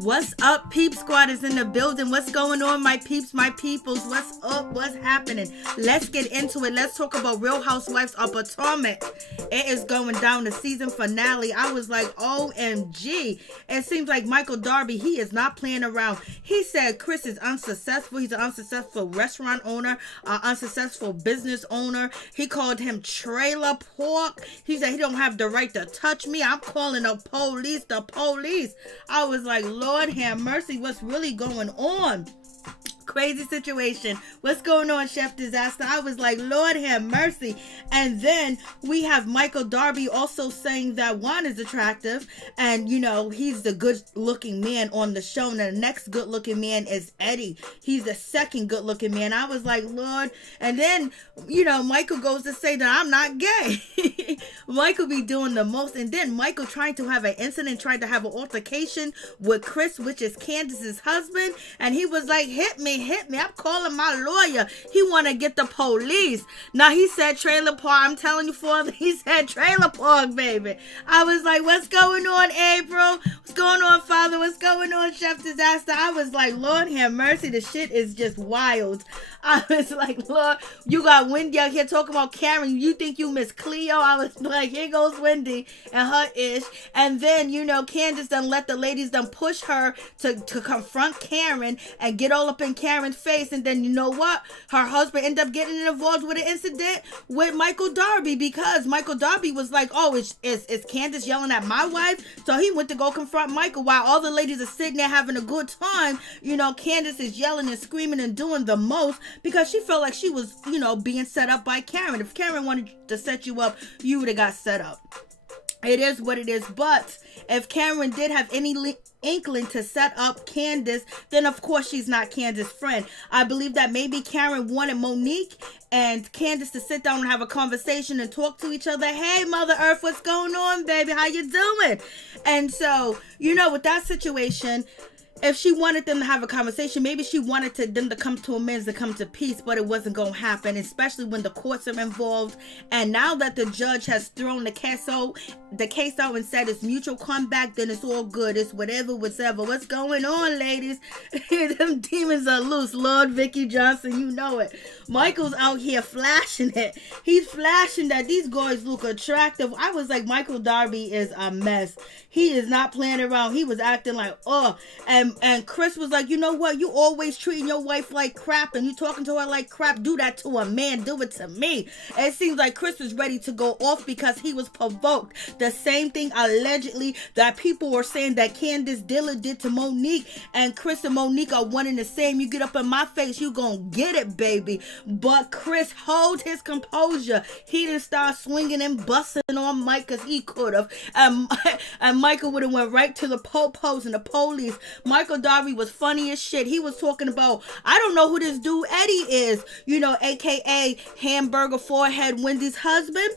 What's up, Peep Squad is in the building. What's going on, my peeps, my peoples? What's up? What's happening? Let's get into it. Let's talk about Real Housewives of Potomac. It is going down, the season finale. I was like, OMG. It seems like Michael Darby, he is not playing around. He said Chris is unsuccessful. He's an unsuccessful restaurant owner, an unsuccessful business owner. He called him trailer pork. He said he don't have the right to touch me. I'm calling the police. The police. I was like, Lord have mercy, what's really going on? Crazy situation. What's going on, Chef Disaster? I was like, Lord have mercy. And then we have Michael Darby also saying that Juan is attractive, and you know, he's the good looking man on the show. And the next good looking man is Eddie. He's the second good looking man. I was like, Lord. And then, you know, Michael goes to say that I'm not gay. Michael be doing the most. And then Michael trying to have an incident, trying to have an altercation with Chris, which is Candace's husband. And he was like, hit me. I'm calling my lawyer. He want to get the police. Now he said trailer park. I'm telling you, Father, he said trailer park, baby. I was like, what's going on, April? What's going on, Father? What's going on, Chef Disaster? I was like, Lord have mercy. The shit is just wild. I was like, Lord, you got Wendy out here talking about Karen. You think you Miss Cleo? I was like, here goes Wendy and her ish. And then, you know, Candace done let the ladies done push her to confront Karen and get all up in Karen's face. And then, you know what? Her husband ended up getting involved with an incident with Michael Darby, because Michael Darby was like, oh, is Candace yelling at my wife? So he went to go confront Michael while all the ladies are sitting there having a good time. You know, Candace is yelling and screaming and doing the most because she felt like she was, you know, being set up by Karen. If Karen wanted to set you up, you would have got set up. It is what it is. But if Karen did have any inkling to set up Candace, then of course she's not Candace's friend. I believe that maybe Karen wanted Monique and Candace to sit down and have a conversation and talk to each other. Hey, Mother Earth, what's going on, baby? How you doing? And so, you know, with that situation, if she wanted them to have a conversation, maybe she wanted them to come to amends, to come to peace, but it wasn't going to happen, especially when the courts are involved. And now that the judge has thrown the case out and said it's mutual comeback, then it's all good. It's whatever. What's going on, ladies? Them demons are loose. Lord Vicky Johnson, you know it. Michael's out here flashing it. He's flashing that these guys look attractive. I was like, Michael Darby is a mess. He is not playing around. He was acting like, oh, and Chris was like, you know what? You always treating your wife like crap, and you talking to her like crap. Do that to a man. Do it to me. It seems like Chris was ready to go off because he was provoked. The same thing allegedly that people were saying that Candace Diller did to Monique, and Chris and Monique are one and the same. You get up in my face, you gonna get it, baby. But Chris hold his composure. He didn't start swinging and busting on Mike because he could have. And Michael would have went right to the po-pos and the police. Michael Darby was funny as shit. He was talking about, I don't know who this dude Eddie is, you know, aka Hamburger Forehead Wendy's husband.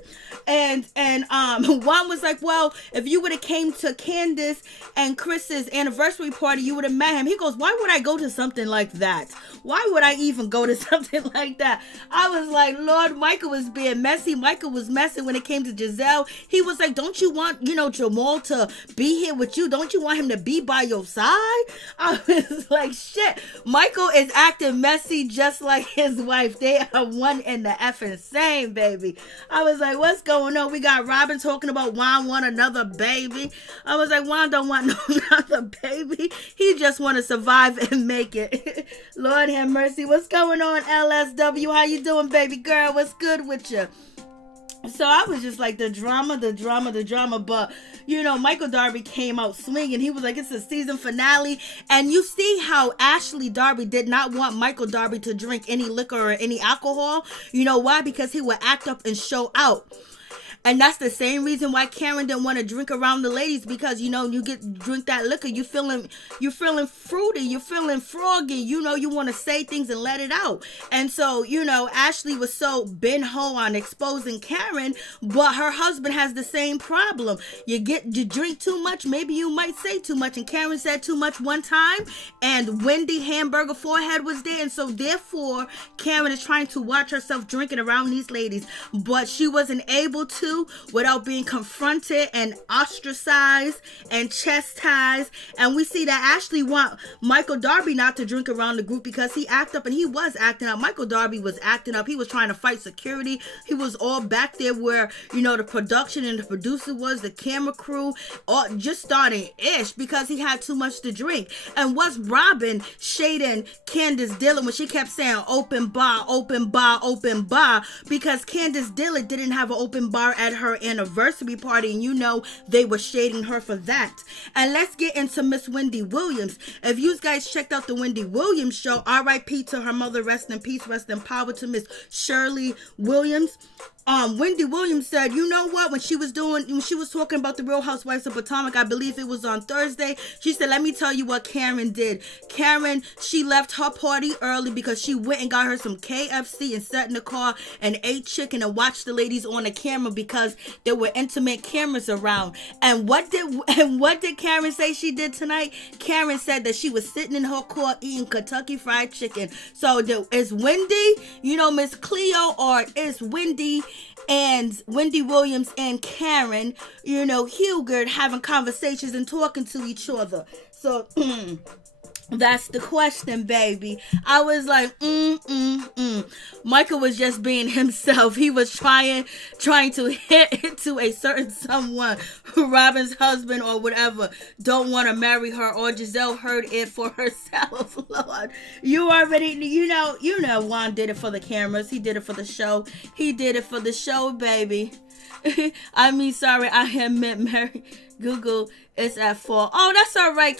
And Juan was like, well, if you would have came to Candace and Chris's anniversary party, you would have met him. He goes, why would I go to something like that? Why would I even go to something like that? I was like, Lord, Michael was being messy. Michael was messy when it came to Giselle. He was like, don't you want, you know, Jamal to be here with you? Don't you want him to be by your side? I was like, shit. Michael is acting messy just like his wife. They are one and the effing same, baby. I was like, what's going on? We got Robin talking about Juan want another baby. I was like, Juan don't want no another baby. He just want to survive and make it. Lord have mercy. What's going on, LSW? How you doing, baby girl? What's good with you? So I was just like, the drama. But, you know, Michael Darby came out swinging. He was like, it's a season finale. And you see how Ashley Darby did not want Michael Darby to drink any liquor or any alcohol. You know why? Because he would act up and show out. And that's the same reason why Karen didn't want to drink around the ladies, because you drink that liquor, you're feeling fruity, you're feeling froggy, you want to say things and let it out. And so Ashley was so bent ho on exposing Karen, but her husband has the same problem. You drink too much, maybe you might say too much, and Karen said too much one time, and Wendy Hamburger Forehead was there, and so therefore Karen is trying to watch herself drinking around these ladies, but she wasn't able to without being confronted and ostracized and chastised. And we see that Ashley want Michael Darby not to drink around the group because he acted up, and he was acting up. Michael Darby was acting up. He was trying to fight security. He was all back there where the production and the producer was, the camera crew, all just starting ish because he had too much to drink. And was Robin shading Candace Dillon when she kept saying open bar, open bar, open bar, because Candace Dillon didn't have an open bar at her anniversary party, and they were shading her for that. And let's get into Miss Wendy Williams. If you guys checked out the Wendy Williams show, R.I.P. to her mother, rest in peace, rest in power to Miss Shirley Williams. Wendy Williams said, you know what, when she was talking about the Real Housewives of Potomac, I believe it was on Thursday, she said, let me tell you what Karen did. Karen, she left her party early because she went and got her some KFC and sat in the car and ate chicken and watched the ladies on the camera because there were intimate cameras around. And what did Karen say she did tonight? Karen said that she was sitting in her car eating Kentucky Fried Chicken. So is Wendy, Miss Cleo, or is Wendy and Wendy Williams and Karen, Hugert having conversations and talking to each other? So that's the question, baby. I was like, Michael was just being himself. He was trying to hit into a certain someone who Robin's husband or whatever don't want to marry her, or Giselle heard it for herself. Lord, you already, Juan did it for the cameras. He did it for the show. He did it for the show, baby. Sorry, I had meant Mary. Google is at 4. Oh, that's all right.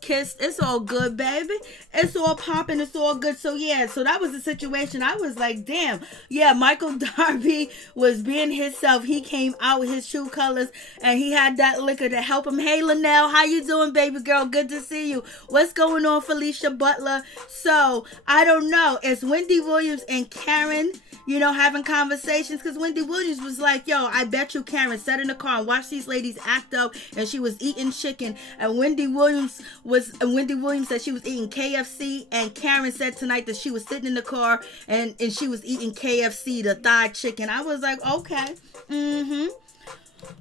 Kiss. It's all good, baby. It's all popping. It's all good. So yeah, so that was the situation. I was like, damn. Yeah, Michael Darby was being himself. He came out with his true colors, and he had that liquor to help him. Hey, Linnell, how you doing, baby girl? Good to see you. What's going on, Felicia Butler? So I don't know. It's Wendy Williams and Karen, having conversations, because Wendy Williams was like, yo, I bet you Karen sat in the car and watched these ladies act up, and she was eating chicken, and Wendy Williams said she was eating KFC, and Karen said tonight that she was sitting in the car and she was eating KFC, the thigh chicken. I was like, okay.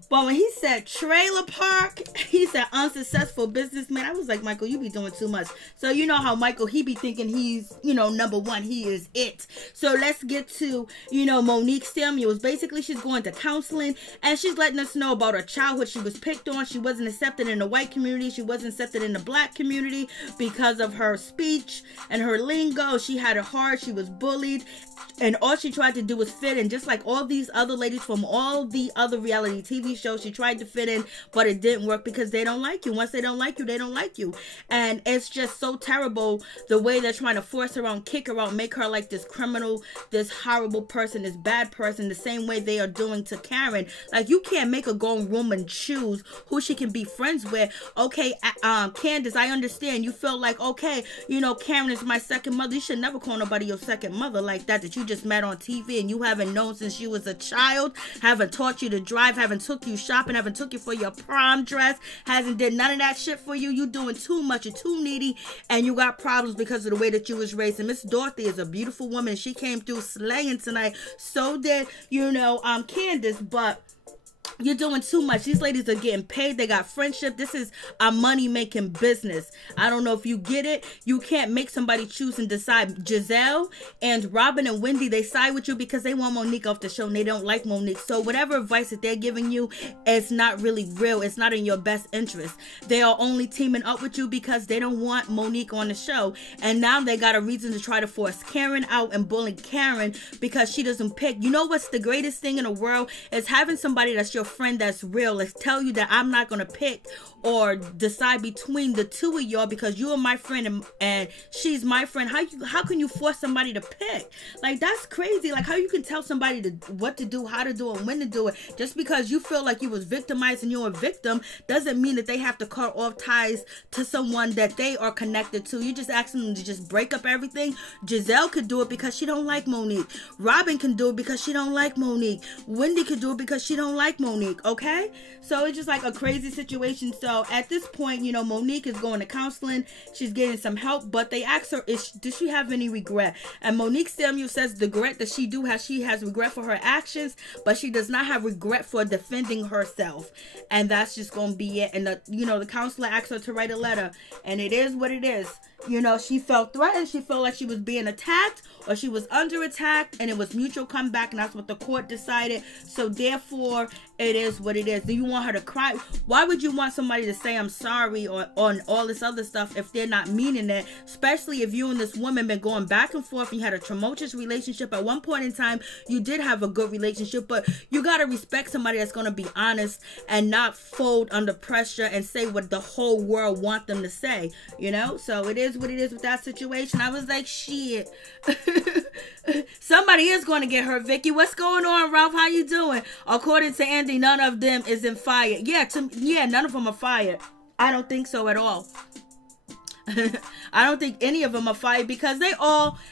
But when he said trailer park, he said unsuccessful businessman, I was like, Michael, you be doing too much. So you know how Michael, he be thinking he's, number one, he is it. So let's get to, Monique Samuels. Basically, she's going to counseling, and she's letting us know about her childhood. She was picked on. She wasn't accepted in the white community. She wasn't accepted in the black community because of her speech and her lingo. She had it hard. She was bullied, and all she tried to do was fit in, just like all these other ladies from all the other reality TV shows. She tried to fit in, but it didn't work because they don't like you. Once they don't like you, they don't like you. And it's just so terrible the way they're trying to force her out, kick her out, make her like this criminal, this horrible person, this bad person, the same way they are doing to Karen. Like, you can't make a grown woman choose who she can be friends with. Okay, Candace, I understand. You feel like, okay, Karen is my second mother. You should never call nobody your second mother like that you just met on TV and you haven't known since you was a child, haven't taught you to drive, haven't took you shopping, haven't took you for your prom dress, hasn't did none of that shit for you. You doing too much, you're too needy, and you got problems because of the way that you was raised. And Miss Dorothy is a beautiful woman. She came through slaying tonight. So did, Candace, but you're doing too much. These ladies are getting paid. They got friendship. This is a money-making business. I don't know if you get it. You can't make somebody choose and decide. Giselle and Robin and Wendy, they side with you because they want Monique off the show and they don't like Monique. So whatever advice that they're giving you is not really real. It's not in your best interest. They are only teaming up with you because they don't want Monique on the show. And now they got a reason to try to force Karen out and bully Karen because she doesn't pick. You know what's the greatest thing in the world is having somebody that's your friend that's real. Let's tell you that I'm not going to pick or decide between the two of y'all because you are my friend and she's my friend. How can you force somebody to pick? Like, that's crazy. Like, how you can tell somebody what to do, how to do it, when to do it, just because you feel like you was victimized and you're a victim doesn't mean that they have to cut off ties to someone that they are connected to. You just asking them to just break up everything. Giselle could do it because she don't like Monique. Robin can do it because she don't like Monique. Wendy could do it because she don't like Monique. Okay, so it's just like a crazy situation. So at this point, you know, Monique is going to counseling. She's getting some help, but they ask her, does she have any regret? And Monique Samuel says the regret that she has regret for her actions, but she does not have regret for defending herself. And that's just going to be it. And the counselor asked her to write a letter, and it is what it is. You know, she felt threatened. She felt like she was being attacked or she was under attack, and it was mutual comeback, and that's what the court decided. So therefore, it is what it is. Do you want her to cry? Why would you want somebody to say I'm sorry or on all this other stuff if they're not meaning it? Especially if you and this woman been going back and forth. You had a tumultuous relationship. At one point in time, you did have a good relationship, but you got to respect somebody that's going to be honest and not fold under pressure and say what the whole world want them to say, you know? So it is what it is with that situation. I was like, shit. Somebody is going to get hurt. Vicky, what's going on, Ralph? How you doing? According to Andy, none of them is in fire. Yeah, none of them are fired. I don't think so at all. I don't think any of them are fired because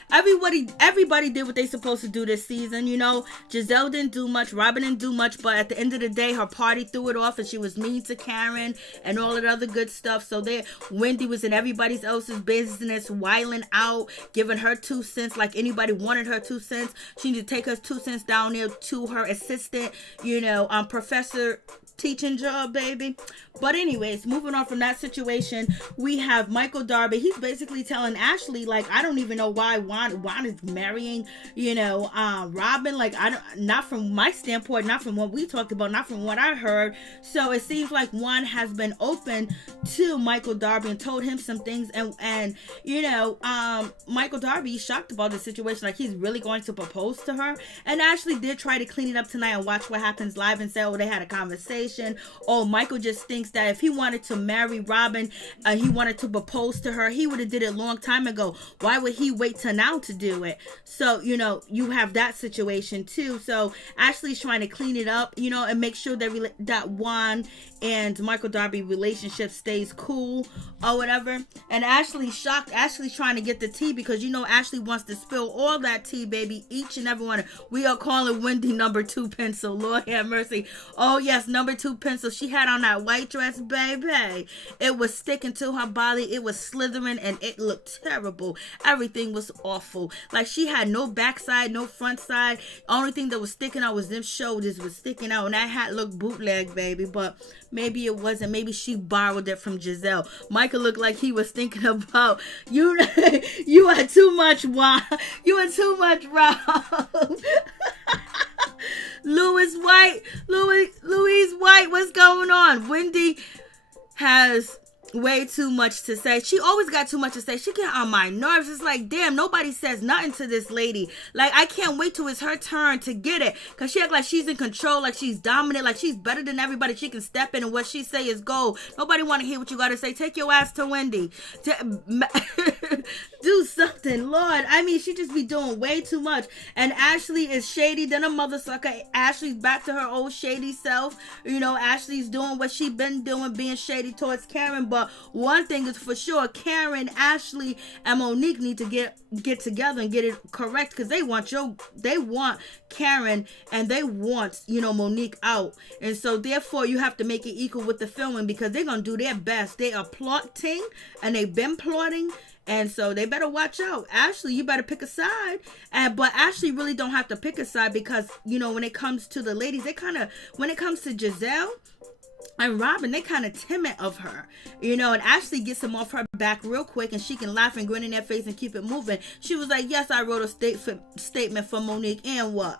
everybody did what they supposed to do this season. You know, Giselle didn't do much, Robin didn't do much, but at the end of the day, her party threw it off and she was mean to Karen and all that other good stuff. So Wendy was in everybody else's business, whiling out, giving her 2 cents like anybody wanted her 2 cents. She needed to take her 2 cents down there to her assistant, professor teaching job, baby. But anyways, moving on from that situation, we have Michael Darby. He's basically telling Ashley, like, I don't even know why Juan is marrying, Robin. Like, not from my standpoint, not from what we talked about, not from what I heard. So it seems like Juan has been open to Michael Darby and told him some things. And Michael Darby is shocked about the situation. Like, he's really going to propose to her. And Ashley did try to clean it up tonight and watch what happens live and say, oh, they had a conversation. Oh, Michael just thinks that if he wanted to marry Robin, he wanted to propose to her, he would have did it a long time ago. Why would he wait till now to do it? So, you have that situation too. So Ashley's trying to clean it up, and make sure that Juan and Michael Darby relationship stays cool or whatever. And Ashley's shocked. Ashley's trying to get the tea because Ashley wants to spill all that tea, baby. Each and every one. We are calling Wendy number 2 pencil. Lord have mercy. Oh yes, number 2 pencil. She had on that white dress, baby. It was sticking to her body. It was slithering and it looked terrible. Everything was awful. Like, she had no backside, no front side. Only thing that was sticking out was them shoulders was sticking out, and that hat looked bootleg, baby. But maybe it wasn't. Maybe she borrowed it from Giselle. Michael looked like he was thinking about you had too much wine. You had too much Ralph. Louise White, what's going on? Wendy has way too much to say. She always got too much to say. She get on my nerves. It's like, damn, nobody says nothing to this lady. Like, I can't wait till it's her turn to get it, because she act like she's in control, like she's dominant, like she's better than everybody. She can step in and what she say is gold. Nobody want to hear what you got to say. Take your ass to Wendy. Do something, Lord. I mean, she just be doing way too much. And Ashley is shady than a mother sucker. Ashley's back to her old shady self. Ashley's doing what she been doing, being shady towards Karen. But one thing is for sure, Karen, Ashley, and Monique need to get together and get it correct, because they want Karen and they want Monique out. And so therefore you have to make it equal with the filming, because they're gonna do their best. They are plotting, and they've been plotting. And so they better watch out. Ashley, you better pick a side. But Ashley really don't have to pick a side, because, when it comes to the ladies, when it comes to Giselle, and Robin, they kind of timid of her, and Ashley gets them off her back real quick, and she can laugh and grin in their face and keep it moving. She was like, yes, I wrote a statement for Monique, and what?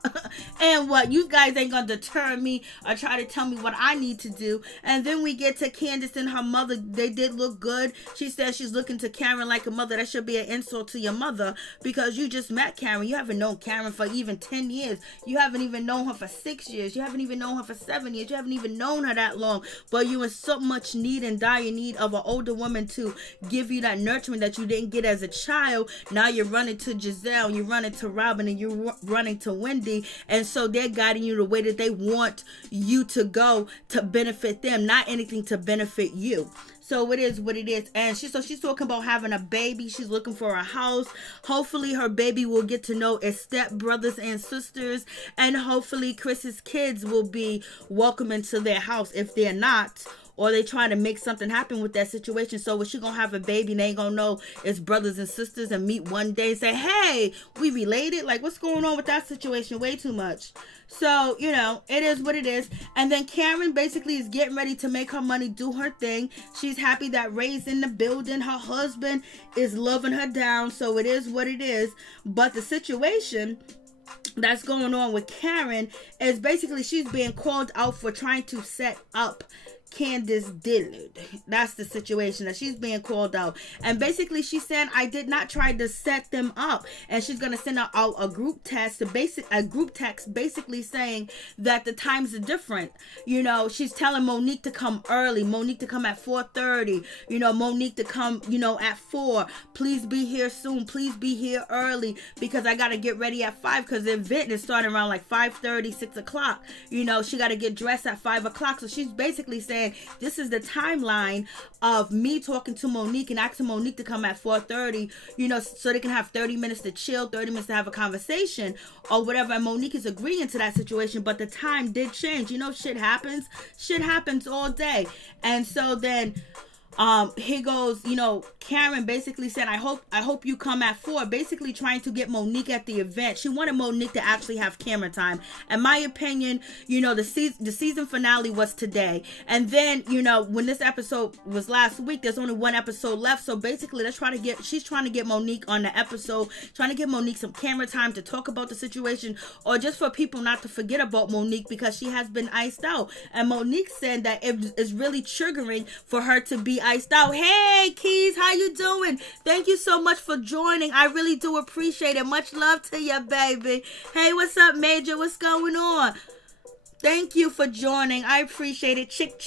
And what? You guys ain't gonna deter me or try to tell me what I need to do. And then we get to Candace and her mother. They did look good. She says she's looking to Karen like a mother. That should be an insult to your mother, because you just met Karen. You haven't known Karen for even 10 years. You haven't even known her for 6 years. You haven't even known her for 7 years. You haven't even known her that long. But you in so much need and dire need of an older woman to give you that nurturing that you didn't get as a child. Now you're running to Giselle, you're running to Robin, and you're running to Wendy. And so they're guiding you the way that they want you to go to benefit them, not anything to benefit you. So it is what it is. And she's talking about having a baby. She's looking for a house. Hopefully her baby will get to know its step brothers and sisters. And hopefully Chris's kids will be welcome into their house. If they're not, or they trying to make something happen with that situation. So is she gonna have a baby and they ain't gonna know it's brothers and sisters and meet one day and say, hey, we related? Like, what's going on with that situation? Way too much. So, it is what it is. And then Karen basically is getting ready to make her money, do her thing. She's happy that Ray's in the building. Her husband is loving her down. So it is what it is. But the situation that's going on with Karen is basically she's being called out for trying to set up Candace Dillard. That's the situation that she's being called out. And basically she's saying, I did not try to set them up. And she's going to send out a group text basically saying that the times are different. She's telling Monique to come early, Monique to come at 4:30, Monique to come, at 4. Please be here soon. Please be here early, because I got to get ready at 5, because the event is starting around like 5:30, 6 o'clock. She got to get dressed at 5 o'clock. So she's basically saying, this is the timeline of me talking to Monique and asking Monique to come at 4:30, so they can have 30 minutes to chill, 30 minutes to have a conversation or whatever. And Monique is agreeing to that situation, but the time did change. Shit happens all day. And so then here goes, Karen basically said, I hope you come at 4, basically trying to get Monique at the event. She wanted Monique to actually have camera time. In my opinion, the season finale was today. And then, when this episode was last week, there's only one episode left. So basically she's trying to get Monique on the episode, trying to give Monique some camera time to talk about the situation, or just for people not to forget about Monique, because she has been iced out. And Monique said that it is really triggering for her to be iced out. Hey Keys, how you doing? Thank you so much for joining. I really do appreciate it. Much love to you, baby. Hey, what's up, Major? What's going on? Thank you for joining. I appreciate it. Chick,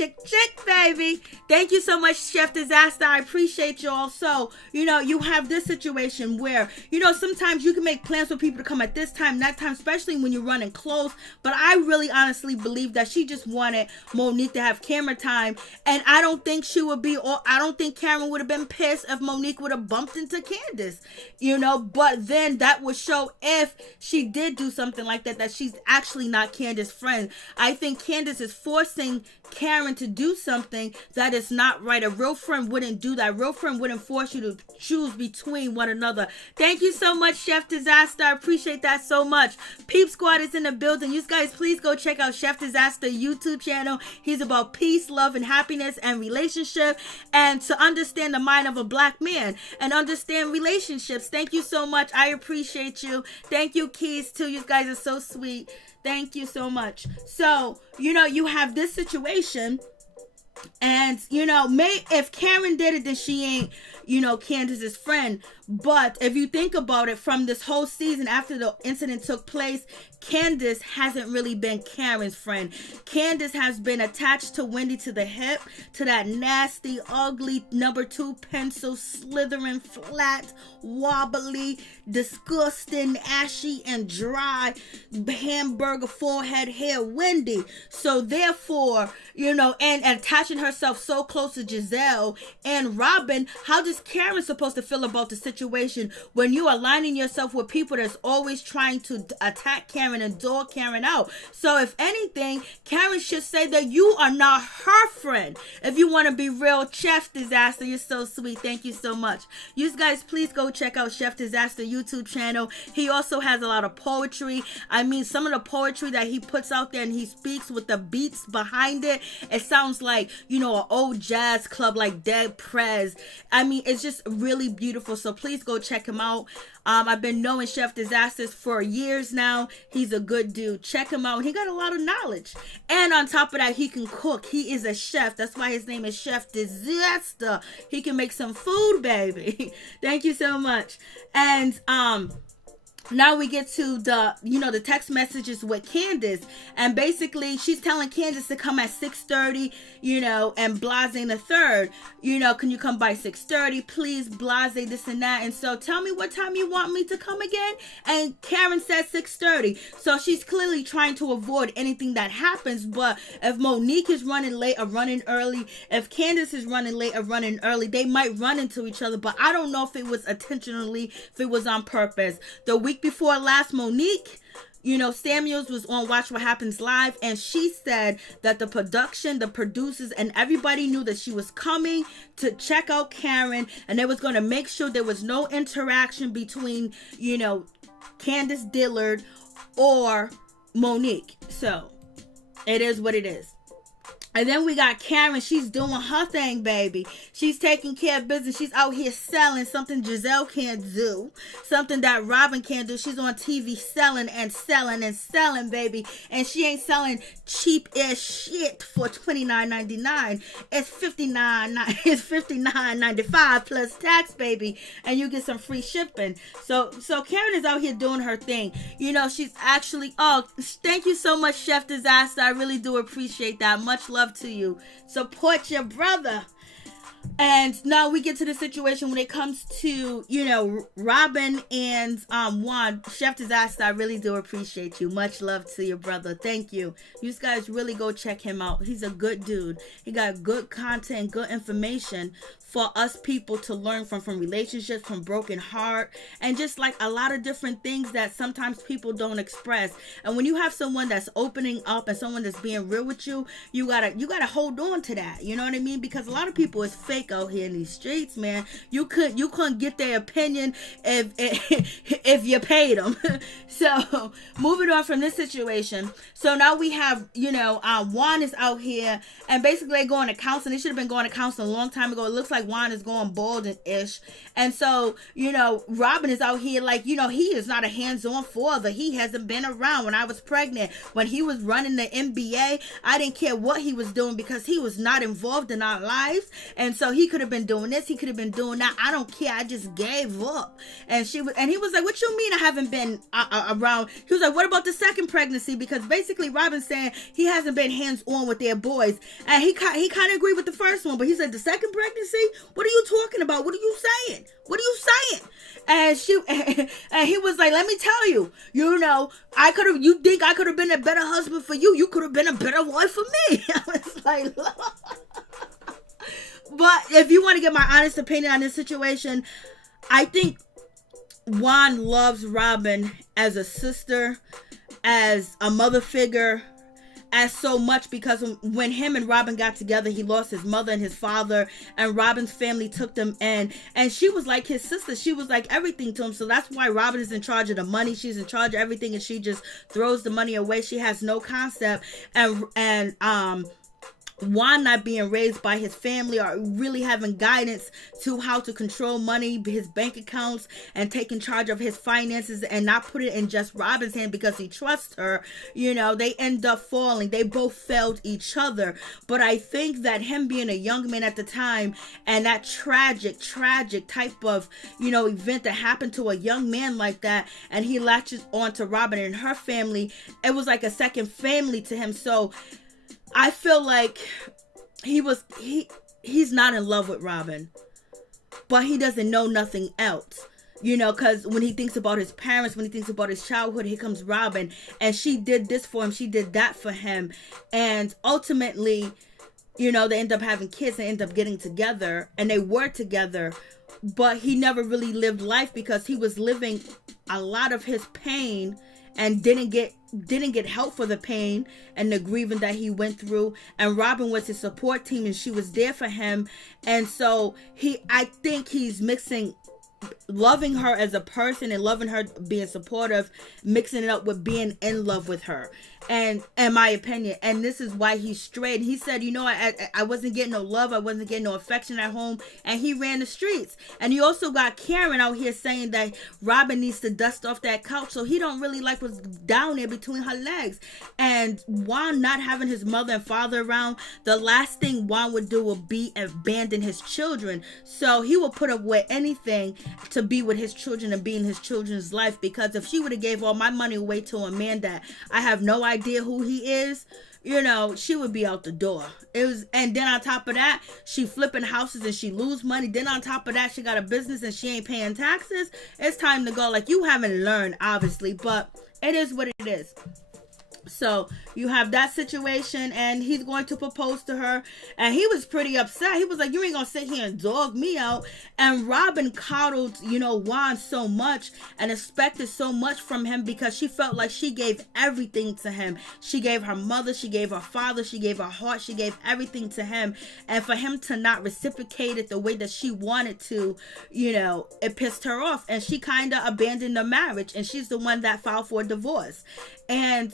baby. Thank you so much, Chef Disaster. I appreciate y'all. So, you have this situation where, sometimes you can make plans for people to come at this time, that time, especially when you're running close. But I really honestly believe that she just wanted Monique to have camera time. And I don't think I don't think Karen would have been pissed if Monique would have bumped into Candace, But then that would show, if she did do something like that she's actually not Candace's friend. I think Candace is forcing Karen to do something that is not right. A real friend wouldn't do that. A real friend wouldn't force you to choose between one another. Thank you so much, Chef Disaster. I appreciate that so much. Peep Squad is in the building. You guys, please go check out Chef Disaster YouTube channel. He's about peace, love, and happiness and relationship, and to understand the mind of a black man and understand relationships. Thank you so much. I appreciate you. Thank you, Keys, too. You guys are so sweet. Thank you so much. So, you have this situation, and, if Karen did it, then she ain't, Candace's friend. But if you think about it, from this whole season after the incident took place, Candace hasn't really been Karen's friend. Candace has been attached to Wendy to the hip, to that nasty, ugly number 2 pencil, slithering, flat, wobbly, disgusting, ashy, and dry hamburger forehead hair Wendy. So therefore, and attaching herself so close to Giselle and Robin, how does Karen supposed to feel about the situation when you are aligning yourself with people that's always trying to attack Karen Karen and dog Karen out. So if anything, Karen should say that you are not her friend. If you want to be real, Chef Disaster, you're so sweet. Thank you so much. You guys, please go check out Chef Disaster YouTube channel. He also has a lot of poetry. I mean, some of the poetry that he puts out there and he speaks with the beats behind it, it sounds like, an old jazz club like Dead Prez. I mean, it's just really beautiful. So please go check him out. I've been knowing Chef Disasters for years now. He's a good dude. Check him out. He got a lot of knowledge. And on top of that, he can cook. He is a chef. That's why his name is Chef Disaster. He can make some food, baby. Thank you so much. And now we get to the text messages with Candace, and basically she's telling Candace to come at 6:30, and Blase the third, can you come by 6:30, please, Blase, this and that. And so tell me what time you want me to come again. And Karen said 6:30. So she's clearly trying to avoid anything that happens. But if Monique is running late or running early, if Candace is running late or running early, they might run into each other. But I don't know if it was intentionally, if it was on purpose. The week before last, Monique, Samuels was on Watch What Happens Live, and she said that the production, the producers, and everybody knew that she was coming to check out Karen, and they was going to make sure there was no interaction between, Candace Dillard or Monique. So it is what it is. And then we got Karen. She's doing her thing, baby. She's taking care of business. She's out here selling something Giselle can't do. Something that Robin can't do. She's on TV selling and selling and selling, baby. And she ain't selling cheap-ass shit for $29.99. It's $59.95 plus tax, baby. And you get some free shipping. So Karen is out here doing her thing. She's actually... Oh, thank you so much, Chef Disaster. I really do appreciate that. Much love to you. Support your brother. And now we get to the situation when it comes to, Robin and Juan. Chef Disaster, I really do appreciate you. Much love to your brother. Thank you. You guys really go check him out. He's a good dude. He got good content, good information for us people to learn from relationships, from broken heart, and just like a lot of different things that sometimes people don't express. And when you have someone that's opening up and someone that's being real with you, you gotta hold on to that. You know what I mean? Because a lot of people is fake out here in these streets, man. You couldn't get their opinion if you paid them. So moving on from this situation. So now we have, Juan is out here and basically they're going to counseling. They should have been going to counseling a long time ago. It looks like Juan is going bald-ish. And so, Robin is out here like, he is not a hands-on father. He hasn't been around. When I was pregnant, when he was running the NBA, I didn't care what he was doing because he was not involved in our lives. And so he could have been doing this. He could have been doing that. I don't care. I just gave up. And he was like, what you mean I haven't been around? He was like, what about the second pregnancy? Because basically Robin's saying he hasn't been hands-on with their boys. And he kind of agreed with the first one, but he said the second pregnancy? What are you talking about? What are you saying? What are you saying? And he was like, let me tell you, you think I could have been a better husband for you? You could have been a better wife for me. I was like, but if you want to get my honest opinion on this situation, I think Juan loves Robin as a sister, as a mother figure, as so much, because when him and Robin got together, he lost his mother and his father, and Robin's family took them in, and she was like his sister. She was like everything to him. So that's why Robin is in charge of the money. She's in charge of everything, and she just throws the money away. She has no concept. And Juan not being raised by his family or really having guidance to how to control money, his bank accounts, and taking charge of his finances and not put it in just Robin's hand because he trusts her, they end up falling. They both failed each other. But I think that him being a young man at the time and that tragic type of, event that happened to a young man like that, and he latches on to Robin and her family, it was like a second family to him. So I feel like he's not in love with Robin, but he doesn't know nothing else, because when he thinks about his parents, when he thinks about his childhood, here comes Robin, and she did this for him, she did that for him, and ultimately, they end up having kids and end up getting together, and they were together, but he never really lived life because he was living a lot of his pain and didn't get help for the pain and the grieving that he went through. And Robin was his support team, and she was there for him. And so I think he's mixing loving her as a person and loving her, being supportive, mixing it up with being in love with her. And in my opinion, and this is why he's straight. He said, I wasn't getting no love, I wasn't getting no affection at home, and he ran the streets. And you also got Karen out here saying that Robin needs to dust off that couch, so he don't really like what's down there between her legs. And Juan not having his mother and father around, the last thing Juan would do would be abandon his children. So he will put up with anything to be with his children and be in his children's life, because if she would have gave all my money away to a man that I have no idea who he is, she would be out the door. And then on top of that, she flipping houses and she lose money. Then on top of that, she got a business and she ain't paying taxes. It's time to go. Like, you haven't learned, obviously, but it is what it is. So you have that situation, and he's going to propose to her, and he was pretty upset. He was like, you ain't gonna sit here and dog me out. And Robin coddled Juan so much and expected so much from him, because she felt like she gave everything to him. She gave her mother, she gave her father, she gave her heart, she gave everything to him. And for him to not reciprocate it the way that she wanted to, it pissed her off, and she kind of abandoned the marriage, and she's the one that filed for divorce. And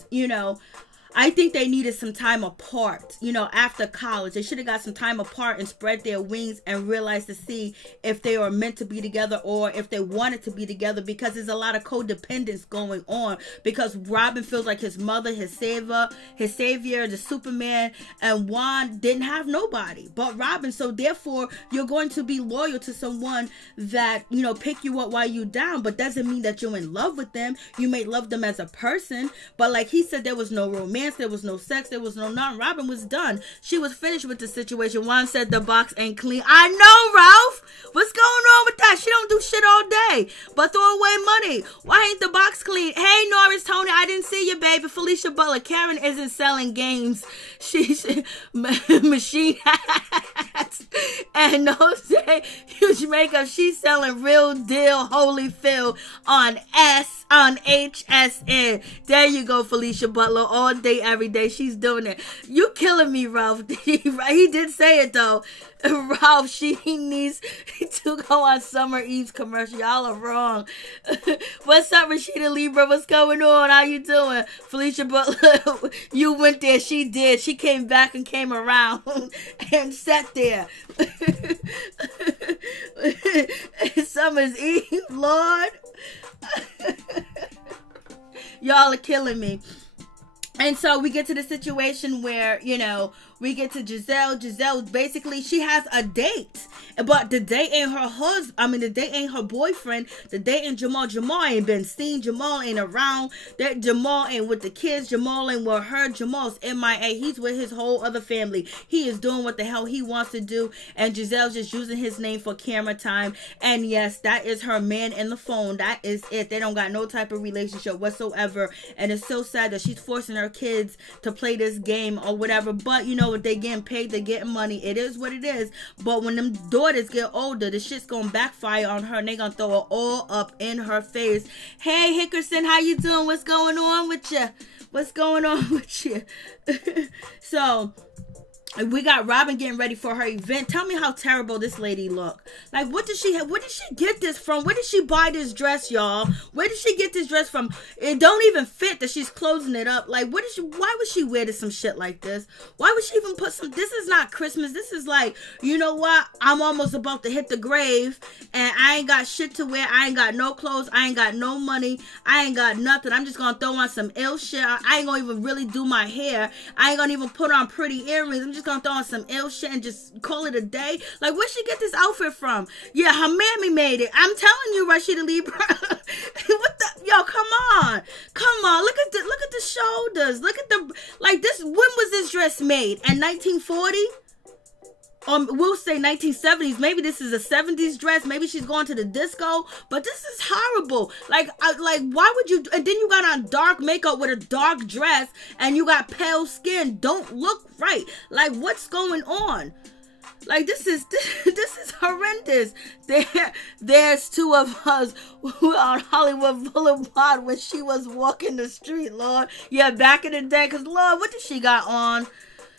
I think they needed some time apart, after college. They should have got some time apart and spread their wings and realized to see if they were meant to be together or if they wanted to be together, because there's a lot of codependence going on, because Robin feels like his mother, his savior, the Superman, and Juan didn't have nobody but Robin. So therefore, you're going to be loyal to someone that, pick you up while you down, but doesn't mean that you're in love with them. You may love them as a person, but like he said, there was no romance. There was no sex. There was no nothing. Robin was done. She was finished with the situation. Juan said the box ain't clean. I know, Ralph. What's going on with that? She don't do shit all day but throw away money. Why ain't the box clean? Hey, Norris, Tony, I didn't see you, baby. Felicia Butler. Karen isn't selling games. She's machine hats and Jose huge makeup. She's selling real deal Holyfield on HSN. There you go, Felicia Butler. All day, every day, she's doing it. You killing me, Ralph. He did say it though. Ralph, she needs to go on Summer Eve's commercial. Y'all are wrong. What's up, Rashida Libra? What's going on? How you doing? Felicia Butler, you went there. She did. She came back and came around and sat there. Summer's Eve, Lord. Y'all are killing me. And so we get to the situation where, we get to Giselle. Giselle, basically, she has a date. But the date ain't her husband. The date ain't her boyfriend. The date ain't Jamal. Jamal ain't been seen. Jamal ain't around. Jamal ain't with the kids. Jamal ain't with her. Jamal's MIA. He's with his whole other family. He is doing what the hell he wants to do. And Giselle's just using his name for camera time. And yes, that is her man in the phone. That is it. They don't got no type of relationship whatsoever. And it's so sad that she's forcing her kids to play this game or whatever. But what, they getting paid, they getting money. It is what it is. But when them daughters get older, the shit's gonna backfire on her, and they gonna throw it all up in her face. Hey, Hickerson, how you doing? What's going on with you? What's going on with you? So we got Robin getting ready for her event. Tell me how terrible this lady look. Like, what did she have? Where did she get this from? Where did she buy this dress, y'all? Where did she get this dress from? It don't even fit that she's closing it up. Like, why would she wear some shit like this? Why would she even put this is not Christmas. This is like, you know what? I'm almost about to hit the grave and I ain't got shit to wear. I ain't got no clothes. I ain't got no money. I ain't got nothing. I'm just gonna throw on some ill shit. I ain't gonna even really do my hair. I ain't gonna even put on pretty earrings. I'm just gonna throw on some ill shit and just call it a day. Like, where'd she get this outfit from? Yeah, her mammy made it. I'm telling you, Rashida Libra. What the? Yo, come on. Look at the shoulders. Look at this. When was this dress made? In 1940? We'll say 1970s. Maybe this is a 70s dress. Maybe she's going to the disco. But this is horrible. Like, why would you? And then you got on dark makeup with a dark dress, and you got pale skin. Don't look right. Like, what's going on? Like, this is horrendous. this. There's two of us who are on Hollywood Boulevard when she was walking the street, Lord. Yeah, back in the day, because, Lord, what did she got on?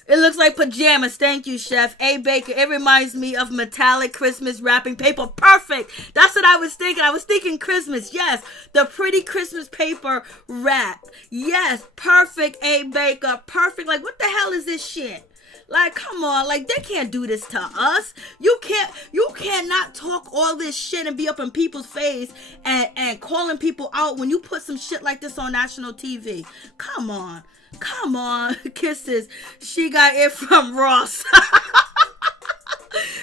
It looks like pajamas. Thank you, Chef. A. Baker. It reminds me of metallic Christmas wrapping paper. Perfect. That's what I was thinking. I was thinking Christmas. Yes. The pretty Christmas paper wrap. Yes. Perfect, A. Baker. Perfect. Like, what the hell is this shit? Like, come on. Like, they can't do this to us. You cannot talk all this shit and be up in people's face and calling people out when you put some shit like this on national TV. Come on. Come on, kisses. She got it from Ross.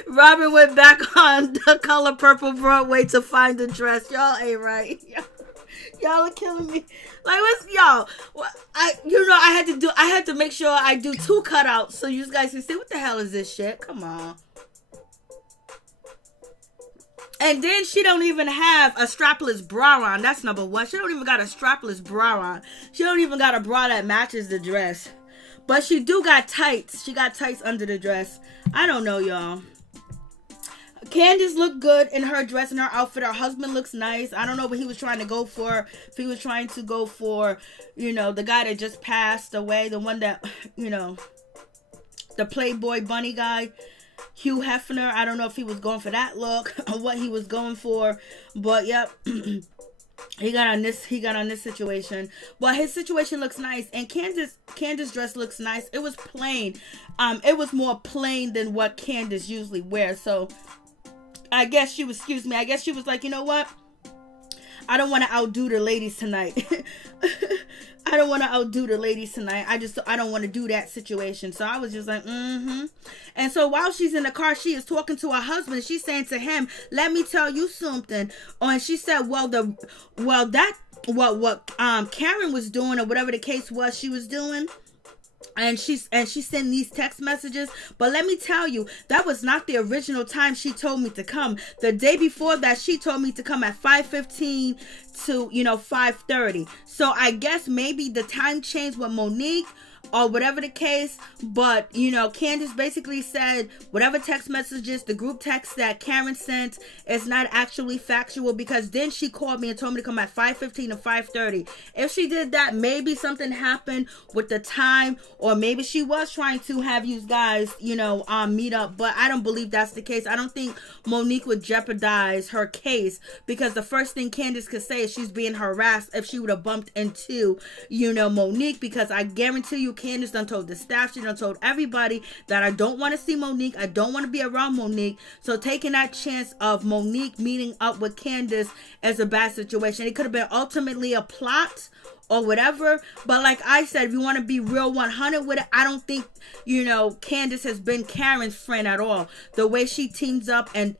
Robin went back on the color purple Broadway to find the dress. Y'all ain't right. Y'all are killing me. Like, what's y'all? I had to make sure I do 2 cutouts so you guys can see what the hell is this shit. Come on. And then she don't even have a strapless bra on. That's number one. She don't even got a strapless bra on. She don't even got a bra that matches the dress. But she do got tights. She got tights under the dress. I don't know, y'all. Candace looked good in her dress and her outfit. Her husband looks nice. I don't know what he was trying to go for. If he was trying to go for, the guy that just passed away. The one that, the Playboy bunny guy. Hugh Hefner. I don't know if he was going for that look or what he was going for, but yep. He got on this situation. Well, his situation looks nice, and Candace dress looks nice. It was plain. It was more plain than what Candace usually wears. So I guess she was like, you know what? I don't want to outdo the ladies tonight. I don't want to outdo the ladies tonight. I don't want to do that situation. So I was just like, And so while she's in the car, she is talking to her husband. She's saying to him, let me tell you something. And she said, what Karen was doing, or whatever the case was she was doing. And she sent these text messages. But let me tell you, that was not the original time she told me to come. The day before that, she told me to come at 5:15 to 5:30. So I guess maybe the time changed with Monique or whatever the case. But Candace basically said whatever text messages, the group text that Karen sent is not actually factual, because then she called me and told me to come at 5:15 to 5:30. If she did that, maybe something happened with the time, or maybe she was trying to have you guys meet up, but I don't believe that's the case. I don't think Monique would jeopardize her case, because the first thing Candace could say is she's being harassed if she would have bumped into Monique, because I guarantee you Candace done told the staff, she done told everybody that I don't want to see Monique, I don't want to be around Monique. So taking that chance of Monique meeting up with Candace is a bad situation. It could have been ultimately a plot or whatever, but like I said, if you want to be real 100 with it, I don't think Candace has been Karen's friend at all. The way she teams up and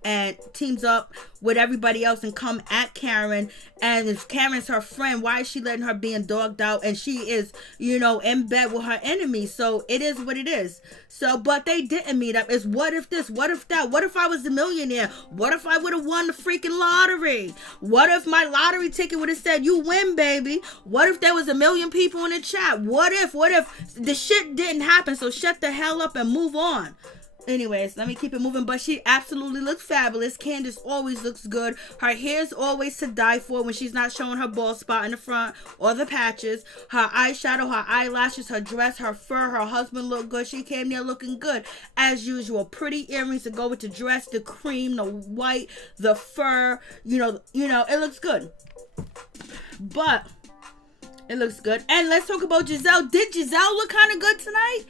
teams up with everybody else and come at Karen, and if Karen's her friend, why is she letting her being dogged out? And she is in bed with her enemy. So it is what it is. So, but they didn't meet up. It's what if this, what if that, what if I was the millionaire, what if I would have won the freaking lottery, what if my lottery ticket would have said you win, baby, what if there was 1 million people in the chat, what if the shit didn't happen? So shut the hell up and move on. Anyways, let me keep it moving. But she absolutely looks fabulous. Candace always looks good. Her hair's always to die for when she's not showing her bald spot in the front or the patches. Her eyeshadow, her eyelashes, her dress, her fur, her husband look good. She came there looking good as usual. Pretty earrings to go with the dress, the cream, the white, the fur. It looks good. But it looks good. And let's talk about Giselle. Did Giselle look kind of good tonight?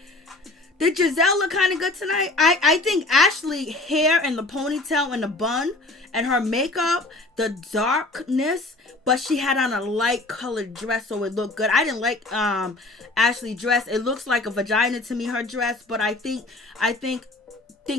I think Ashley hair and the ponytail and the bun and her makeup, the darkness, but she had on a light colored dress, so it looked good. I didn't like Ashley's dress. It looks like a vagina to me, her dress, but I think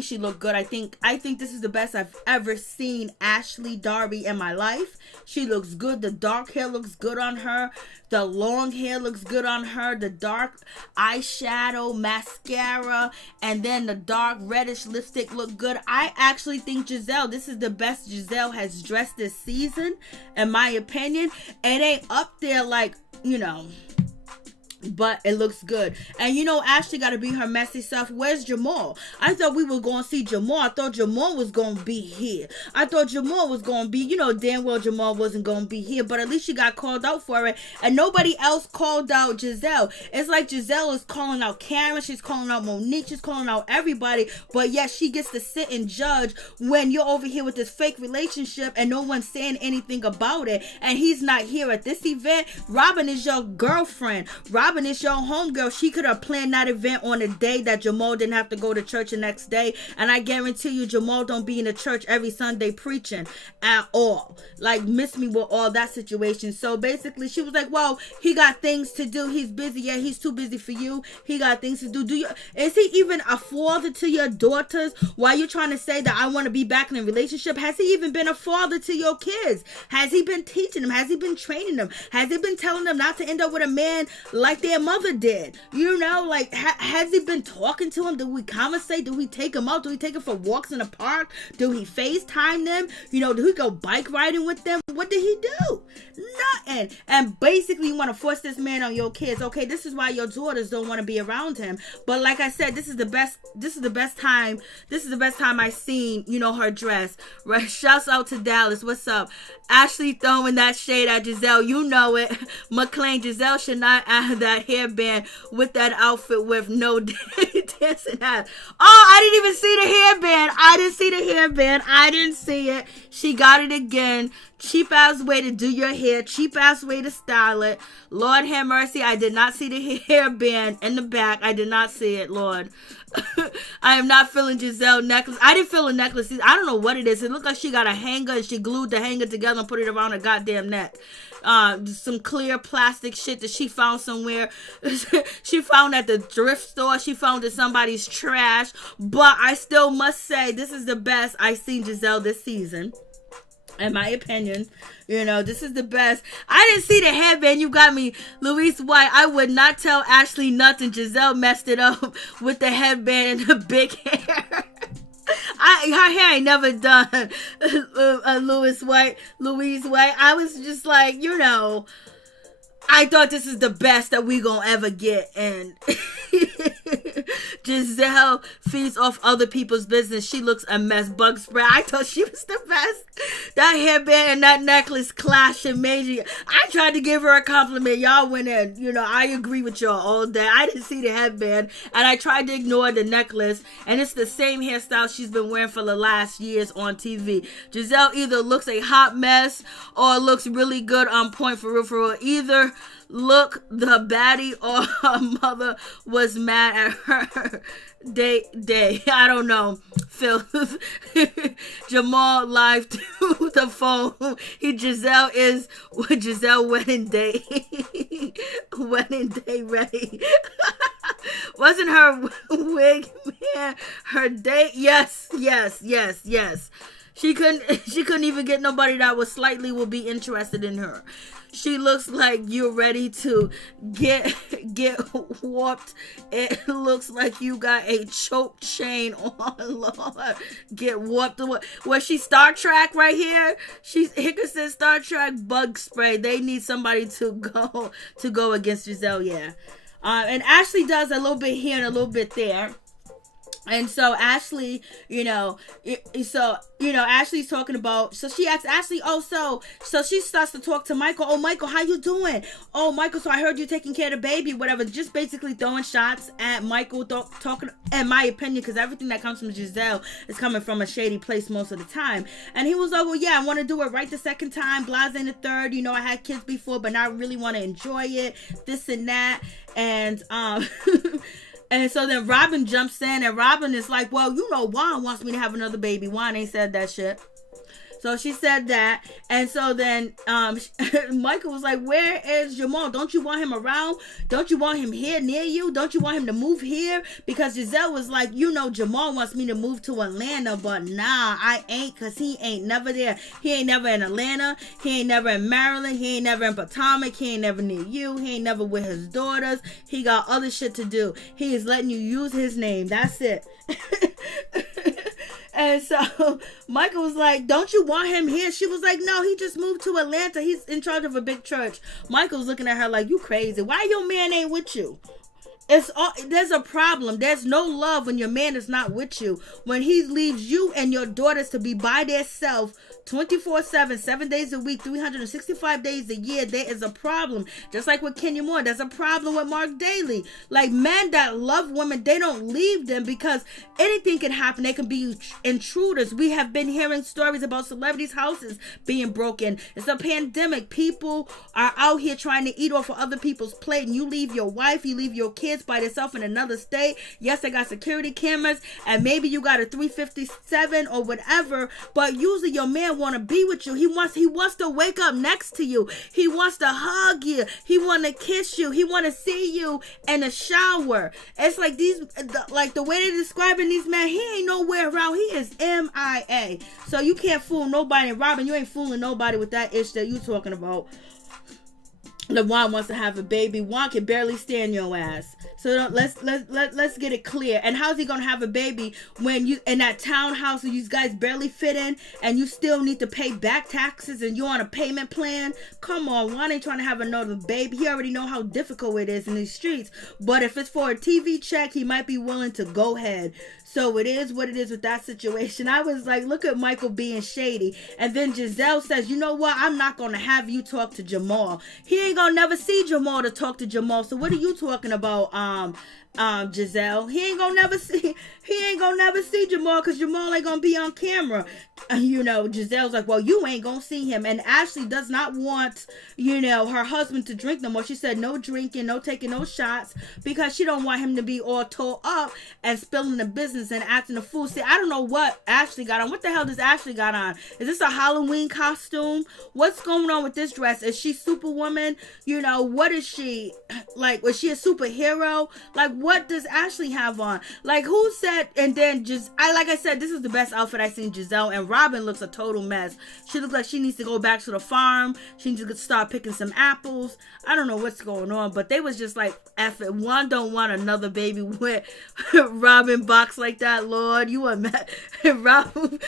she looked good. I think this is the best I've ever seen Ashley Darby in my life. She looks good. The dark hair looks good on her. The long hair looks good on her. The dark eyeshadow, mascara, and then the dark reddish lipstick look good. I actually think this is the best Giselle has dressed this season, in my opinion. It ain't up there like, but it looks good. And Ashley got to be her messy self. Where's Jamal? I thought we were going to see Jamal. I thought Jamal was going to be here. I thought Jamal was going to be, damn well Jamal wasn't going to be here, but at least she got called out for it. And nobody else called out Giselle. It's like Giselle is calling out Karen. She's calling out Monique. She's calling out everybody. But yet she gets to sit and judge when you're over here with this fake relationship and no one's saying anything about it. And he's not here at this event. Robin is your girlfriend. Robin is your homegirl. She could have planned that event on a day that Jamal didn't have to go to church the next day. And I guarantee you, Jamal don't be in the church every Sunday preaching at all. Like, miss me with all that situation. So basically, she was like, well, he got things to do. He's busy. Yeah, he's too busy for you. He got things to do. Is he even a father to your daughters? Why you trying to say that I want to be back in a relationship? Has he even been a father to your kids? Has he been teaching them? Has he been training them? Has he been telling them not to end up with a man like their mother did? Like, has he been talking to him? Do we conversate? Do we take him out? Do we take him for walks in the park? Do he FaceTime them? Do he go bike riding with them? What did he do? Nothing. And basically, you want to force this man on your kids. Okay, this is why your daughters don't want to be around him. But like I said, this is the best time I seen, her dress. Right? Shouts out to Dallas. What's up? Ashley throwing that shade at Giselle. You know it. McLean, Giselle should not add that hairband with that outfit with no dancing hat. Oh, I didn't even see the hairband. I didn't see it. She got it again. Cheap ass way to do your hair. Cheap ass way to style it. Lord have mercy. I did not see the hairband in the back. I did not see it, Lord. I am not feeling Giselle necklace. I didn't feel a necklace. I don't know what it is. It looked like she got a hanger and she glued the hanger together and put it around her goddamn neck. Some clear plastic shit that she found somewhere. She found at the thrift store. She found in somebody's trash. But I still must say, this is the best I've seen Giselle this season. In my opinion, this is the best. I didn't see the headband. You got me, Louise White. I would not tell Ashley nothing. Giselle messed it up with the headband and the big hair. Her hair ain't never done. Louise White. I was just like, I thought this is the best that we gonna ever get, and Giselle feeds off other people's business. She looks a mess. Bug spray. I thought she was the best. That hairband and that necklace clashing major. I tried to give her a compliment. Y'all went in. I agree with y'all all day. I didn't see the headband, and I tried to ignore the necklace, and it's the same hairstyle she's been wearing for the last years on TV. Giselle either looks a hot mess or looks really good on point for real. Either look the baddie or her mother was mad at her day. I don't know. Phil. Jamal live to the phone. Giselle wedding day. Wedding day ready. Wasn't her wig, man, her date? Yes. She couldn't even get nobody that would be interested in her. She looks like you're ready to get warped. It looks like you got a choke chain on, Lord. Get warped. Was she Star Trek right here? She's Hickerson Star Trek bug spray. They need somebody to go against Giselle, yeah. And Ashley does a little bit here and a little bit there. And so Ashley, Ashley's talking about, so she asks Ashley, so she starts to talk to Michael. Oh, Michael, how you doing? Oh, Michael, so I heard you taking care of the baby, whatever. Just basically throwing shots at Michael, talking, in my opinion, because everything that comes from Giselle is coming from a shady place most of the time. And he was like, well, yeah, I want to do it right the second time, blase in the third. I had kids before, but now I really want to enjoy it, this and that. And, and so then Robin jumps in, and Robin is like, well, Juan wants me to have another baby. Juan ain't said that shit. So she said that. And so then Michael was like, where is Jamal? Don't you want him around? Don't you want him here near you? Don't you want him to move here? Because Giselle was like, Jamal wants me to move to Atlanta, but nah, I ain't, because he ain't never there. He ain't never in Atlanta. He ain't never in Maryland. He ain't never in Potomac. He ain't never near you. He ain't never with his daughters. He got other shit to do. He is letting you use his name. That's it. And so Michael was like, don't you want him here? She was like, no, he just moved to Atlanta. He's in charge of a big church. Michael's looking at her like, you crazy. Why your man ain't with you? There's a problem. There's no love when your man is not with you. When he leaves you and your daughters to be by themselves 24/7, 7 days a week, 365 days a year, there is a problem. Just like with Kenya Moore, there's a problem with Mark Daly. Like, men that love women, they don't leave them because anything can happen. They can be intruders. We have been hearing stories about celebrities' houses being broken. It's a pandemic. People are out here trying to eat off of other people's plate, and you leave your wife, you leave your kids by themselves in another state. Yes, they got security cameras, and maybe you got a 357 or whatever, but usually your man want to be with you. He wants to wake up next to you. He wants to hug you. He want to kiss you. He want to see you in the shower. It's like the way they're describing these men, he ain't nowhere around. He is MIA. So you can't fool nobody. And Robin, you ain't fooling nobody with that ish that you talking about. LeJuan wants to have a baby. Juan can barely stand your ass. So let's get it clear. And how's he gonna have a baby when you in that townhouse and you guys barely fit in, and you still need to pay back taxes and you're on a payment plan? Come on, Juan ain't trying to have another baby. He already know how difficult it is in these streets. But if it's for a TV check, he might be willing to go ahead. So it is what it is with that situation. I was like, look at Michael being shady. And then Giselle says, you know what? I'm not going to have you talk to Jamal. He ain't going to never see Jamal to talk to Jamal. So what are you talking about, Giselle? He ain't gonna never see Jamal because Jamal ain't gonna be on camera. Giselle's like, well, you ain't gonna see him. And Ashley does not want, her husband to drink no more. She said no drinking, no taking no shots, because she don't want him to be all tore up and spilling the business and acting a fool. See, I don't know what Ashley got on. What the hell does Ashley got on? Is this a Halloween costume? What's going on with this dress? Is she Superwoman? What is she? Like, was she a superhero? Like, what does Ashley have on? Like, who said? And then like I said, this is the best outfit I've seen Giselle. And Robin looks a total mess. She looks like she needs to go back to the farm. She needs to start picking some apples. I don't know what's going on, but they was just like, F it. One don't want another baby with Robin box like that. Lord, you are mad. Robin.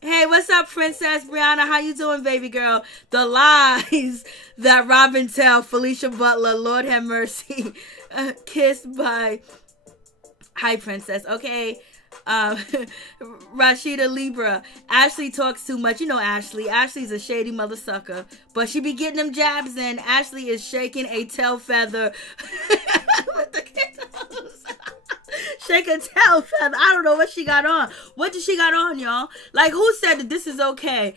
Hey, what's up, Princess Brianna? How you doing, baby girl? The lies that Robin tell Felicia Butler, Lord have mercy. Kissed by... Hi, Princess. Okay. Rashida Libra. Ashley talks too much. Ashley. Ashley's a shady mother sucker. But she be getting them jabs in. Ashley is shaking a tail feather. With the kiddos. Shake a tail feather. I don't know what she got on. What did she got on, y'all? Like, who said that this is okay?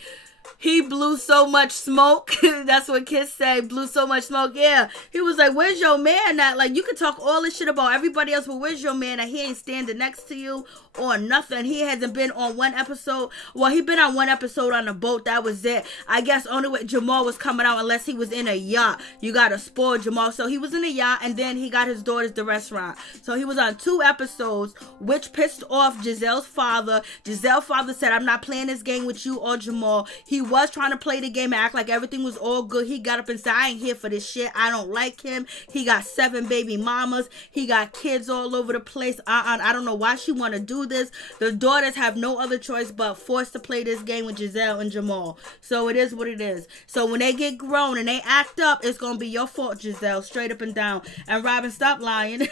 He blew so much smoke. That's what kids say. Blew so much smoke. Yeah. He was like, where's your man at? Like, you can talk all this shit about everybody else, but where's your man at? He ain't standing next to you or nothing. He hasn't been on one episode. Well, he been on one episode on a boat. That was it. I guess only way Jamal was coming out unless he was in a yacht. You gotta spoil Jamal. So he was in a yacht, and then he got his daughters the restaurant. So he was on 2 episodes, which pissed off Giselle's father. Giselle's father said, I'm not playing this game with you or Jamal. He was trying to play the game and act like everything was all good. He got up and said, I ain't here for this shit. I don't like him. He got 7 baby mamas. He got kids all over the place. I don't know why she want to do this. The daughters have no other choice but forced to play this game with Giselle and Jamal. So it is what it is. So when they get grown and they act up, it's going to be your fault, Giselle. Straight up and down. And Robin, stop lying.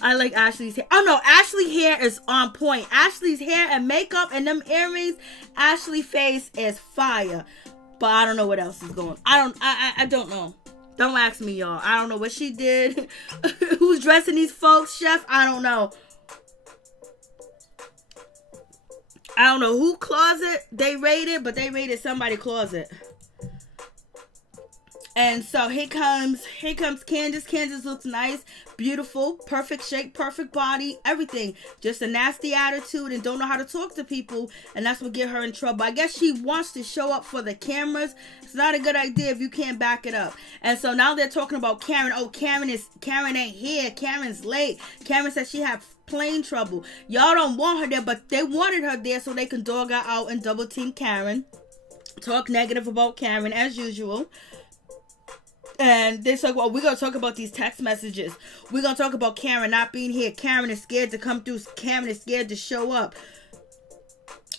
I like Ashley's hair. Oh no, Ashley's hair is on point. Ashley's hair and makeup and them earrings. Ashley's face is fire. But I don't know what else is going on. I don't know. Don't ask me, y'all. I don't know what she did. Who's dressing these folks, chef? I don't know. I don't know who closet they raided, but they raided somebody's closet. And so here comes Candace. Candace looks nice, beautiful, perfect shape, perfect body, everything. Just a nasty attitude and don't know how to talk to people, and that's what get her in trouble. I guess she wants to show up for the cameras. It's not a good idea if you can't back it up. And so now they're talking about Karen. Oh, Karen ain't here. Karen's late. Karen said she had plane trouble. Y'all don't want her there, but they wanted her there so they can dog her out and double team Karen. Talk negative about Karen as usual. And they said, well, we're going to talk about these text messages. We're going to talk about Karen not being here. Karen is scared to come through. Karen is scared to show up.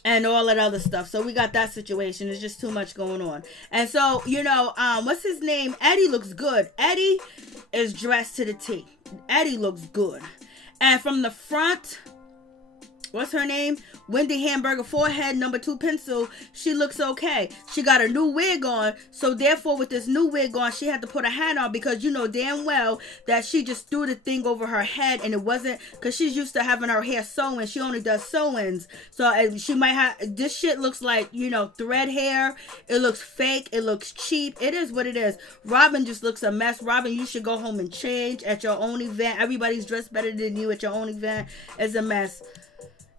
And all that other stuff. So we got that situation. There's just too much going on. And so, what's his name? Eddie looks good. Eddie is dressed to the T. Eddie looks good. And from the front, what's her name? Wendy Hamburger Forehead, number 2 pencil. She looks okay. She got a new wig on. So therefore, with this new wig on, she had to put a hat on because you know damn well that she just threw the thing over her head and it wasn't because she's used to having her hair sewn. She only does sew-ins. So she might have, this shit looks like, thread hair. It looks fake. It looks cheap. It is what it is. Robin just looks a mess. Robin, you should go home and change at your own event. Everybody's dressed better than you at your own event. It's a mess.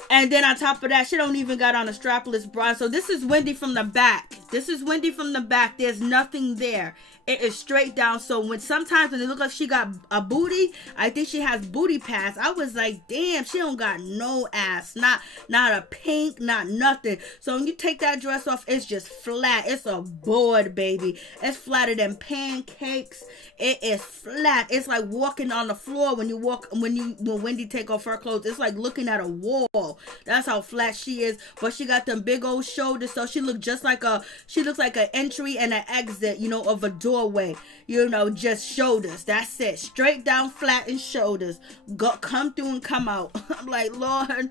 And then on top of that, she don't even got on a strapless bra. So this is Wendy from the back. There's nothing there. It is straight down. So sometimes when it looks like she got a booty, I think she has booty pads. I was like, damn, she don't got no ass. Not a pink, not nothing. So when you take that dress off, it's just flat. It's a board, baby. It's flatter than pancakes. It is flat. It's like walking on the floor when Wendy take off her clothes. It's like looking at a wall. That's how flat she is. But she got them big old shoulders. So she looks like an entry and an exit, of a doorway. Just shoulders. That's it. Straight down, flat and shoulders. Come through and come out. I'm like, Lord.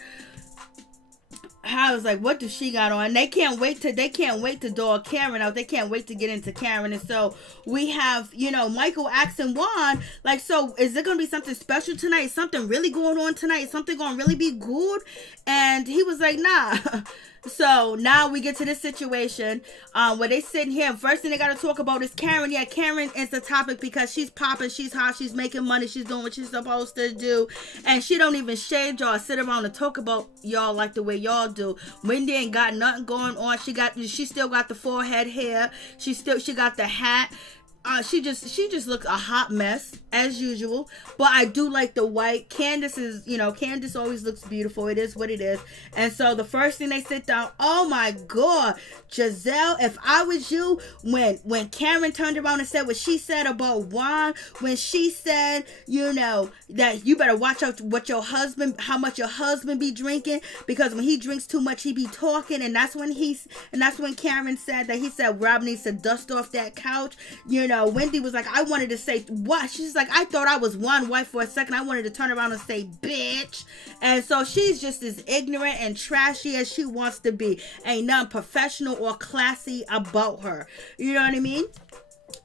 I was like, what does she got on? They can't wait to dog Karen out. They can't wait to get into Karen. And so we have, Michael asking Juan, like, so is there going to be something special tonight? Is something really going on tonight? Is something going to really be good? And he was like, nah. So now we get to this situation where they sitting here. First thing they got to talk about is Karen. Yeah, Karen is the topic because she's popping, she's hot, she's making money, she's doing what she's supposed to do, and she don't even shade y'all, sit around and talk about y'all like the way y'all do. Wendy ain't got nothing going on. She still got the forehead hair. She got the hat. She just looks a hot mess as usual, but I do like the white. Candace always looks beautiful. It is what it is. And so the first thing they sit down, oh my God, Giselle, if I was you, when Karen turned around and said what she said about Juan, when she said, that you better watch out how much your husband be drinking, because when he drinks too much, he be talking, and that's when Karen said that he said Rob needs to dust off that couch. Wendy was like, I wanted to say what? She's like, I thought I was one wife for a second. I wanted to turn around and say bitch. And so she's just as ignorant and trashy as she wants to be. Ain't nothing professional or classy about her. You know what I mean?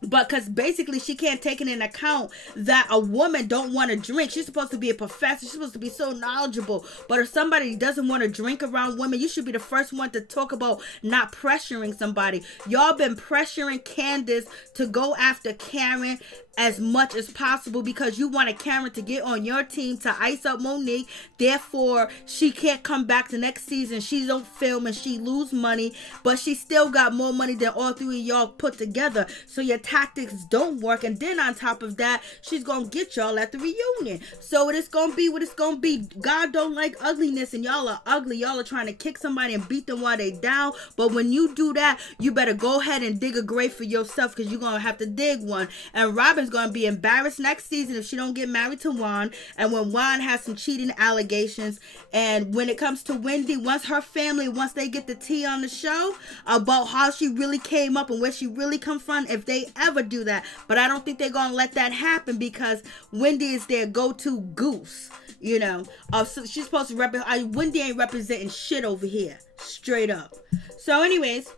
But because basically she can't take it in account that a woman don't want to drink. She's supposed to be a professor. She's supposed to be so knowledgeable. But if somebody doesn't want to drink around women, you should be the first one to talk about not pressuring somebody. Y'all been pressuring Candace to go after Karen as much as possible because you wanted Karen to get on your team to ice up Monique. Therefore, she can't come back to next season. She don't film and she lose money, but she still got more money than all three of y'all put together. So your tactics don't work. And then on top of that, she's gonna get y'all at the reunion. So it's gonna be what it's gonna be. God don't like ugliness, and y'all are ugly. Y'all are trying to kick somebody and beat them while they down. But when you do that, you better go ahead and dig a grave for yourself, because you're gonna have to dig one. And Robin's gonna be embarrassed next season if she don't get married to Juan, and when Juan has some cheating allegations. And when it comes to Wendy, once they get the tea on the show about how she really came up and where she really come from, if they ever do that. But I don't think they're gonna let that happen, because Wendy is their go-to goose. So she's supposed to represent. Wendy ain't representing shit over here, straight up. So anyways,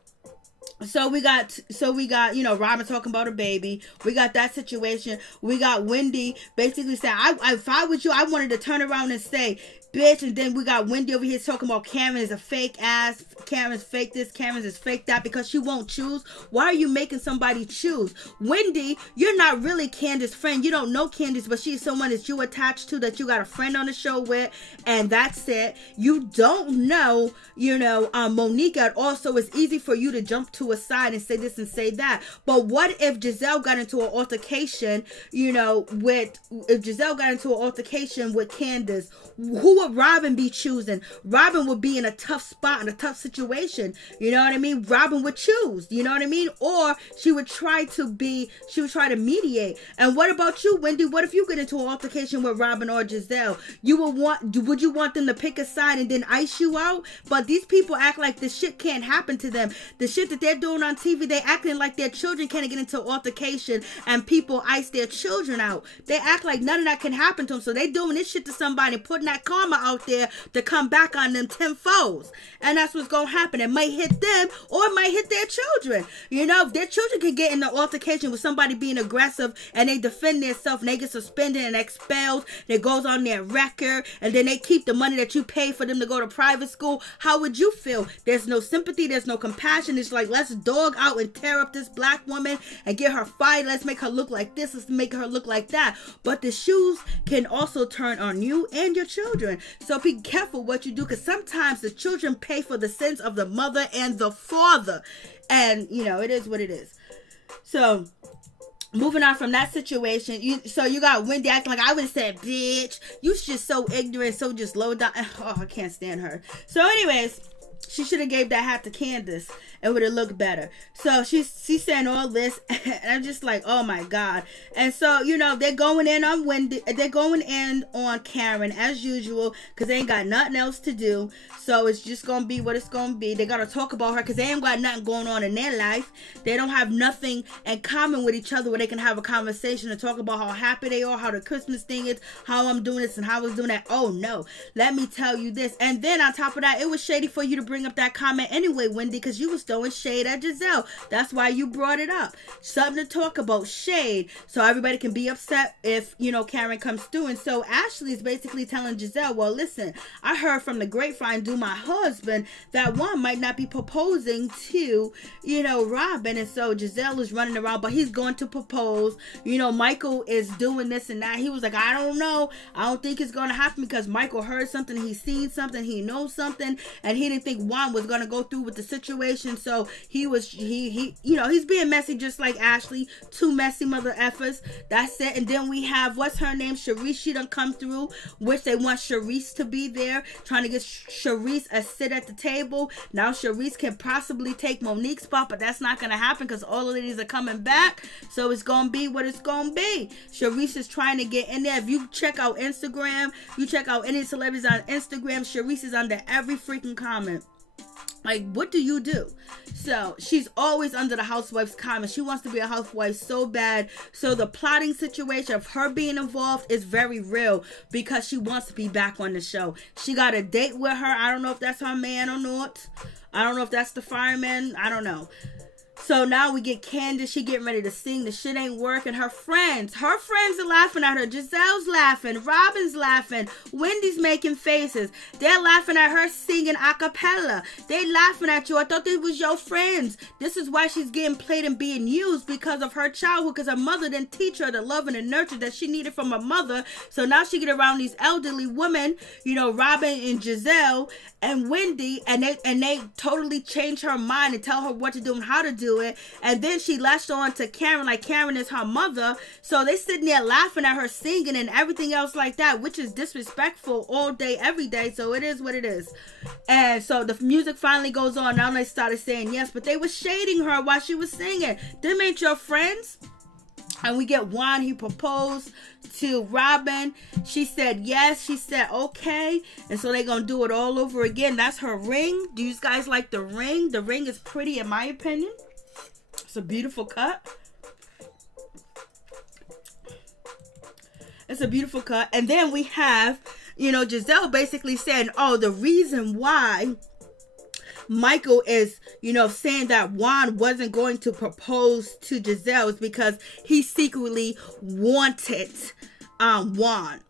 So we got, Robin talking about a baby. We got that situation. We got Wendy basically saying, if I was you, I wanted to turn around and say, bitch. And then we got Wendy over here talking about Karen is a fake ass. Karen's fake this. Karen's is fake that, because she won't choose. Why are you making somebody choose? Wendy, you're not really Candace's friend. You don't know Candace, but she's someone that you attached to, that you got a friend on the show with, and that's it. You don't know, Monique at all, so it's easy for you to jump to a side and say this and say that. But what if Giselle got into an altercation, with Candace? Who would Robin be choosing? Robin would be in a tough spot, in a tough situation. You know what I mean? Robin would choose. You know what I mean? Or she would try to mediate. And what about you, Wendy? What if you get into an altercation with Robin or Giselle? Would you want them to pick a side and then ice you out? But these people act like this shit can't happen to them. The shit that they're doing on TV, they acting like their children can't get into altercation and people ice their children out. They act like none of that can happen to them. So they doing this shit to somebody, putting that karma out there to come back on them tenfolds. And that's what's gonna happen. It might hit them or it might hit their children. You know, if their children can get in an altercation with somebody being aggressive and they defend themselves and they get suspended and expelled, it goes on their record, and then they keep the money that you pay for them to go to private school, how would you feel? There's no sympathy, there's no compassion. It's like, let's dog out and tear up this black woman and get her fired. Let's make her look like this, let's make her look like that. But the shoes can also turn on you and your children. So be careful what you do, because sometimes the children pay for the sins of the mother and the father. And, you know, it is what it is. So, moving on from that situation, you got Wendy acting like I would have said, bitch. You just so ignorant, so just low down. Oh, I can't stand her. So anyways, she should have gave that hat to Candace. It would have looked better. So she's saying all this, and I'm just like, oh my God. And so, you know, they're going in on Wendy. They're going in on Karen as usual, because they ain't got nothing else to do. So it's just going to be what it's going to be. They got to talk about her because they ain't got nothing going on in their life. They don't have nothing in common with each other where they can have a conversation and talk about how happy they are, how the Christmas thing is, how I'm doing this and how I was doing that. Oh no, let me tell you this. And then on top of that, it was shady for you to bring up that comment anyway, Wendy, because you was throwing shade at Giselle. That's why you brought it up. Something to talk about, shade, so everybody can be upset if, you know, Karen comes through. And so Ashley's basically telling Giselle, well, listen, I heard from the grapevine through my husband that Juan might not be proposing to, you know, Robin. And so Giselle is running around, but he's going to propose. You know, Michael is doing this and that. He was like, I don't know. I don't think it's going to happen, because Michael heard something, he's seen something, he knows something, and he didn't think Juan was going to go through with the situation. So he you know, he's being messy just like Ashley. Two messy mother effers. That's it. And then we have, what's her name? Sharice. She done come through, which they want Sharice to be there, trying to get Sharice a sit at the table. Now Sharice can possibly take Monique's spot, but that's not going to happen because all of these are coming back. So it's going to be what it's going to be. Sharice is trying to get in there. If you check out Instagram, you check out any celebrities on Instagram, Sharice is under every freaking comment. Like, what do you do? So she's always under the Housewives comment. She wants to be a housewife so bad. So the plotting situation of her being involved is very real, because she wants to be back on the show. She got a date with her. I don't know if that's her man or not. I don't know if that's the fireman. I don't know. So now we get Candace. She getting ready to sing. The shit ain't working. Her friends are laughing at her. Giselle's laughing. Robin's laughing. Wendy's making faces. They're laughing at her singing a cappella. They laughing at you. I thought they was your friends. This is why she's getting played and being used, because of her childhood, because her mother didn't teach her the love and the nurture that she needed from her mother. So now she get around these elderly women, you know, Robin and Giselle and Wendy, and they totally change her mind and tell her what to do and how to do it. And then she latched on to Karen like Karen is her mother. So they sitting there laughing at her singing and everything else like that, which is disrespectful all day, every day. So it is what it is. And so the music finally goes on. Now they started saying yes, but they were shading her while she was singing. Them ain't your friends. And we get Juan. He proposed to Robin. She said yes. She said okay. And so they're going to do it all over again. That's her ring. Do you guys like the ring? The ring is pretty in my opinion. It's a beautiful cut. It's a beautiful cut. And then we have, you know, Giselle basically saying, oh, the reason why Michael is, you know, saying that Juan wasn't going to propose to Giselle is because he secretly wanted Juan.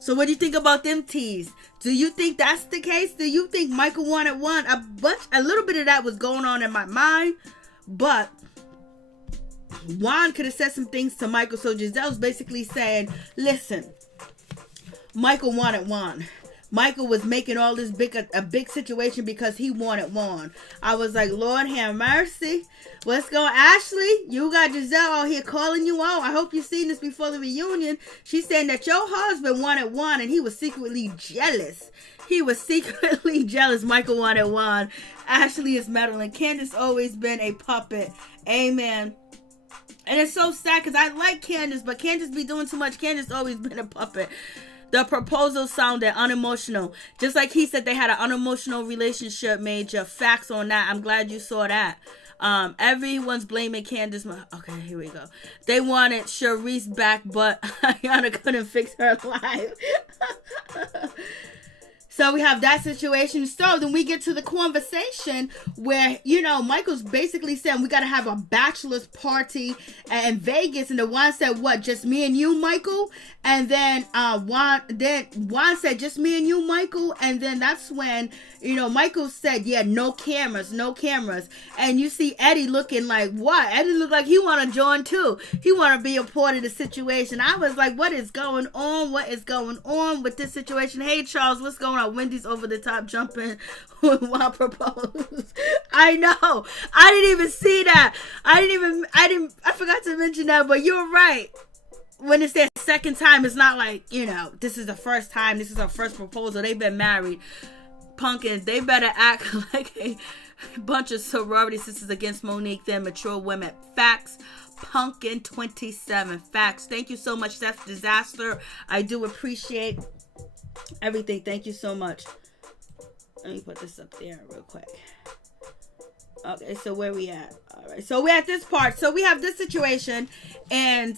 So what do you think about them teas? Do you think that's the case? Do you think Michael wanted Juan? A little bit of that was going on in my mind, but Juan could have said some things to Michael. So Giselle's basically saying, listen, Michael wanted Juan, Michael was making all this a big situation because he wanted Juan. I was like, Lord have mercy. What's going, Ashley? You got Giselle out here calling you out. I hope you've seen this before the reunion. She's saying that your husband wanted Juan and he was secretly jealous. He was secretly jealous. Michael wanted Juan. Ashley is meddling. Candace always been a puppet. Amen. And it's so sad because I like Candace, but Candace be doing too much. Candace always been a puppet. The proposal sounded unemotional. Just like he said they had an unemotional relationship, Major. Facts on that. I'm glad you saw that. Everyone's blaming Candace. Okay, here we go. They wanted Sharice back, but Ayana couldn't fix her life. So we have that situation. So then we get to the conversation where, Michael's basically saying we got to have a bachelor's party in Vegas. And the one said, what, just me and you, Michael? And then Juan said, just me and you, Michael? And then that's when, Michael said, yeah, no cameras. And you see Eddie looking like, what? Eddie looked like he want to join too. He want to be a part of the situation. I was like, what is going on? What is going on with this situation? Hey, Charles, what's going on? Wendy's over the top jumping while proposed. I know. I didn't even see that. I forgot to mention that, but you're right. When it's their second time, it's not like, this is the first time. This is our first proposal. They've been married. Pumpkins, they better act like a bunch of sorority sisters against Monique. They're mature women. Facts. Pumpkin 27. Facts. Thank you so much, Steph Disaster. I do appreciate everything. Thank you so much. Let me put this up there real quick. Okay, so where we at? All right, so we're at this part. So we have this situation, and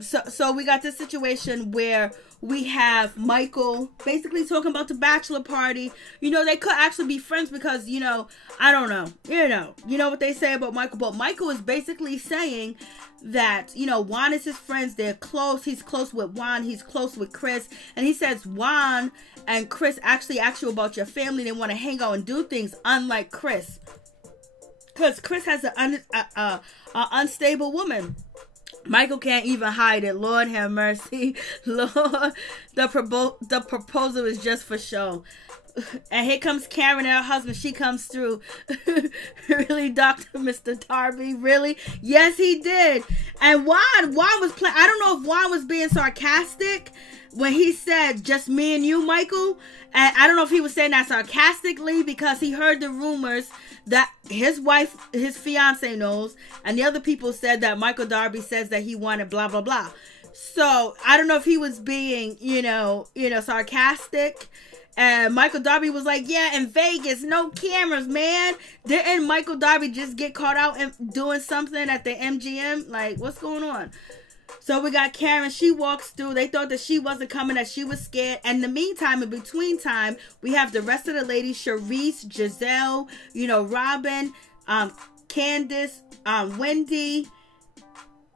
so we got this situation where we have Michael basically talking about the bachelor party. They could actually be friends because, I don't know. You know what they say about Michael. But Michael is basically saying that, Juan is his friends. They're close. He's close with Juan. He's close with Chris. And he says Juan and Chris actually ask you about your family. They want to hang out and do things, unlike Chris. Because Chris has an unstable woman. Michael can't even hide it. Lord have mercy. Lord, the proposal is just for show. And here comes Karen and her husband. She comes through. Really, Dr. Mr. Darby? Really? Yes, he did. And Juan was playing. I don't know if Juan was being sarcastic when he said, just me and you, Michael. And I don't know if he was saying that sarcastically because he heard the rumors that his wife, his fiance knows, and the other people said that Michael Darby says that he wanted blah, blah, blah. So I don't know if he was being, sarcastic. And Michael Darby was like, yeah, in Vegas, no cameras, man. Didn't Michael Darby just get caught out and doing something at the MGM? Like, what's going on? So we got Karen. She walks through. They thought that she wasn't coming, that she was scared. And in the meantime, in between time, we have the rest of the ladies, Sharice, Giselle, Robin, Candace, Wendy,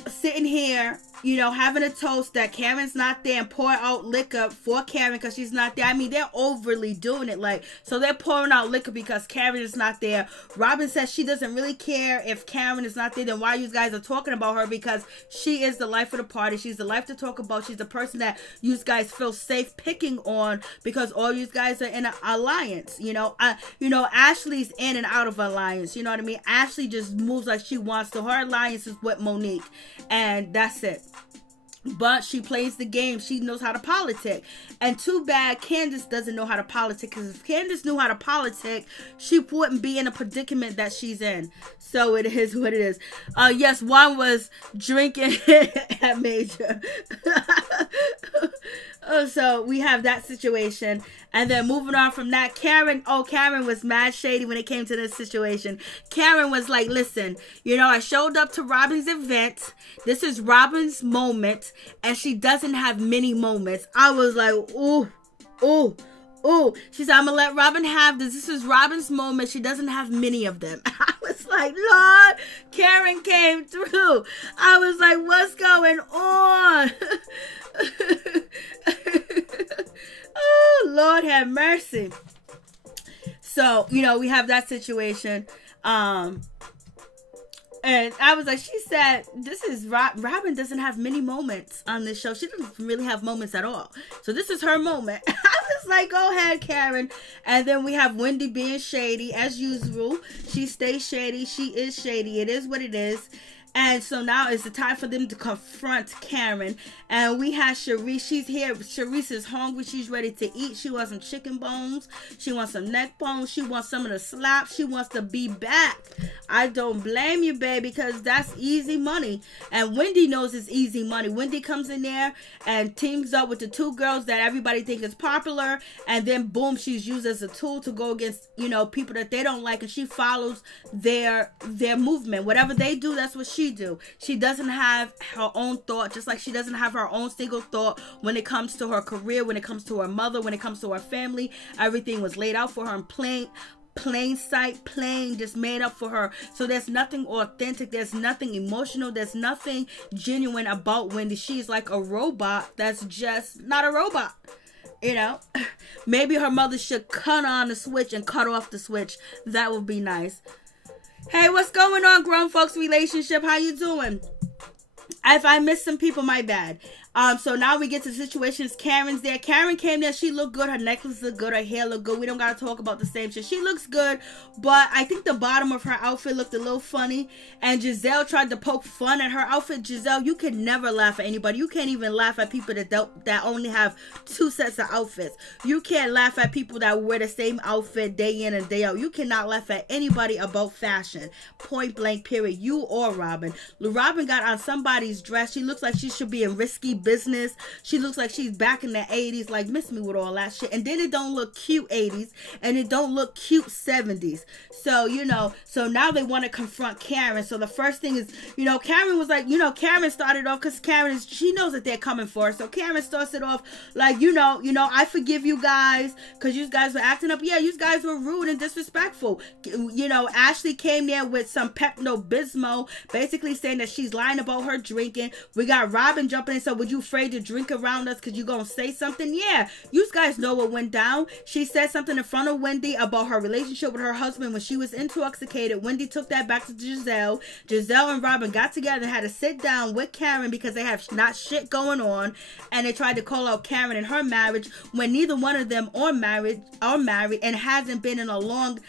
sitting here, having a toast that Karen's not there and pour out liquor for Karen because she's not there. I mean, they're overly doing it. So they're pouring out liquor because Karen is not there. Robin says she doesn't really care if Karen is not there. Then why you guys are talking about her? Because she is the life of the party. She's the life to talk about. She's the person that you guys feel safe picking on because all you guys are in an alliance. Ashley's in and out of alliance. You know what I mean? Ashley just moves like she wants to. Her alliance is with Monique. And that's it. But she plays the game. She knows how to politic. And too bad Candace doesn't know how to politic. Because if Candace knew how to politic, she wouldn't be in a predicament that she's in. So it is what it is. Yes, Juan was drinking at Major. So we have that situation. And then moving on from that, Karen was mad shady when it came to this situation. Karen was like, listen, I showed up to Robin's event. This is Robin's moment. And she doesn't have many moments. I was like, ooh. She said, I'm going to let Robin have this. This is Robin's moment. She doesn't have many of them. I was like, Lord, Karen came through. I was like, what's going on? Oh, Lord have mercy. So, we have that situation. And I was like, she said, this is Robin doesn't have many moments on this show. She doesn't really have moments at all. So this is her moment. I was like, go ahead, Karen. And then we have Wendy being shady as usual. She stays shady. She is shady. It is what it is. And so now it's the time for them to confront Karen. And we have Sharice. She's here. Sharice is hungry. She's ready to eat. She wants some chicken bones. She wants some neck bones. She wants some of the slaps. She wants to be back. I don't blame you, baby, because that's easy money. And Wendy knows it's easy money. Wendy comes in there and teams up with the two girls that everybody thinks is popular. And then, boom, she's used as a tool to go against, people that they don't like. And she follows their movement. Whatever they do, that's what she do. She doesn't have her own thought, just like she doesn't have her own single thought when it comes to her career, when it comes to her mother, when it comes to her family. Everything was laid out for her in plain sight, just made up for her. So there's nothing authentic, there's nothing emotional, there's nothing genuine about Wendy. She's like a robot that's just not a robot. Maybe her mother should cut on the switch and cut off the switch. That would be nice. Hey, what's going on, grown folks relationship? How you doing? If I missed some people, my bad. So now we get to situations. Karen's there. Karen came there. She looked good. Her necklace looked good. Her hair looked good. We don't got to talk about the same shit. She looks good, but I think the bottom of her outfit looked a little funny. And Giselle tried to poke fun at her outfit. Giselle, you can never laugh at anybody. You can't even laugh at people that only have two sets of outfits. You can't laugh at people that wear the same outfit day in and day out. You cannot laugh at anybody about fashion. Point blank, period. You or Robin. Robin got on somebody's dress. She looks like she should be in risky business. She looks like she's back in the 80s, like, miss me with all that shit. And then it don't look cute 80s and it don't look cute 70s. So, so now they want to confront Karen. So the first thing is, Karen was like, Karen started off because she knows that they're coming for her. So Karen starts it off like, I forgive you guys because you guys were acting up. Yeah, you guys were rude and disrespectful. Ashley came there with some Pepto-Bismol, basically saying that she's lying about her drinking. We got Robin jumping in. So would you afraid to drink around us because you're going to say something? Yeah, you guys know what went down. She said something in front of Wendy about her relationship with her husband when she was intoxicated. Wendy took that back to Giselle. Giselle and Robin got together and had to sit down with Karen because they have not shit going on, and they tried to call out Karen and her marriage when neither one of them are married and hasn't been in a long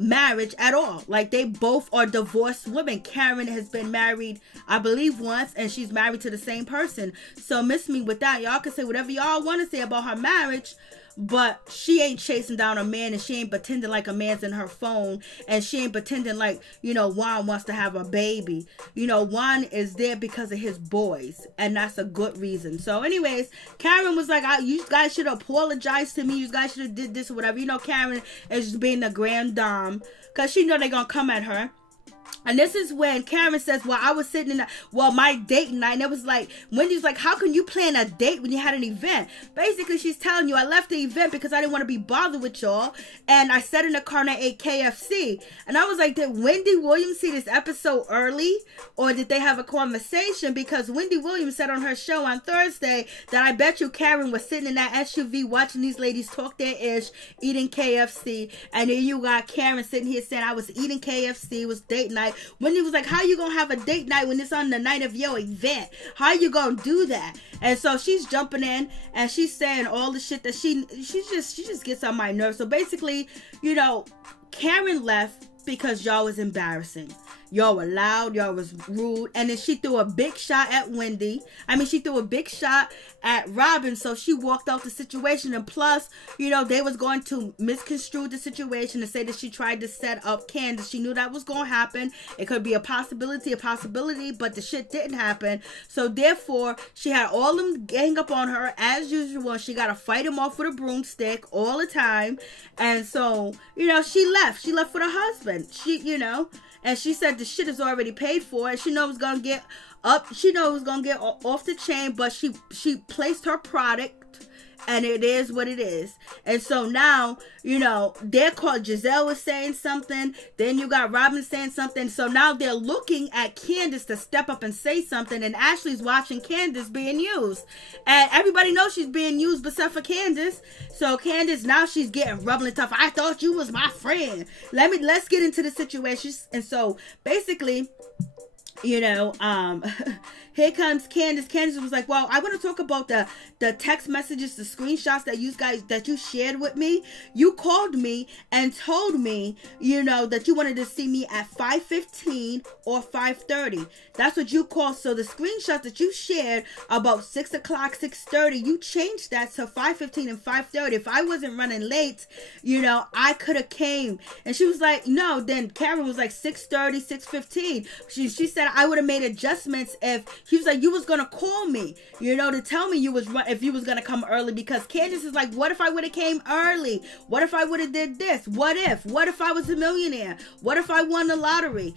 marriage at all. Like, they both are divorced women. Karen has been married, I believe, once, and she's married to the same person. So miss me with that. Y'all can say whatever y'all want to say about her marriage, but she ain't chasing down a man, and she ain't pretending like a man's in her phone, and she ain't pretending like, Juan wants to have a baby. Juan is there because of his boys, and that's a good reason. So anyways, Karen was like, you guys should apologize to me. You guys should have did this or whatever. Karen is being the grand dame because she know they're going to come at her. And this is when Karen says, well, I was sitting in my date night. And it was like, Wendy's like, how can you plan a date when you had an event? Basically, she's telling you, I left the event because I didn't want to be bothered with y'all. And I sat in the car and I ate KFC. And I was like, did Wendy Williams see this episode early? Or did they have a conversation? Because Wendy Williams said on her show on Thursday that I bet you Karen was sitting in that SUV watching these ladies talk their ish, eating KFC. And then you got Karen sitting here saying I was eating KFC. It was date night. Wendy was like, how you gonna have a date night when it's on the night of your event? How you gonna do that? And so she's jumping in and she's saying all the shit that she just gets on my nerves. So basically, Karen left because y'all was embarrassing. Y'all were loud, y'all was rude, and then she threw a big shot at Wendy. She threw a big shot at Robin, so she walked out the situation. And plus, they was going to misconstrue the situation and say that she tried to set up Candace. She knew that was going to happen. It could be a possibility, but the shit didn't happen. So therefore, she had all them gang up on her as usual. She got to fight him off with a broomstick all the time. And so, she left. She left with her husband. And she said the shit is already paid for, and she knows it's gonna get up. She knows it's gonna get off the chain, but she placed her product and it is what it is. And so now, they're called, Giselle was saying something, then you got Robin saying something, so now they're looking at Candace to step up and say something, and Ashley's watching Candace being used, and everybody knows she's being used except for Candace. So Candace, now she's getting rubbing tough. I thought you was my friend. Let's get into the situation. And so basically, here comes Candace. Candace was like, well, I want to talk about the text messages, the screenshots that you shared with me. You called me and told me, that you wanted to see me at 5:15 or 5:30. That's what you called. So the screenshots that you shared about 6 o'clock, 6:30, you changed that to 5:15 and 5:30. If I wasn't running late, I could have came. And she was like, no. Then Karen was like 6:30, 6:15. She said I would have made adjustments if he was like, you was gonna call me, to tell me if you was gonna come early, because Candace is like, what if I would have came early? What if I would have did this? What if I was a millionaire? What if I won the lottery?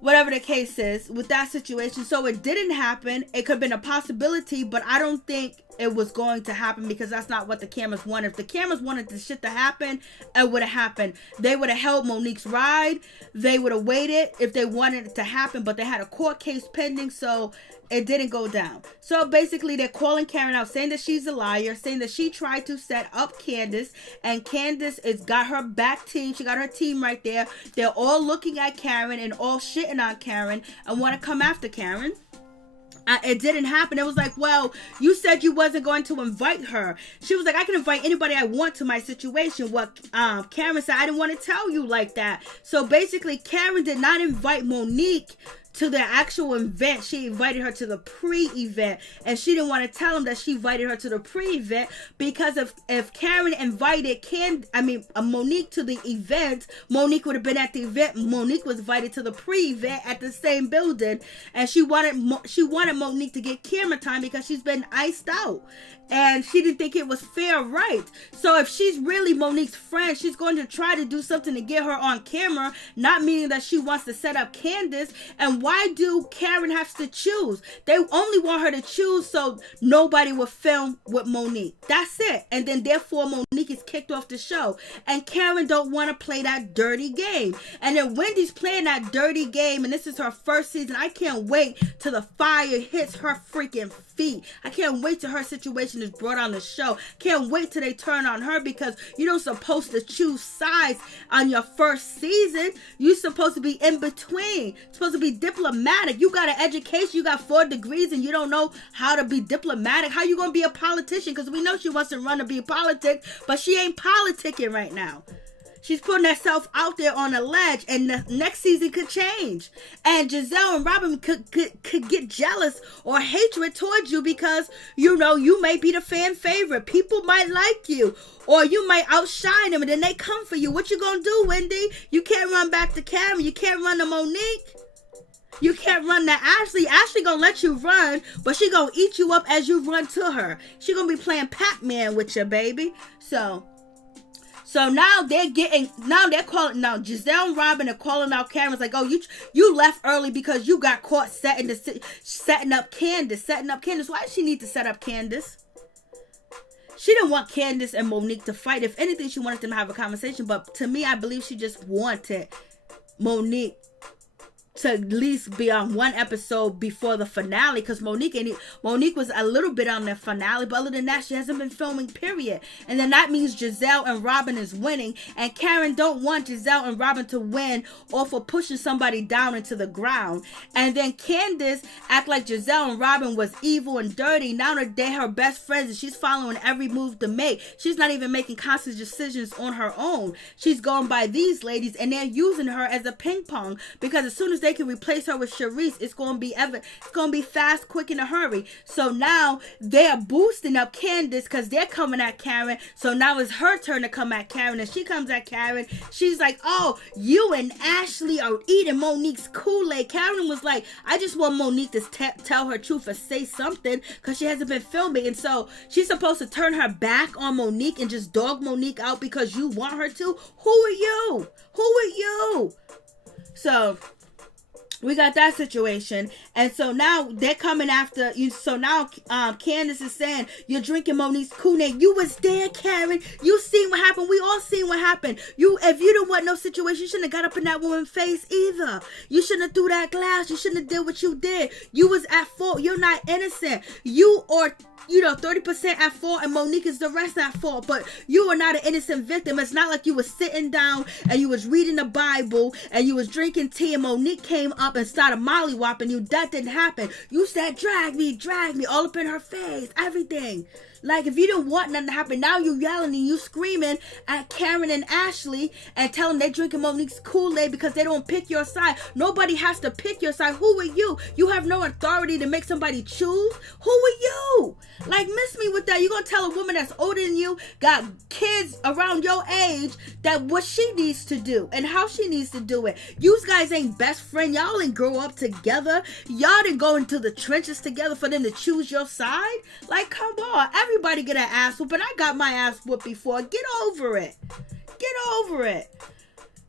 Whatever the case is with that situation. So it didn't happen. It could have been a possibility, but I don't think it was going to happen, because that's not what the cameras wanted. If the cameras wanted the shit to happen, it would have happened. They would have held Monique's ride. They would have waited if they wanted it to happen, but they had a court case pending, so it didn't go down. So basically, they're calling Karen out, saying that she's a liar, saying that she tried to set up Candace, and Candace has got her back team. She got her team right there. They're all looking at Karen and all shitting on Karen and want to come after Karen. It didn't happen. It was like, well, you said you wasn't going to invite her. She was like, I can invite anybody I want to my situation. What Karen said, I didn't want to tell you like that. So basically, Karen did not invite Monique to the actual event. She invited her to the pre-event, and she didn't want to tell him that she invited her to the pre-event, because if Karen invited Monique to the event, Monique would have been at the event. Monique was invited to the pre-event at the same building, and she wanted Monique to get camera time because she's been iced out, and she didn't think it was fair, right? So if she's really Monique's friend, she's going to try to do something to get her on camera, not meaning that she wants to set up Candace. And why do Karen have to choose? They only want her to choose so nobody will film with Monique. That's it. And then therefore Monique is kicked off the show. And Karen don't want to play that dirty game. And then Wendy's playing that dirty game, and this is her first season. I can't wait till the fire hits her freaking feet. I can't wait till her situation is brought on the show. Can't wait till they turn on her, because you don't supposed to choose sides on your first season. You're supposed to be in between. You're supposed to be diplomatic. You got an education, you got 4 degrees, and you don't know how to be diplomatic. How you gonna be a politician? Because we know she wants to run to be a politic, but she ain't politicking right now. She's putting herself out there on a ledge, and the next season could change. And Giselle and Robin could get jealous or hatred towards you, because, you may be the fan favorite. People might like you, or you might outshine them, and then they come for you. What you gonna do, Wendy? You can't run back to Karen. You can't run to Monique. You can't run to Ashley. Ashley gonna let you run, but she gonna eat you up as you run to her. She gonna be playing Pac-Man with you, baby. So now they're calling, now Giselle and Robin are calling out Karen. It's like, oh, you left early because you got caught setting up Candace. Why does she need to set up Candace? She didn't want Candace and Monique to fight. If anything, she wanted them to have a conversation. But to me, I believe she just wanted Monique to at least be on one episode before the finale, because Monique was a little bit on the finale, but other than that, she hasn't been filming, period. And then that means Giselle and Robin is winning, and Karen don't want Giselle and Robin to win or for pushing somebody down into the ground. And then Candace act like Giselle and Robin was evil and dirty. Now that they're her best friends and she's following every move to make. She's not even making conscious decisions on her own. She's going by these ladies, and they're using her as a ping pong, because as soon as they can replace her with Charisse, it's going to be fast, quick, in a hurry. So now they're boosting up Candace because they're coming at Karen. So now it's her turn to come at Karen, and she comes at Karen. She's like, oh, you and Ashley are eating Monique's Kool-Aid. Karen was like, I just want Monique to tell her truth or say something, because she hasn't been filming. And so she's supposed to turn her back on Monique and just dog Monique out because you want her to. Who are you? So we got that situation. And so now they're coming after you. So now Candace is saying, you're drinking Monique's Kool-Aid. You was there, Karen. You seen what happened. We all seen what happened. If you didn't want no situation, you shouldn't have got up in that woman's face either. You shouldn't have threw that glass. You shouldn't have did what you did. You was at fault. You're not innocent. You are 30% at fault, and Monique is the rest at fault. But you are not an innocent victim. It's not like you was sitting down and you was reading the Bible and you was drinking tea and Monique came up and started mollywopping you. That didn't happen. You said, drag me, all up in her face, everything. Like, if you didn't want nothing to happen, now you yelling and you screaming at Karen and Ashley and telling them they drinking Monique's Kool-Aid because they don't pick your side. Nobody has to pick your side. Who are you? You have no authority to make somebody choose. Who are you? Like, miss me with that. You gonna tell a woman that's older than you, got kids around your age, that what she needs to do and how she needs to do it. You guys ain't best friend. Y'all didn't grow up together. Y'all didn't go into the trenches together for them to choose your side. Like, come on. Everybody get an ass whoop, and I got my ass whooped before. Get over it. Get over it.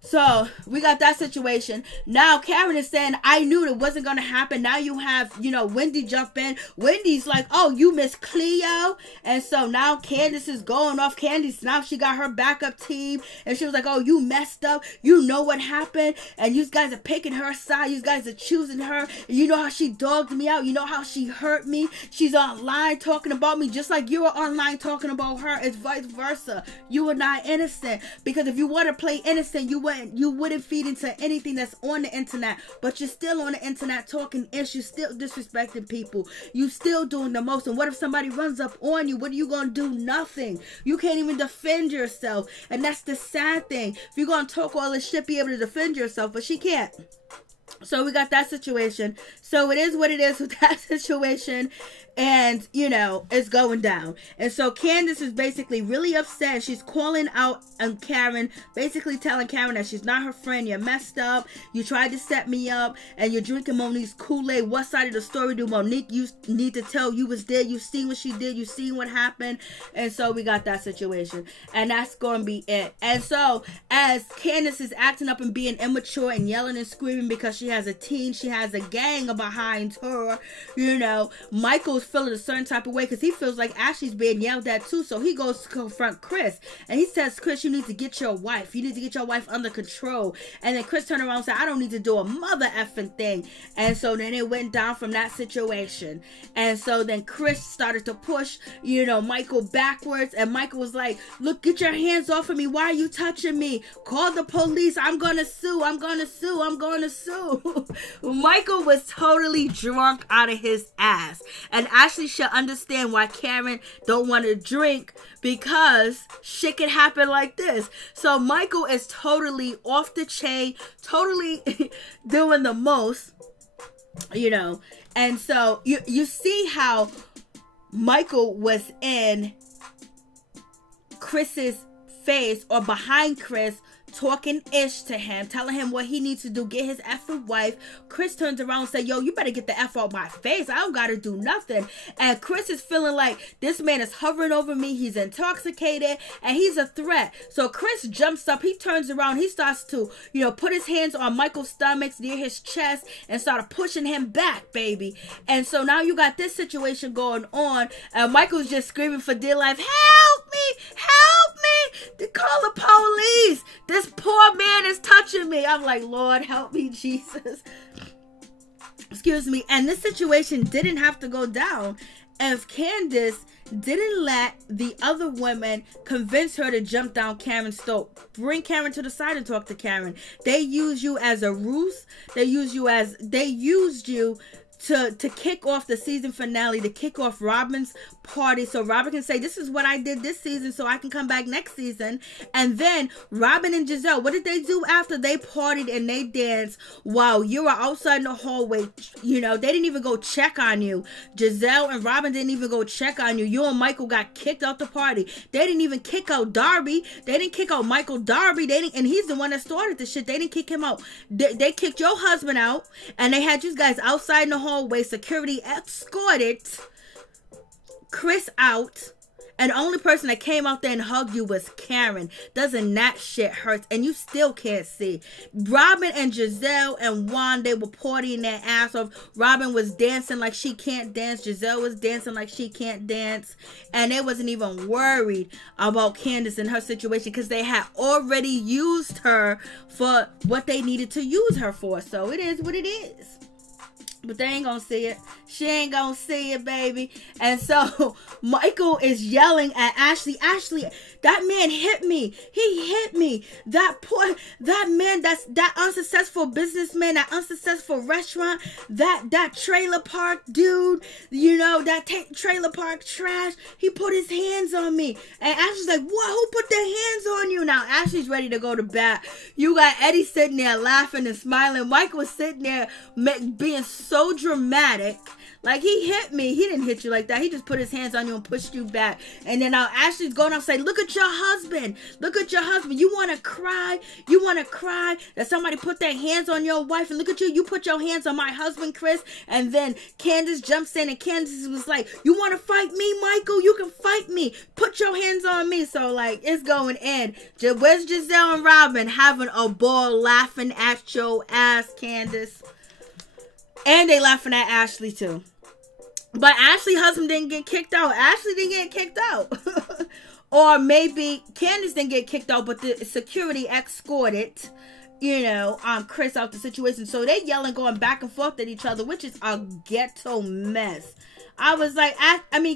So we got that situation. Now Karen is saying, I knew it wasn't going to happen. Now you have, Wendy jump in. Wendy's like, oh, you Miss Cleo. And so now Candace is going off. Candace, now she got her backup team. And she was like, oh, you messed up. You know what happened. And you guys are picking her side. You guys are choosing her. And you know how she dogged me out. You know how she hurt me. She's online talking about me just like you were online talking about her. It's vice versa. You are not innocent. Because if you want to play innocent, you wouldn't feed into anything that's on the internet, but you're still on the internet talking ish. You still disrespecting people. You still doing the most. And what if somebody runs up on you? What are you gonna do? Nothing. You can't even defend yourself. And that's the sad thing. If you're gonna talk all this shit, be able to defend yourself, but she can't. So we got that situation. So it is what it is with that situation. And, it's going down. And so Candace is basically really upset. She's calling out Karen, basically telling Karen that she's not her friend. You're messed up. You tried to set me up. And you're drinking Monique's Kool-Aid. What side of the story do Monique you need to tell? You was there. You seen what she did. You seen what happened. And so we got that situation. And that's going to be it. And so as Candace is acting up and being immature and yelling and screaming because she has a team, she has a gang behind her, Michael's feeling a certain type of way because he feels like Ashley's being yelled at too. So he goes to confront Chris and he says, Chris, you need to get your wife. You need to get your wife under control. And then Chris turned around and said, I don't need to do a mother effing thing. And so then it went down from that situation. And so then Chris started to push, Michael backwards. And Michael was like, look, get your hands off of me. Why are you touching me? Call the police. I'm going to sue. I'm going to sue. I'm going to sue. Michael was totally drunk out of his ass. And Ashley should understand why Karen don't want to drink, because shit can happen like this. So Michael is totally off the chain, totally doing the most, And so you see how Michael was in Chris's face or behind Chris, talking ish to him, telling him what he needs to do, get his effing wife. Chris turns around and says, yo, you better get the F out my face. I don't gotta do nothing. And Chris is feeling like this man is hovering over me. He's intoxicated and he's a threat. So Chris jumps up. He turns around. He starts to, put his hands on Michael's stomach near his chest and started pushing him back, baby. And so now you got this situation going on. And Michael's just screaming for dear life, help me, help me. They call the police. This poor man is touching me. I'm like, Lord, help me, Jesus. Excuse me. And this situation didn't have to go down if Candace didn't let the other women convince her to jump down Karen's throat. Bring Karen to the side and talk to Karen. They use you as a ruse. They used you to kick off the season finale, to kick off Robin's party, so Robin can say, this is what I did this season, so I can come back next season. And then Robin and Giselle, what did they do after they partied and they danced while you were outside in the hallway? They didn't even go check on you. Giselle and Robin didn't even go check on you. You and Michael got kicked out the party. They didn't even kick out Darby. They didn't kick out Michael Darby. And he's the one that started the shit. They didn't kick him out. They kicked your husband out, and they had you guys outside in the hallway. Security escorted Chris out, And the only person that came out there and hugged you was Karen. Doesn't that shit hurt? And you still can't see. Robin and Giselle and Juan, they were partying their ass off. Robin was dancing like she can't dance. Giselle was dancing like she can't dance. And they wasn't even worried about Candace and her situation because they had already used her for what they needed to use her for. So it is what it is. But they ain't gonna see it. She ain't gonna see it, baby. And so Michael is yelling at Ashley. Ashley, that man hit me. He hit me. That man, that unsuccessful businessman, that unsuccessful restaurant, that trailer park dude, that trailer park trash. He put his hands on me. And Ashley's like, what? Who put their hands on you? Now Ashley's ready to go to bat. You got Eddie sitting there laughing and smiling. Michael was sitting there being so dramatic. Like, he hit me. He didn't hit you like that. He just put his hands on you and pushed you back. And then now Ashley's going up saying, look at your husband. Look at your husband. You want to cry? You want to cry that somebody put their hands on your wife? And look at you. You put your hands on my husband, Chris. And then Candace jumps in and Candace was like, you want to fight me, Michael? You can fight me. Put your hands on me. So, like, it's going in. Where's Giselle and Robin having a ball laughing at your ass, Candace? And they laughing at Ashley too. But Ashley's husband didn't get kicked out. Ashley didn't get kicked out. Or maybe Candace didn't get kicked out, but the security escorted, Chris out the situation. So they yelling, going back and forth at each other, which is a ghetto mess. I was like,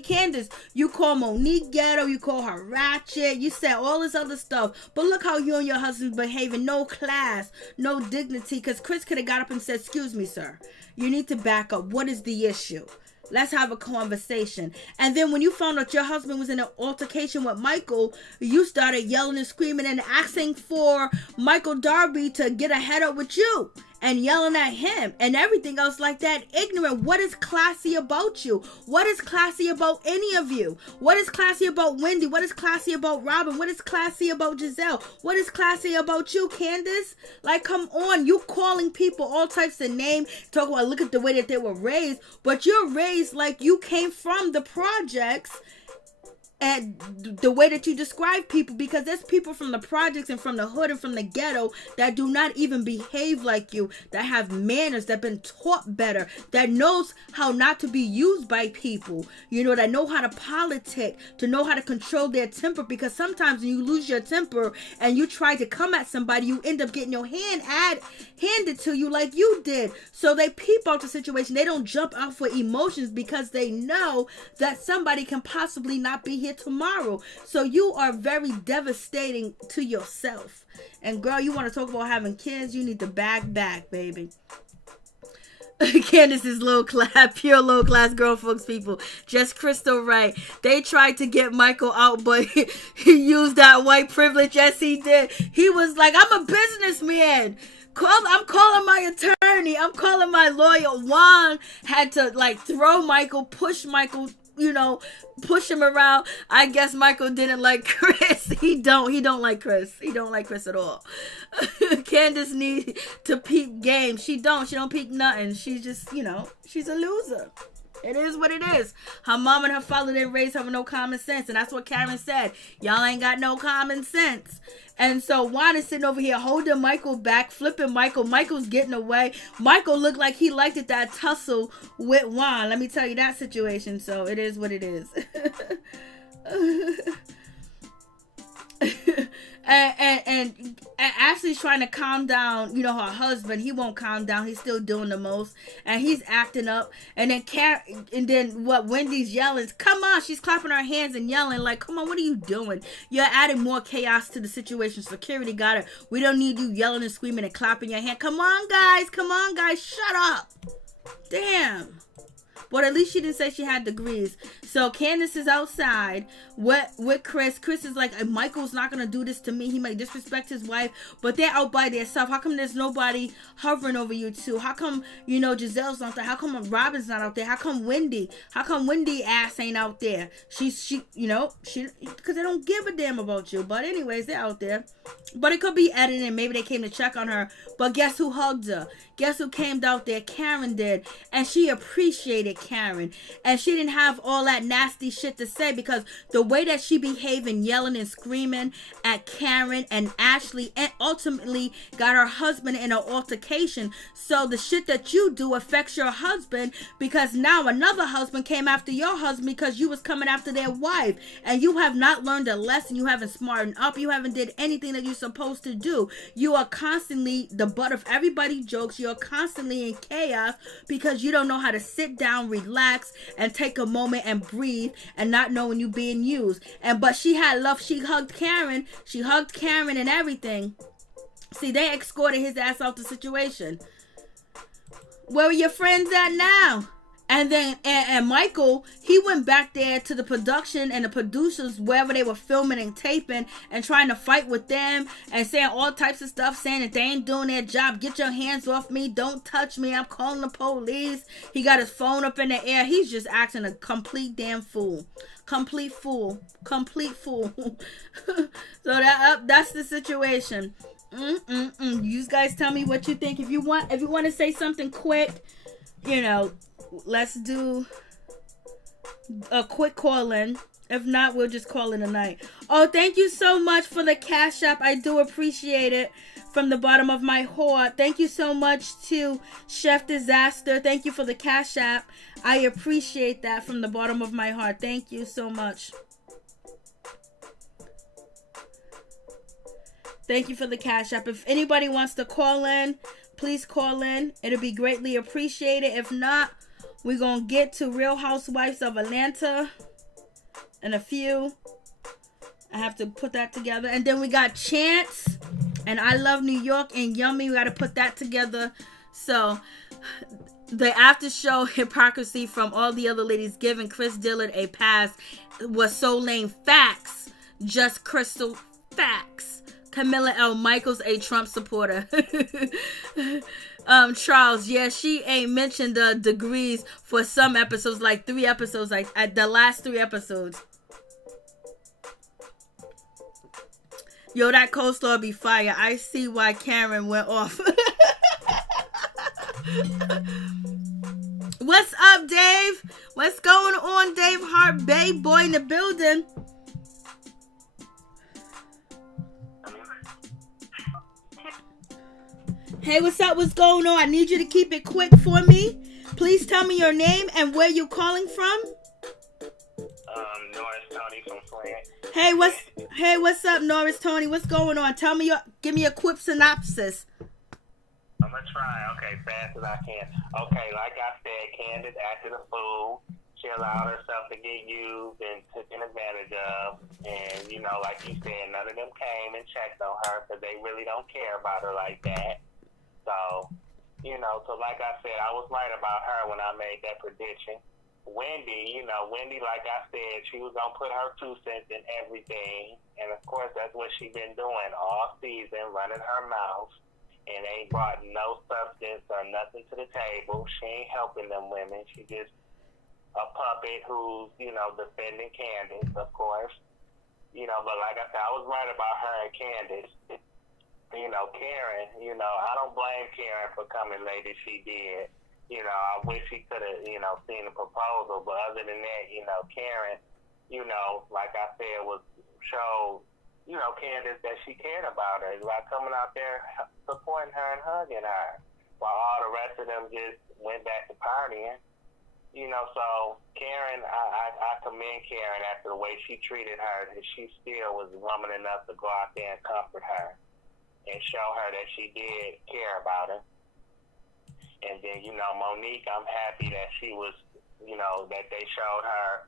Candace, you call Monique ghetto, you call her ratchet, you said all this other stuff. But look how you and your husband behaving. No class, no dignity. Because Chris could have got up and said, excuse me, sir. You need to back up. What is the issue? Let's have a conversation. And then when you found out your husband was in an altercation with Michael, you started yelling and screaming and asking for Michael Darby to get a head up with you. And yelling at him and everything else like that. Ignorant. What is classy about you? What is classy about any of you? What is classy about Wendy? What is classy about Robin? What is classy about Giselle? What is classy about you, Candace? Like, come on. You calling people all types of names. Talk about, look at the way that they were raised. But you're raised like you came from the projects. And the way that you describe people, because there's people from the projects and from the hood and from the ghetto that do not even behave like you, that have manners, that have been taught better, that knows how not to be used by people, that know how to politic, to know how to control their temper, because sometimes when you lose your temper and you try to come at somebody, you end up getting your hand handed to you like you did. So they peep out the situation. They don't jump out for emotions because they know that somebody can possibly not be here tomorrow. So you are very devastating to yourself. And girl, you want to talk about having kids, you need to back, baby. Candace's low class, pure low class girl folks people. Just crystal right. They tried to get Michael out, but he used that white privilege. Yes, he did. He was like, I'm a businessman. I'm calling my attorney. I'm calling my lawyer. Juan had to throw Michael, push Michael, push him around. I guess Michael didn't like Chris. He don't like Chris. He don't like Chris at all. Candace needs to peep game. She don't peep nothing. She's just, she's a loser. It is what it is. Her mom and her father didn't raise her with no common sense. And that's what Karen said. Y'all ain't got no common sense. And so Juan is sitting over here holding Michael back, flipping Michael. Michael's getting away. Michael looked like he liked it, that tussle with Juan. Let me tell you that situation. So it is what it is. And Ashley's trying to calm down, her husband. He won't calm down. He's still doing the most, and he's acting up. And then Wendy's yelling, come on. She's clapping her hands and yelling like, come on, what are you doing? You're adding more chaos to the situation. Security got it. We don't need you yelling and screaming and clapping your hand. Come on, guys, shut up. Damn. But at least she didn't say she had degrees. So Candace is outside with Chris. Chris is like, Michael's not going to do this to me. He might disrespect his wife. But they're out by themselves. How come there's nobody hovering over you two? How come, Giselle's not there? How come Robin's not out there? How come Wendy ass ain't out there? She because they don't give a damn about you. But anyways, they're out there. But it could be editing. Maybe they came to check on her. But guess who hugged her? Guess who came out there? Karen did. And she appreciated Karen. And she didn't have all that nasty shit to say, because the way that she behaved and yelling and screaming at Karen and Ashley, and ultimately got her husband in an altercation. So the shit that you do affects your husband, because now another husband came after your husband because you was coming after their wife. And you have not learned a lesson. You haven't smartened up. You haven't did anything that you're supposed to do. You are constantly the butt of everybody's jokes. You're constantly in chaos because you don't know how to sit down, relax, and take a moment and breathe, and not know when you're being used. But she had love. She hugged Karen. She hugged Karen and everything. See, they escorted his ass out the situation. Where are your friends at now? And then and Michael, he went back there to the production and the producers, wherever they were filming and taping, and trying to fight with them and saying all types of stuff, saying that they ain't doing their job. Get your hands off me. Don't touch me. I'm calling the police. He got his phone up in the air. He's just acting a complete damn fool. Complete fool. Complete fool. So that's the situation. You guys tell me what you think. If you want to say something quick, let's do a quick call-in. If not, we'll just call it a night. Oh, thank you so much for the Cash App. I do appreciate it from the bottom of my heart. Thank you so much to Chef Disaster. Thank you for the Cash App. I appreciate that from the bottom of my heart. Thank you so much. Thank you for the Cash App. If anybody wants to call in, please call in. It'll be greatly appreciated. If not, we're going to get to Real Housewives of Atlanta in a few. I have to put that together. And then we got Chance and I Love New York and Yummy. We got to put that together. So the after show hypocrisy from all the other ladies giving Chris Dillard a pass was so lame. Facts. Just crystal facts. Camilla L. Michaels, a Trump supporter. Charles, yeah, she ain't mentioned the degrees for some episodes, like 3 episodes, like at the last 3 episodes. Yo, that coleslaw be fire. I see why Karen went off. What's up, Dave? What's going on, Dave Hart, Bay boy in the building? Hey, what's up? What's going on? I need you to keep it quick for me. Please tell me your name and where you calling from. Norris Tony from Flint. Hey, what's up, Norris Tony? What's going on? Give me a quick synopsis. I'm gonna try, okay, fast as I can. Okay, like I said, Candace acted a fool. She allowed herself to get used and taken advantage of. And, like you said, none of them came and checked on her because they really don't care about her like that. So, so like I said, I was right about her when I made that prediction. Wendy, like I said, she was going to put her 2 cents in everything. And, of course, that's what she's been doing all season, running her mouth. And ain't brought no substance or nothing to the table. She ain't helping them women. She just a puppet who's, defending Candace, of course. But like I said, I was right about her and Candace. Karen, I don't blame Karen for coming late as she did. I wish she could have, seen the proposal. But other than that, Karen, like I said, showed, Candace that she cared about her by coming out there supporting her and hugging her, while all the rest of them just went back to partying. So Karen, I commend Karen after the way she treated her, that she still was woman enough to go out there and comfort her and show her that she did care about her. And then, Monique, I'm happy that she was, that they showed her,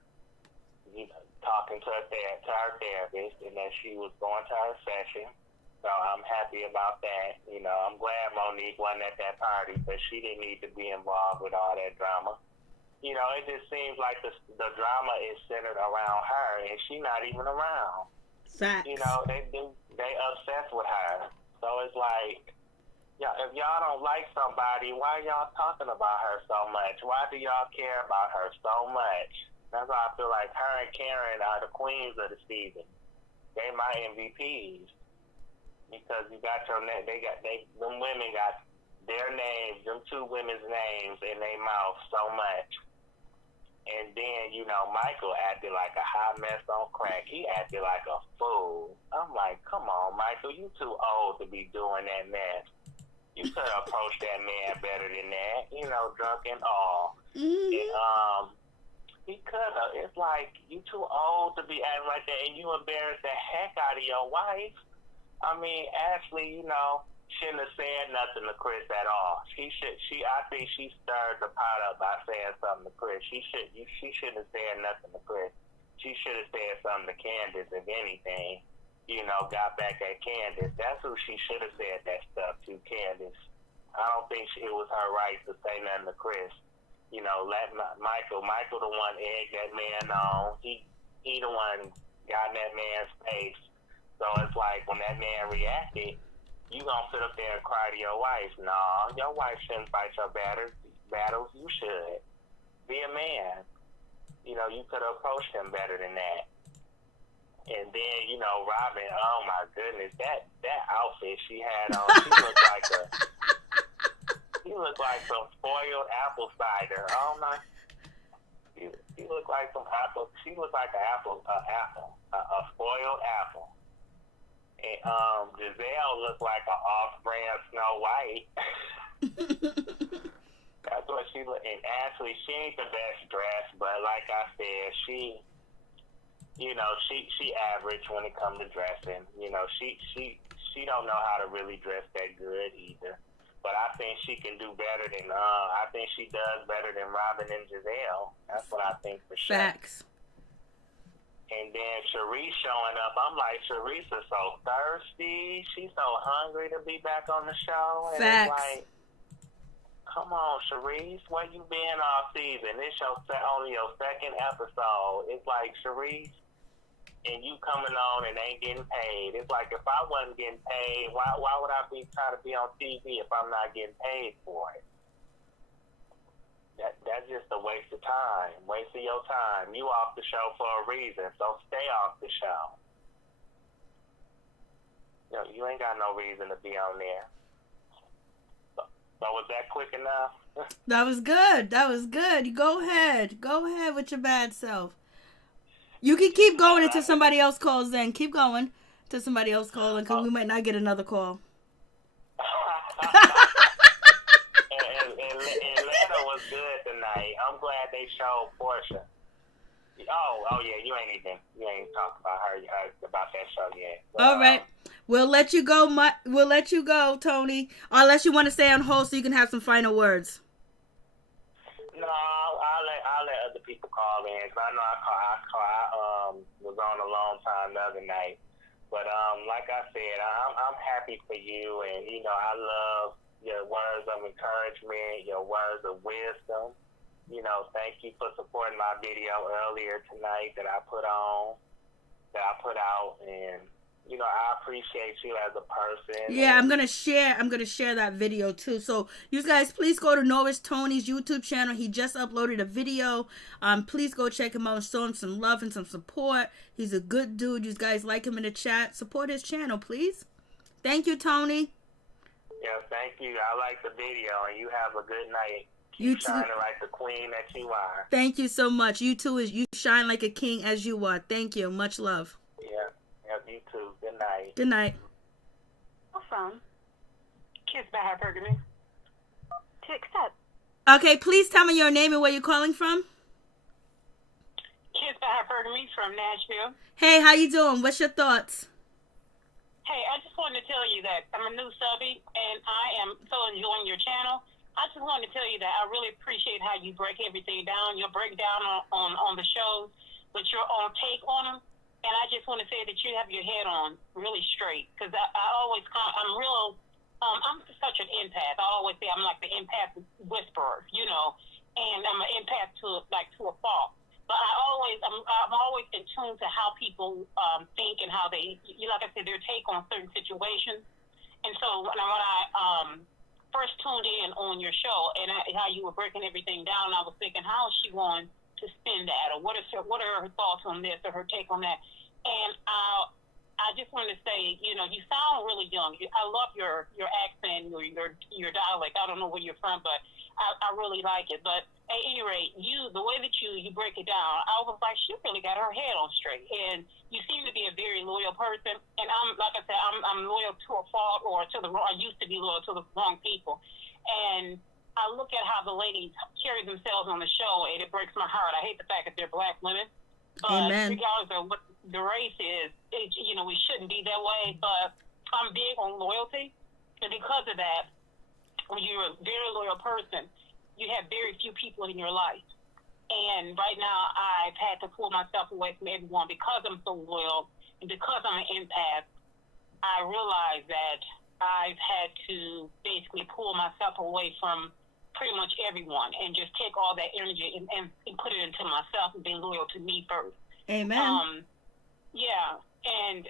talking to her therapist, and that she was going to her session. So I'm happy about that. I'm glad Monique wasn't at that party, but she didn't need to be involved with all that drama. It just seems like the drama is centered around her, and she's not even around. Facts. They obsessed with her. So it's like, if y'all don't like somebody, why y'all talking about her so much? Why do y'all care about her so much? That's why I feel like her and Karen are the queens of the season. They my MVPs. because you got them women got their names, them two women's names in their mouth so much. And then, you know, Michael acted like a hot mess on crack. He acted like a fool. I'm like, come on, Michael, you too old to be doing that mess. You could have approached that man better than that, you know, drunk and all. And, he could have. It's like, you too old to be acting like that, and you embarrassed the heck out of your wife. I mean, Ashley, you know, shouldn't have said nothing to Chris at all. I think she stirred the pot up by saying something to Chris. She shouldn't have said nothing to Chris. She should have said something to Candace, if anything. You know, got back at Candace. That's who she should have said that stuff to, Candace. I don't think it was her right to say nothing to Chris. You know, let Michael the one egged that man on. He the one got in that man's face. So it's like when that man reacted, you gonna sit up there and cry to your wife. No, your wife shouldn't fight your battles. You should. Be a man. You know, you could have approached him better than that. And then, you know, Robin, oh my goodness, that outfit she had on, she looked like some spoiled apple cider. Oh my, she looked like some apple. She looked like a spoiled apple. And Giselle looked like an off-brand Snow White. That's what she looked. And Ashley, she ain't the best dressed, but like I said, she average when it comes to dressing. You know, she don't know how to really dress that good either. But I think she can do better than, I think she does better than Robin and Giselle. That's what I think for sure. Facts. And then Sharice showing up. I'm like, Sharice is so thirsty. She's so hungry to be back on the show. And Facts. It's like, come on, Sharice, where you been all season? This only your second episode. It's like, Sharice, and you coming on and ain't getting paid. It's like, if I wasn't getting paid, why would I be trying to be on TV if I'm not getting paid for it? That's just a waste of time. Waste of your time. You off the show for a reason, so stay off the show. You ain't got no reason to be on there. So was that quick enough? That was good. You go ahead. Go ahead with your bad self. You can keep going until somebody else calls in. Keep going until somebody else calls in, because we might not get another call. Atlanta was good tonight. I'm glad they showed Portia. Oh yeah, you ain't talked about her about that show yet. But, all right, we'll let you go. We'll let you go, Tony. Unless you want to stay on hold so you can have some final words. No, I'll let other people call in, because I know I was on a long time the other night. But like I said, I'm happy for you, and you know I love your words of encouragement, your words of wisdom. You know, thank you for supporting my video earlier tonight that I put out, and you know, I appreciate you as a person. Yeah, I'm gonna share that video too. So you guys, please go to Norris Tony's YouTube channel. He just uploaded a video. Please go check him out and show him some love and some support. He's a good dude. You guys like him in the chat. Support his channel, please. Thank you, Tony. Yeah, thank you. I like the video, and you have a good night. You Keep shining like the queen that you are. Thank you so much. You too. You shine like a king as you are. Thank you. Much love. Yeah, you too. Good night. Good night. Awesome. Kiss by hypergamy. To accept. Okay, please tell me your name and where you're calling from. Kiss by hypergamy from Nashville. Hey, how you doing? What's your thoughts? Hey, I just wanted to tell you that I'm a new subby, and I am so enjoying your channel. I just wanted to tell you that I really appreciate how you break everything down. Your breakdown on the shows, but your own take on them. And I just want to say that you have your head on really straight, because I'm such an empath. I always say I'm like the empath whisperer, you know, and I'm an empath to a fault. But I'm always in tune to how people think and how they, like I said, their take on certain situations. And so when I first tuned in on your show and how you were breaking everything down, I was thinking, how is she going to spin that, or what are her thoughts on this, or her take on that? And I just wanted to say, you sound really young. I love your accent, your dialect. I don't know where you're from, but I really like it. But at any rate, the way that you break it down, I was like, she really got her head on straight. And you seem to be a very loyal person. And like I said, I'm loyal to a fault, or to the wrong. I used to be loyal to the wrong people. And I look at how the ladies carry themselves on the show, and it breaks my heart. I hate the fact that they're black women. But Amen. regardless of what the race is, we shouldn't be that way. But I'm big on loyalty. And because of that, when you're a very loyal person, you have very few people in your life. And right now, I've had to pull myself away from everyone because I'm so loyal and because I'm an empath. I realize that I've had to basically pull myself away from pretty much everyone and just take all that energy and put it into myself and be loyal to me first. Amen. Yeah. And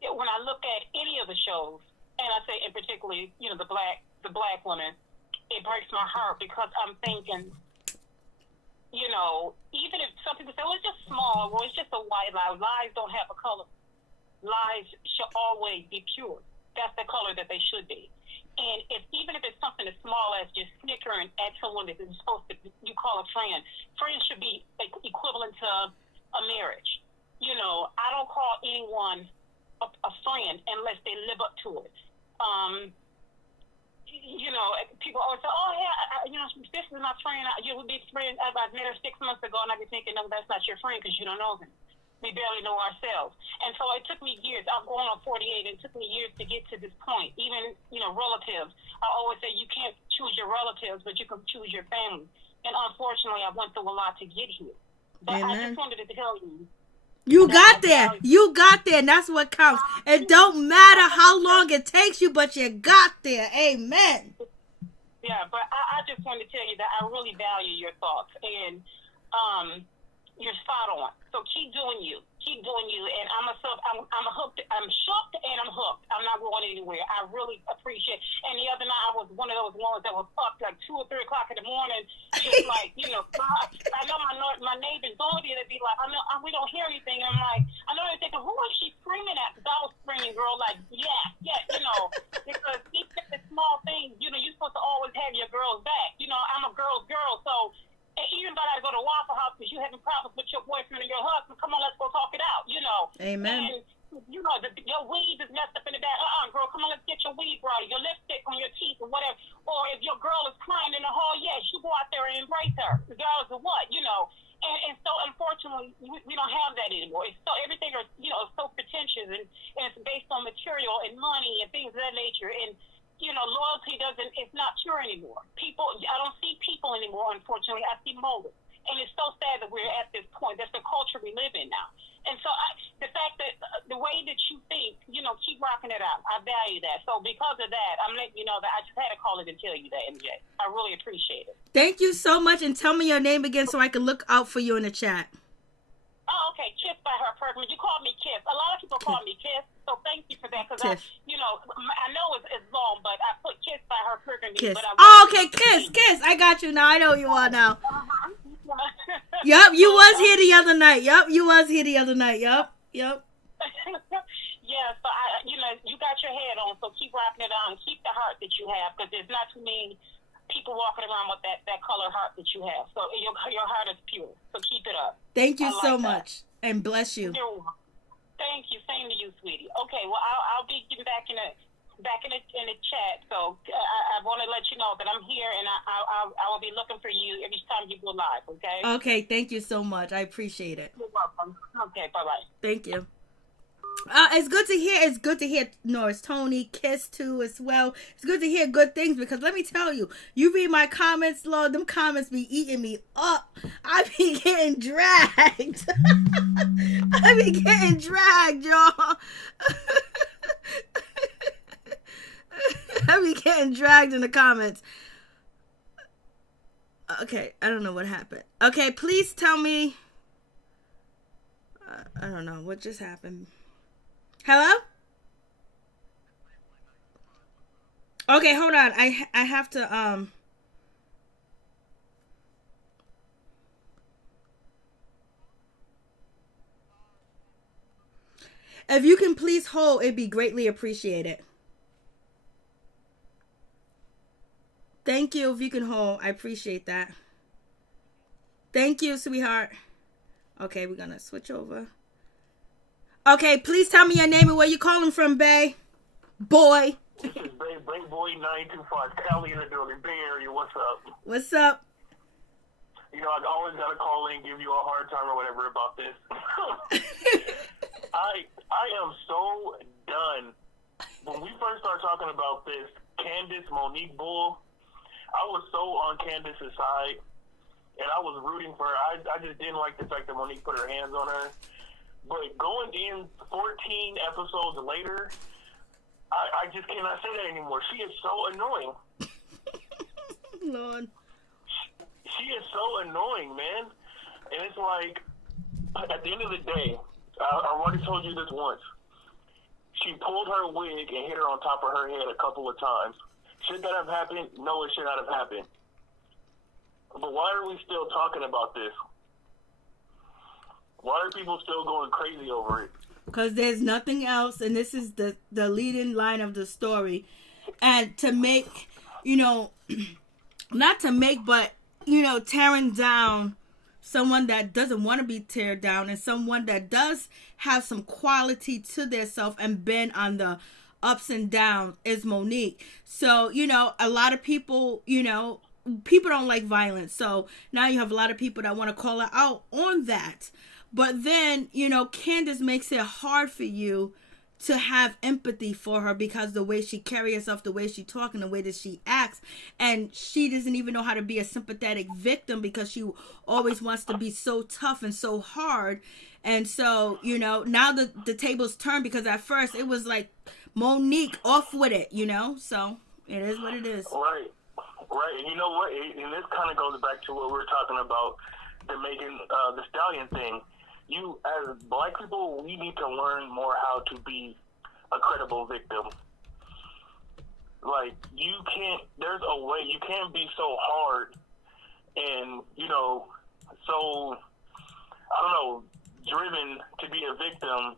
when I look at any of the shows, and I say in particularly, the black woman, it breaks my heart because I'm thinking, even if some people say, well, it's just small, or it's just a white lie. Lies don't have a color. Lies should always be pure. That's the color that they should be. And even if it's something as small as just snickering at someone that is supposed to, you call a friend. Friends should be equivalent to a marriage. I don't call anyone a friend unless they live up to it. People always say, oh, yeah, this is my friend. You would be friends. I met her 6 months ago, and I'd be thinking, no, that's not your friend because you don't know him. We barely know ourselves. And so it took me years. I'm going on 48. It took me years to get to this point. Even, relatives. I always say you can't choose your relatives, but you can choose your family. And unfortunately, I went through a lot to get here. But Amen. I just wanted to tell you. You got there. You got there, and that's what counts. It don't matter how long it takes you, but you got there. Amen. Yeah, but I just wanted to tell you that I really value your thoughts, and you're spot on. So keep doing you. Keep doing you. And I'm hooked. I'm shocked and I'm hooked. I'm not going anywhere. I really appreciate it. And the other night I was one of those ones that was up like 2 or 3 o'clock in the morning, just like, I know my neighbors Dorothy, they'd be like, we don't hear anything. And I'm like, I know they're thinking, who is she screaming at? Because I was screaming, girl, like, yeah, because even the small things, you're supposed to always have your girl's back. I'm a girl's girl, so even though I go to Waffle House because you're having problems with your boyfriend or your husband, come on, let's go talk it out, Amen. And, your weave is messed up in the back. Girl, come on, let's get your weave right, your lipstick on your teeth or whatever. Or if your girl is crying in the hall, yes, you go out there and embrace her, regardless of what, And so, unfortunately, we don't have that anymore. It's so, everything is, so pretentious and it's based on material and money and things of that nature. And, loyalty it's not pure anymore. I don't see people anymore, unfortunately. I see motives. And it's so sad that we're at this point. That's the culture we live in now. And so the fact that the way that you think, keep rocking it out. I value that. So because of that, I'm letting you know that I just had to call it and tell you that, MJ. I really appreciate it. Thank you so much. And tell me your name again so I can look out for you in the chat. Oh, okay. Kiss by her Perkins. You called me Kiss. A lot of people call me Kiss, so thank you for that. Because I know it's long, but I put Kiss by her Perkins. Kiss. But okay, Kiss. I got you now. I know who you are now. Yep, you was here the other night. Yep. Yeah, so you got your head on, so keep rocking it on. Keep the heart that you have, because there's not too many people walking around with that color heart that you have. So your heart is pure. So keep it up. Thank you so much, and bless you. Thank you. Same to you, sweetie. Okay, well I'll be getting back in the chat. So I want to let you know that I'm here, and I will be looking for you every time you go live. Okay. Okay. Thank you so much. I appreciate it. You're welcome. Okay. Bye bye. Thank you. It's good to hear Norris Tony Kiss too as well. It's good to hear good things, because let me tell you, you read my comments, Lord, them comments be eating me up. I be getting dragged. Y'all. I be getting dragged in the comments. Okay, I don't know what happened. Okay, please tell me. I don't know what just happened. Hello? Okay, hold on. I have to If you can please hold, it'd be greatly appreciated. Thank you. If you can hold, I appreciate that. Thank you, sweetheart. Okay, we're gonna switch over. Okay, please tell me your name and where you calling from, Bay. Boy. This is Bay Boy 925. Cali in the building. Bay Area. What's up? What's up? You know, I always gotta call in and give you a hard time or whatever about this. I am so done. When we first started talking about this Candace Monique bull, I was so on Candace's side, and I was rooting for her. I just didn't like the fact that Monique put her hands on her. But going in 14 episodes later, I just cannot say that anymore. She is so annoying. Lord. She is so annoying, man. And it's like, at the end of the day, I already told you this once. She pulled her wig and hit her on top of her head a couple of times. Should that have happened? No, it should not have happened. But why are we still talking about this? Why are people still going crazy over it? Because there's nothing else, and this is the leading line of the story. And to make, not to make, but, tearing down someone that doesn't want to be teared down, and someone that does have some quality to their self and been on the ups and downs is Monique. So, a lot of people, people don't like violence. So now you have a lot of people that want to call her out on that. But then, Candace makes it hard for you to have empathy for her because the way she carries herself, the way she talks, and the way that she acts. And she doesn't even know how to be a sympathetic victim because she always wants to be so tough and so hard. And so, now the tables turn because at first it was like Monique off with it, So it is what it is. Right. And you know what? And this kind of goes back to what we were talking about, the Megan Thee Stallion thing. You, as black people, we need to learn more how to be a credible victim. Like, there's a way, you can't be so hard and, so, driven to be a victim.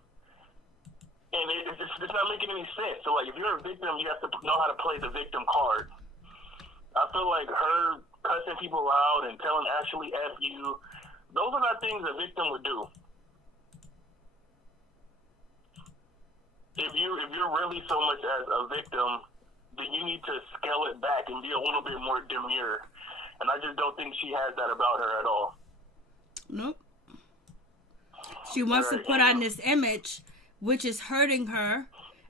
And it's not making any sense. So, like, if you're a victim, you have to know how to play the victim card. I feel like her cussing people out and telling Ashley F you, those are not things a victim would do. If you're really so much as a victim, then you need to scale it back and be a little bit more demure. And I just don't think she has that about her at all. Nope. She wants to put on this image, which is hurting her.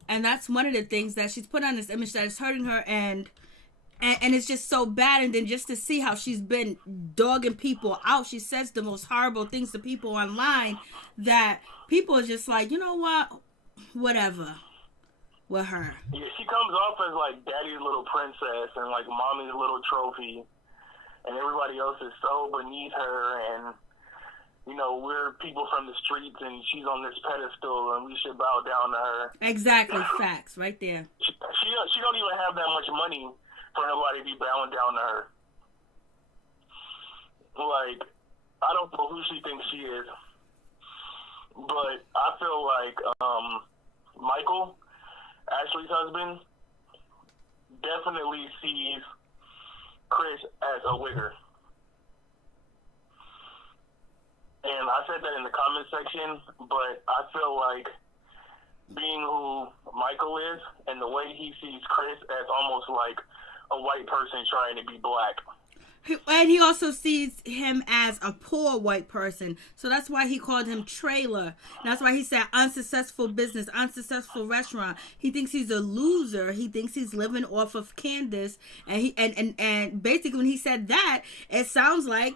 And that's one of the things that she's put on this image that is hurting her. And it's just so bad. And then just to see how she's been dogging people out. She says the most horrible things to people online that people are just like, you know what? Whatever with her. Yeah, she comes off as like daddy's little princess and like mommy's little trophy. And everybody else is so beneath her. And, we're people from the streets and she's on this pedestal and we should bow down to her. Exactly. Facts right there. She don't even have that much money for nobody to be bowing down to her. Like, I don't know who she thinks she is, but I feel like Michael, Ashley's husband, definitely sees Chris as a wigger. And I said that in the comment section, but I feel like being who Michael is and the way he sees Chris as almost like a white person trying to be black. And he also sees him as a poor white person. So that's why he called him trailer. That's why he said unsuccessful business, unsuccessful restaurant. He thinks he's a loser. He thinks he's living off of Candace. And basically when he said that, it sounds like,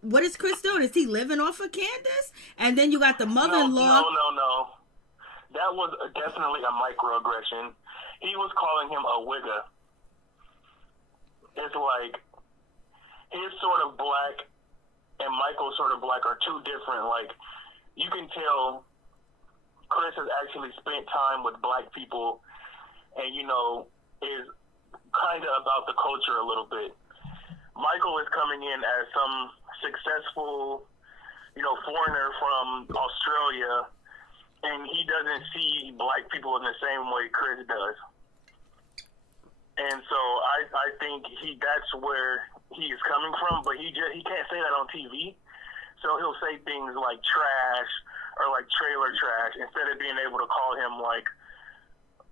what is Chris doing? Is he living off of Candace? And then you got the mother-in-law. No. That was definitely a microaggression. He was calling him a wigger. It's like his sort of black and Michael's sort of black are two different. Like, you can tell Chris has actually spent time with black people and, is kind of about the culture a little bit. Michael is coming in as some successful, foreigner from Australia and he doesn't see black people in the same way Chris does. And so I think that's where he is coming from, but he can't say that on TV. So he'll say things like trash or like trailer trash instead of being able to call him like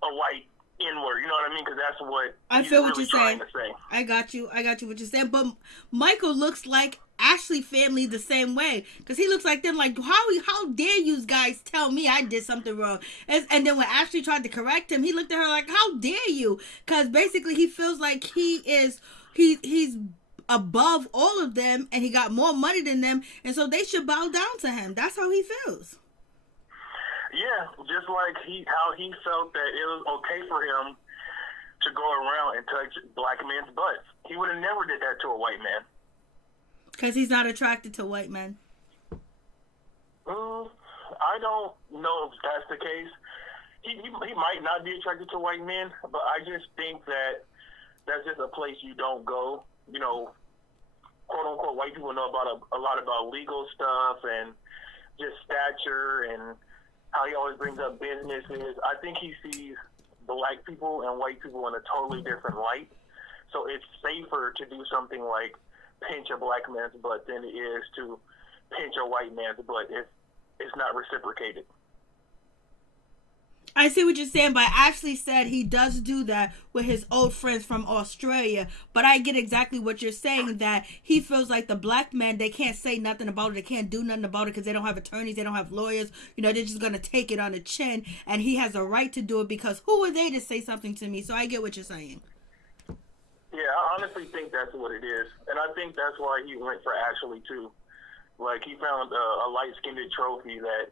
a white N-word. You know what I mean? Because that's what I feel really what you're saying. Say. I got you what you're saying. But Michael looks like Ashley family the same way, because he looks like them. Like, how dare you guys tell me I did something wrong? And then when Ashley tried to correct him, he looked at her like, how dare you? Because basically he feels like he's above all of them, and he got more money than them, and so they should bow down to him. That's how he feels. Yeah, just like how he felt that it was okay for him to go around and touch black men's butts. He would have never did that to a white man. Because he's not attracted to white men. I don't know if that's the case. He might not be attracted to white men, but I just think that that's just a place you don't go. You know, quote unquote, white people know about a lot about legal stuff and just stature and how he always brings up businesses. I think he sees black people and white people in a totally different light. So it's safer to do something like pinch a black man's butt than it is to pinch a white man's butt if it's not reciprocated. I see what you're saying, but Ashley said he does do that with his old friends from Australia. But I get exactly what you're saying, that he feels like the black men, they can't say nothing about it. They can't do nothing about it because they don't have attorneys. They don't have lawyers. You know, they're just going to take it on the chin. And he has a right to do it because who are they to say something to me? So I get what you're saying. Yeah, I honestly think that's what it is. And I think that's why he went for Ashley, too. Like, he found a light-skinned trophy that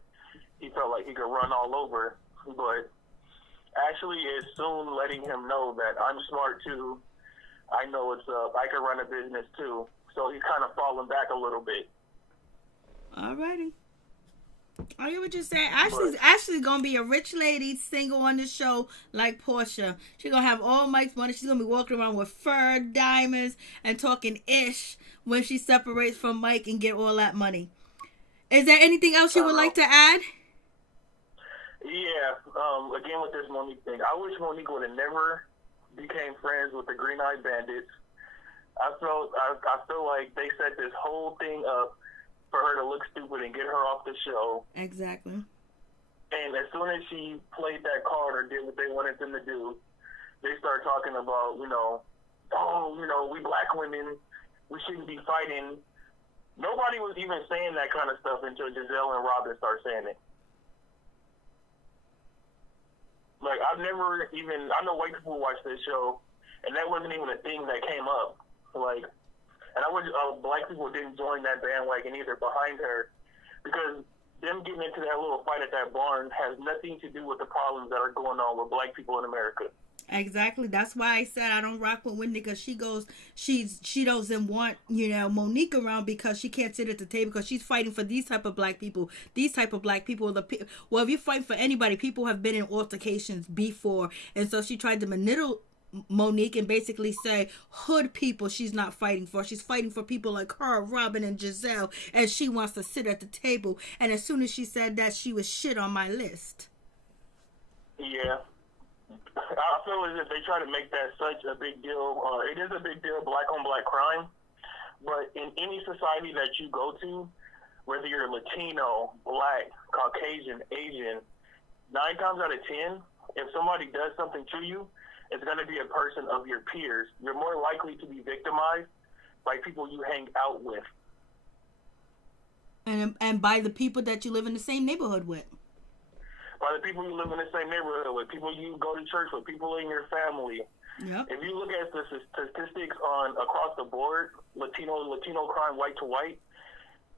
he felt like he could run all over. But Ashley is soon letting him know that I'm smart, too. I know it's up. I can run a business, too. So he's kind of falling back a little bit. Alrighty. I get what you're saying. Ashley's gonna be a rich lady, single on the show like Portia. She's gonna have all Mike's money. She's gonna be walking around with fur, diamonds, and talking ish when she separates from Mike and get all that money. Is there anything else you would like to add? Yeah. Again with this Monique thing, I wish Monique would have never became friends with the Green Eyed Bandits. I feel like they set this whole thing up for her to look stupid and get her off the show. Exactly. And as soon as she played that card or did what they wanted them to do, they start talking about, we black women, we shouldn't be fighting. Nobody was even saying that kind of stuff until Giselle and Robin started saying it. Like, I know white people watch this show, and that wasn't even a thing that came up. Like, and I wish black people didn't join that bandwagon either behind her, because them getting into that little fight at that barn has nothing to do with the problems that are going on with black people in America. Exactly. That's why I said I don't rock with Wendy, because she doesn't want, Monique around because she can't sit at the table because she's fighting for these type of black people. These type of black people. Well, if you fight for anybody, people have been in altercations before. And so she tried to manipulate Monique and basically say hood people she's not fighting for. She's fighting for people like her, Robin and Giselle, and she wants to sit at the table. And as soon as she said that, she was shit on my list. Yeah. I feel as if they try to make that such a big deal. It is a big deal, black on black crime. But in any society that you go to, whether you're Latino, black, Caucasian, Asian, 9 times out of 10, if somebody does something to you, it's going to be a person of your peers. You're more likely to be victimized by people you hang out with. And by the people that you live in the same neighborhood with. By the people you live in the same neighborhood with, people you go to church with, people in your family. Yep. If you look at the statistics on across the board, Latino crime, white to white,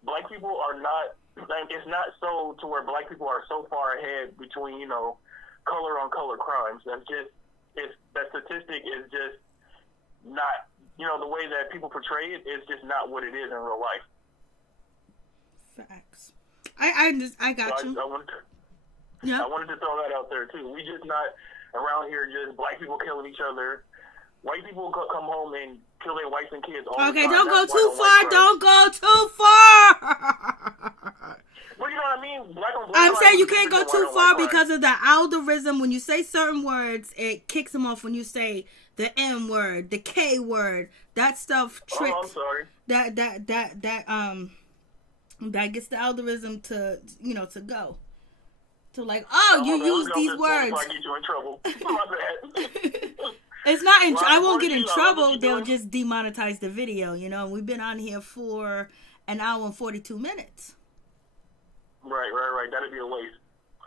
black people are not, it's not so to where black people are so far ahead between, color on color crimes. That statistic is just not, the way that people portray it is just not what it is in real life. Facts. I got you. I wanted to throw that out there too. We just not around here just black people killing each other. White people come home and kill their wives and kids all the time. Okay, don't go too far. Don't go too far. But know what I mean? Black on black I'm crime saying you is can't go different than too white on far white because crime. of the algorithm. When you say certain words, it kicks them off. When you say the M word, the K word, that stuff tricks. Oh, I'm sorry. That gets the algorithm to go. To like, oh, you use these words. Before I get you in trouble. My bad. It's not. I won't get in Regina, trouble. They'll just demonetize the video. We've been on here for an hour and 42 minutes. Right. That'd be a waste.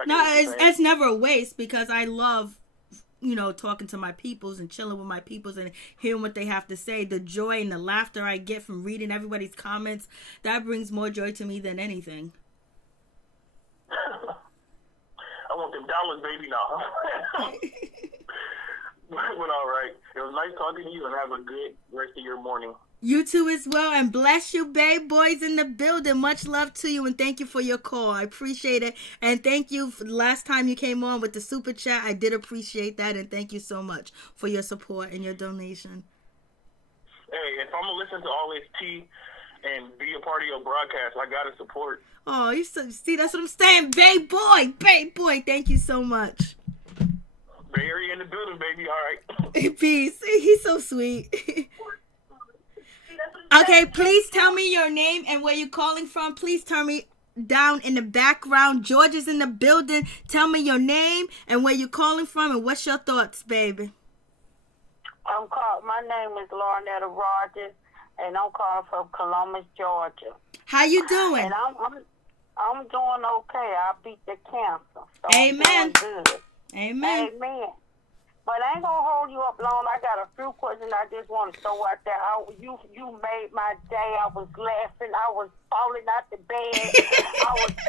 No, it's never a waste because I love, talking to my peoples and chilling with my peoples and hearing what they have to say. The joy and the laughter I get from reading everybody's comments, that brings more joy to me than anything. I want them dollars, baby, now. But all right. It was nice talking to you, and have a good rest of your morning. You too as well, and bless you, babe. Boys in the building. Much love to you, and thank you for your call. I appreciate it, and thank you for the last time you came on with the super chat. I did appreciate that, and thank you so much for your support and your donation. Hey, if I'm going to listen to all this tea and be a part of your broadcast, I got to support. Oh, see, that's what I'm saying. Babe boy. Thank you so much. Bay Area in the building, baby. All right. Peace. He's so sweet. Okay, please tell me your name and where you're calling from. Please turn me down in the background. George is in the building. Tell me your name and where you're calling from and what's your thoughts, baby. My name is Lornetta Rogers, and I'm calling from Columbus, Georgia. How you doing? And I'm doing okay. I beat the cancer. So Amen. I'm doing good. Amen. But I ain't gonna hold you up long. I got a few questions I just want to throw out there. You made my day. I was laughing. I was falling out the bed.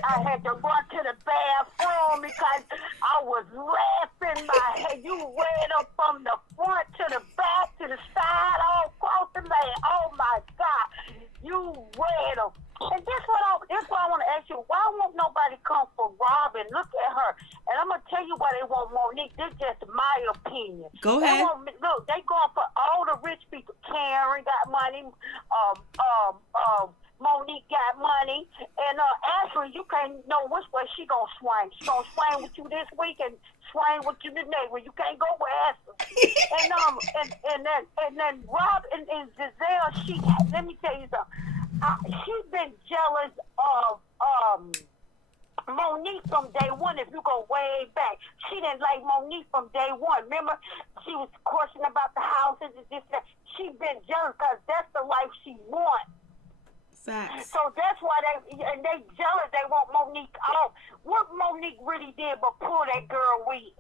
I had to run to the bathroom because I was laughing my head. You read up from the front to the back to the side, all across the land. Oh my God. You read them. And this what I want to ask you. Why won't nobody come for Robin? Look at her. And I'm going to tell you why they want Monique. This is just my opinion. Go ahead. They going for all the rich people. Karen got money. Monique got money. And Ashley, you can't know which way she going to swing. She going to swing with you this week and swing with you the next week. You can't go with Ashley. and then Rob and Giselle, let me tell you something. She's been jealous of Monique from day one. If you go way back, she didn't like Monique from day one. Remember, she was questioning about the houses and this and that. She's been jealous because that's the life she wants. Facts. So that's why they jealous. They want Monique off. What Monique really did but pull that girl weed.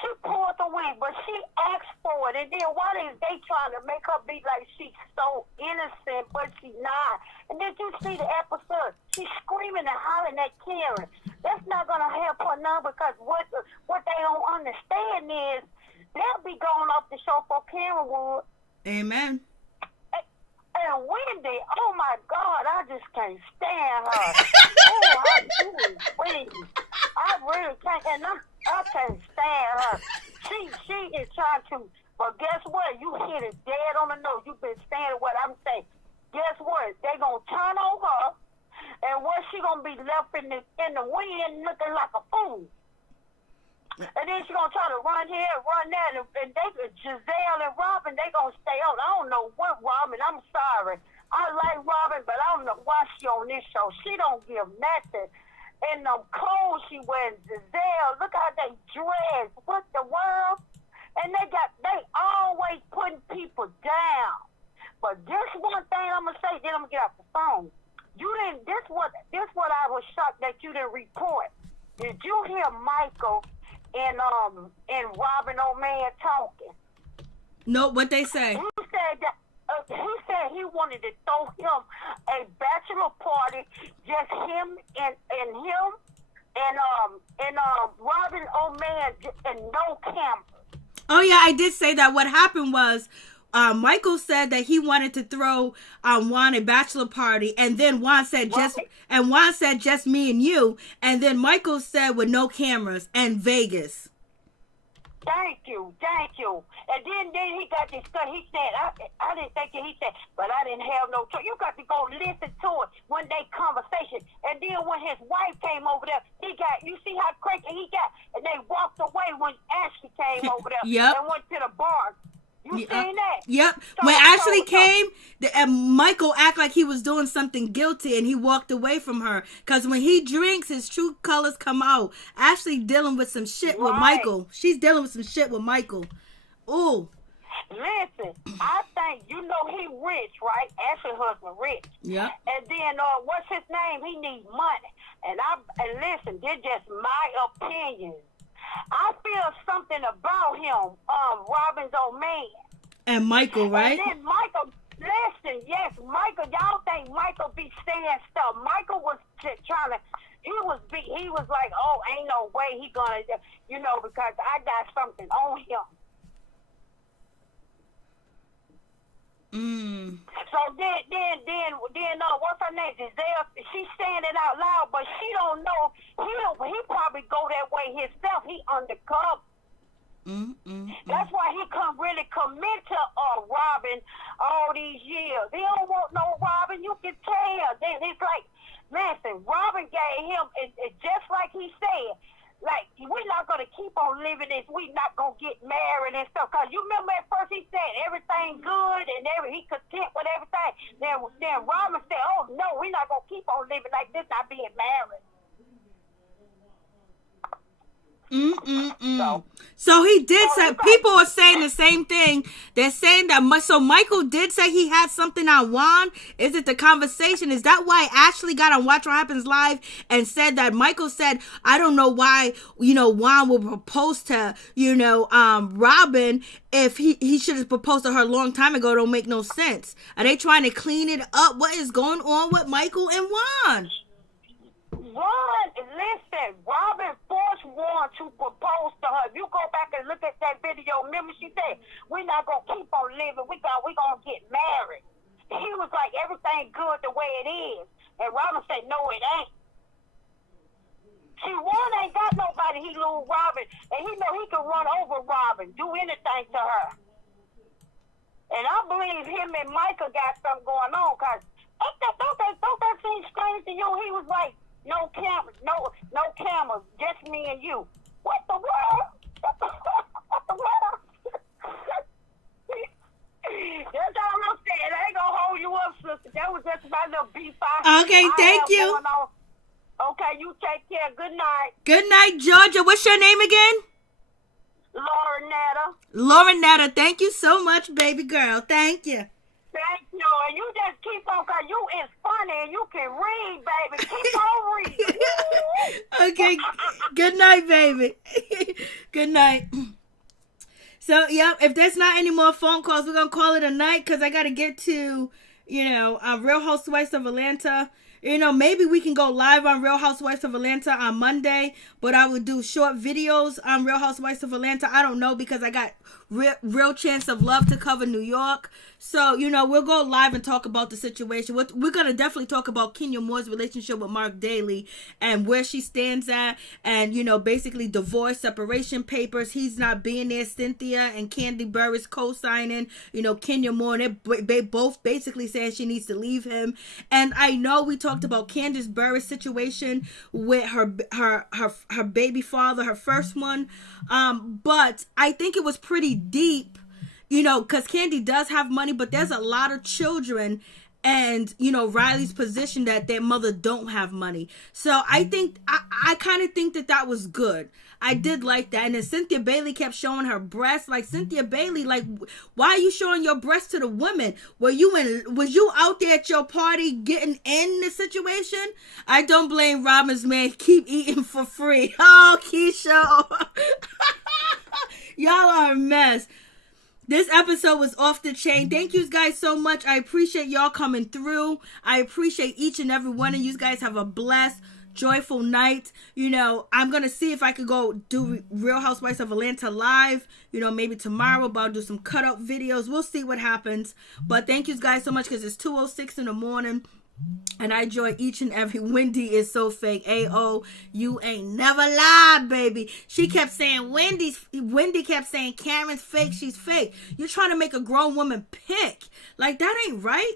She pulled the weed, but she asked for it. And then why is they trying to make her be like she's so innocent, but she's not? And then you see the episode. She's screaming and hollering at Karen. That's not going to help her none because what they don't understand is they'll be going off the show for Karen would. Amen. And Wendy, oh my God, I just can't stand her. I really can't, and I can't stand her. She is trying to, but guess what? You hit it dead on the nose. You've been saying what I'm saying. Guess what? They gonna turn on her, and what she gonna be left in the wind looking like a fool. And then she gonna try to run here, run that, and Giselle and Robin, they gonna stay on. I don't know what Robin. I'm sorry. I like Robin, but I don't know why she on this show. She don't give nothing. And the clothes she wears, Giselle, look how they dress. What the world? And they always putting people down. But this one thing I'm gonna say, then I'm gonna get off the phone. You didn't. This what I was shocked that you didn't report. Did you hear Michael and Robin old man talking? No, what they say? He said he wanted to throw him a bachelor party, just him and him and Robin old man and no camera. Oh yeah, I did say that. What happened was Michael said that he wanted to throw Juan a bachelor party, and then Juan said just me and you, and then Michael said with no cameras and Vegas. Thank you. And then he got this cut. He said, I didn't think it. He said, but I didn't have no choice. You got to go listen to it one day conversation. And then when his wife came over there, you see how crazy he got? And they walked away when Ashley came over there and went to the bar. You seen that? Yep. When Ashley came, Michael acted like he was doing something guilty, and he walked away from her. Because when he drinks, his true colors come out. Ashley dealing with some shit with Michael. She's dealing with some shit with Michael. Ooh. Listen, I think, he rich, right? Ashley's husband rich. Yeah. And then, what's his name? He needs money. And listen, this just my opinion. I feel something about him, Robin's old man. And Michael, right? And then Michael, listen, yes, Michael, y'all think Michael be saying stuff. Michael was trying to, he was like, oh, ain't no way he gonna, because I got something on him. So then, what's her name? Giselle, she's saying it out loud, but she don't know. He probably go that way himself. He undercover. That's why he couldn't really commit to Robin all these years. He don't want no Robin. You can tell. It's like, listen, Robin gave him, it's just like he said, like, we're not going to keep on living this. We're not going to get married and stuff. Because you remember at first he said everything good and he content with everything. Then Robin said, oh, no, we're not going to keep on living like this, not being married. So he did say, people are saying the same thing. They're saying that, so Michael did say he had something on Juan. Is it the conversation? Is that why Ashley got on Watch What Happens Live and said that Michael said, I don't know why, Juan will propose to, Robin if he should have proposed to her a long time ago. It don't make no sense. Are they trying to clean it up? What is going on with Michael and Juan? Listen, Robin forced Juan to propose to her. If you go back and look at that video, remember she said, we're not going to keep on living. We're going to get married. And he was like, everything good the way it is. And Robin said, no, it ain't. See, Juan ain't got nobody. He lose Robin. And he know he can run over Robin, do anything to her. And I believe him and Michael got something going on, because don't that seem strange to you? He was like, no cameras, no cameras, just me and you. What the world? What the world? That's all I'm saying. I ain't gonna hold you up, sister. That was just my little beef. Okay, thank you. Okay, you take care. Good night. Good night, Georgia. What's your name again? Laurinetta. Thank you so much, baby girl. Thank you. Thank you. And you just keep on, because you is funny and you can read, baby. Keep on reading. Okay. Good night, baby. Good night. So, if there's not any more phone calls, we're going to call it a night, because I got to get to, Real Housewives of Atlanta. Maybe we can go live on Real Housewives of Atlanta on Monday, but I would do short videos on Real Housewives of Atlanta. I don't know, because I got real chance of love to cover New York. So, we'll go live and talk about the situation. We're going to definitely talk about Kenya Moore's relationship with Mark Daly and where she stands at, and, basically divorce, separation papers. He's not being there. Cynthia and Candy Burris co-signing, Kenya Moore. They both basically saying she needs to leave him. And I know we talked about Candace Burris' situation with her baby father, her first one. But I think it was pretty deep, because Candy does have money, but there's a lot of children, and, Riley's position that their mother don't have money. So I think, I kind of think that was good. I did like that. And then Cynthia Bailey kept showing her breasts. Like, Cynthia Bailey, like, why are you showing your breasts to the women? Was you out there at your party getting in the situation? I don't blame Robin's man. Keep eating for free. Oh, Keisha. Y'all are a mess. This episode was off the chain. Thank you guys so much. I appreciate y'all coming through. I appreciate each and every one of you guys. Have a blessed, joyful night. I'm going to see if I could go do Real Housewives of Atlanta live, maybe tomorrow, but I'll do some cut up videos. We'll see what happens. But thank you guys so much, because it's 2:06 in the morning. And I joy each and every. Wendy is so fake. A.O., you ain't never lied, baby. She kept saying Wendy kept saying Karen's fake. She's fake. You're trying to make a grown woman pick. Like, that ain't right.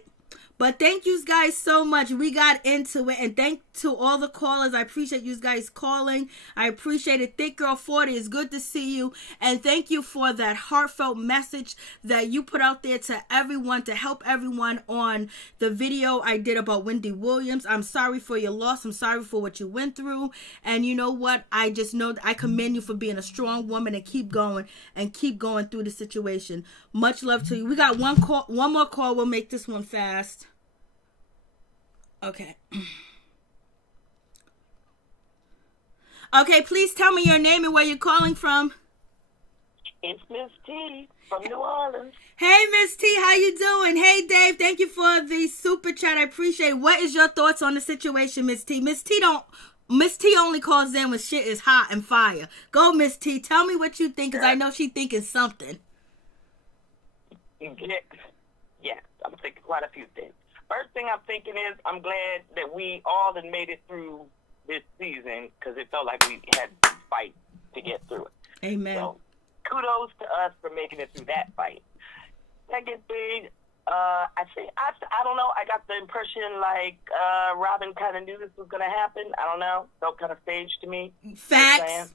But thank you guys so much. We got into it. And thank to all the callers. I appreciate you guys calling. I appreciate it. Thick Girl 40, it's good to see you. And thank you for that heartfelt message that you put out there to everyone, to help everyone on the video I did about Wendy Williams. I'm sorry for your loss. I'm sorry for what you went through. And you know what? I just know that I commend you for being a strong woman and keep going through the situation. Much love to you. We got one more call. We'll make this one fast. Okay. Okay, please tell me your name and where you're calling from. It's Miss T from New Orleans. Hey, Miss T, how you doing? Hey, Dave, thank you for the super chat. I appreciate it. What is your thoughts on the situation, Miss T? Miss T only calls in when shit is hot and fire. Go, Miss T. Tell me what you think, because I know she's thinking something. Yeah, I'm thinking quite a few things. First thing I'm thinking is I'm glad that we all had made it through this season, because it felt like we had to fight to get through it. Amen. So kudos to us for making it through that fight. Second thing, I don't know. I got the impression like Robin kind of knew this was going to happen. I don't know. Felt kind of staged to me. Facts.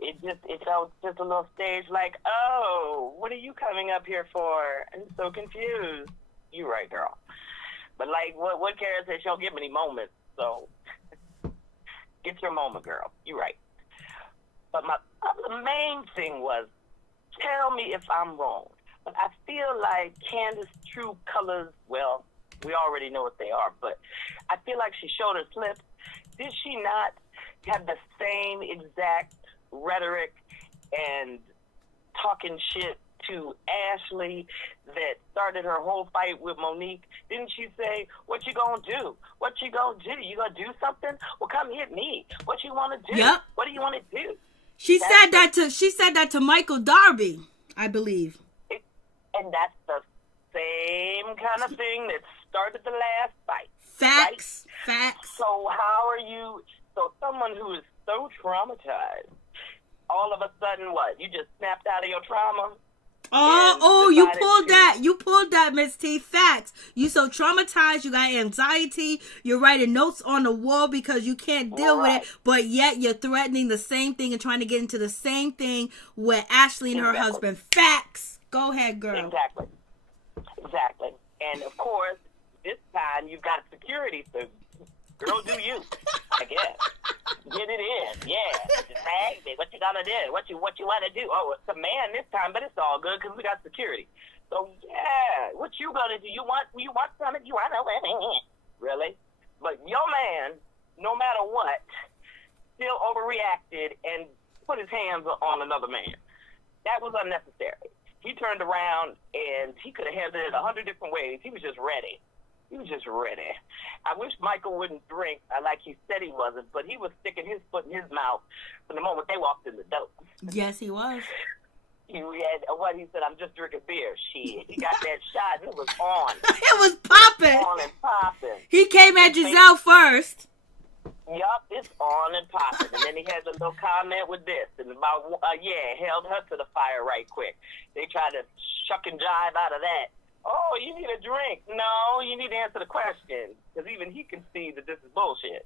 It felt just a little staged, like, oh, what are you coming up here for? I'm so confused. You right, girl. But like, what cares that she don't get many moments? So get your moment, girl. You right. But the main thing was, tell me if I'm wrong, but I feel like Candace's true colors, well, we already know what they are, but I feel like she showed her slip. Did she not have the same exact rhetoric and talking shit to Ashley that started her whole fight with Monique? Didn't she say, what you gonna do? What you gonna do? You gonna do something? Well, come hit me. What you wanna do? Yep. What do you wanna do? She said that to Michael Darby, I believe. And that's the same kind of thing that started the last fight. Facts. Right? Facts. So how are you, someone who is so traumatized, all of a sudden what? You just snapped out of your trauma? You pulled that, Miss T. Facts. You so traumatized, you got anxiety, you're writing notes on the wall because you can't deal with it, but yet you're threatening the same thing and trying to get into the same thing with Ashley and her husband. Facts. Go ahead, girl. Exactly. And of course, this time you've got security, so girl, do you, I guess. Get it in, yeah. What you gonna do? What you wanna do? Oh, it's a man this time, but it's all good because we got security. So yeah, what you gonna do? You want something? You wanna win? Really? But your man, no matter what, still overreacted and put his hands on another man. That was unnecessary. He turned around and he could have handled it 100 different ways. He was just ready. I wish Michael wouldn't drink like he said he wasn't, but he was sticking his foot in his mouth from the moment they walked in the door. Yes, he was. He said, I'm just drinking beer. Shit. He got that shot and it was on. It was popping. On and popping. He came at Giselle first. Yup, it's on and popping. And then he had a little comment with this and about, held her to the fire right quick. They tried to shuck and jive out of that. Oh, you need a drink. No, you need to answer the question. Because even he can see that this is bullshit.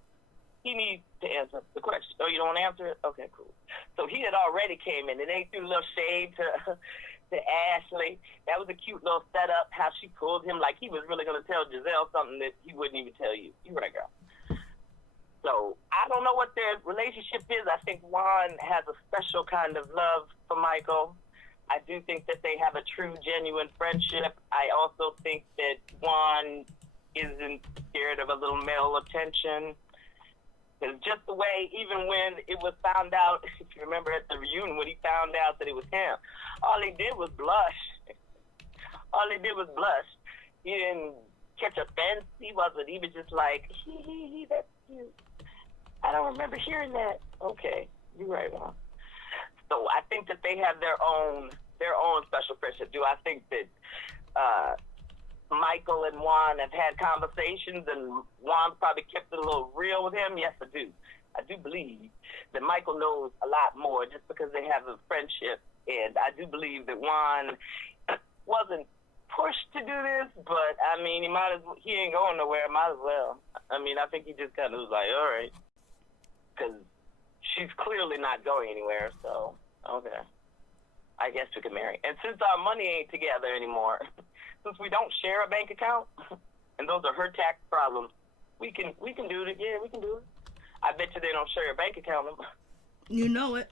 He needs to answer the question. Oh, you don't want to answer it? Okay, cool. So he had already came in, and they threw a little shade to Ashley. That was a cute little setup, how she pulled him like he was really going to tell Giselle something that he wouldn't even tell you. You're right, girl. So I don't know what their relationship is. I think Juan has a special kind of love for Michael. I do think that they have a true, genuine friendship. I also think that Juan isn't scared of a little male attention. Because just the way, even when it was found out, if you remember at the reunion, when he found out that it was him, all he did was blush. He didn't catch offense. He was just like, that's cute. I don't remember hearing that. Okay, you're right, Juan. So I think that they have their own special friendship. Do I think that Michael and Juan have had conversations, and Juan probably kept it a little real with him. Yes, I do. I do believe that Michael knows a lot more just because they have a friendship, and I do believe that Juan wasn't pushed to do this, but I mean, he ain't going nowhere. Might as well. I mean, I think he just kind of was like, all right, because she's clearly not going anywhere. So okay, I guess we can marry. And since our money ain't together anymore, since we don't share a bank account, and those are her tax problems, we can do it. Yeah, we can do it. I bet you they don't share a bank account. You know it.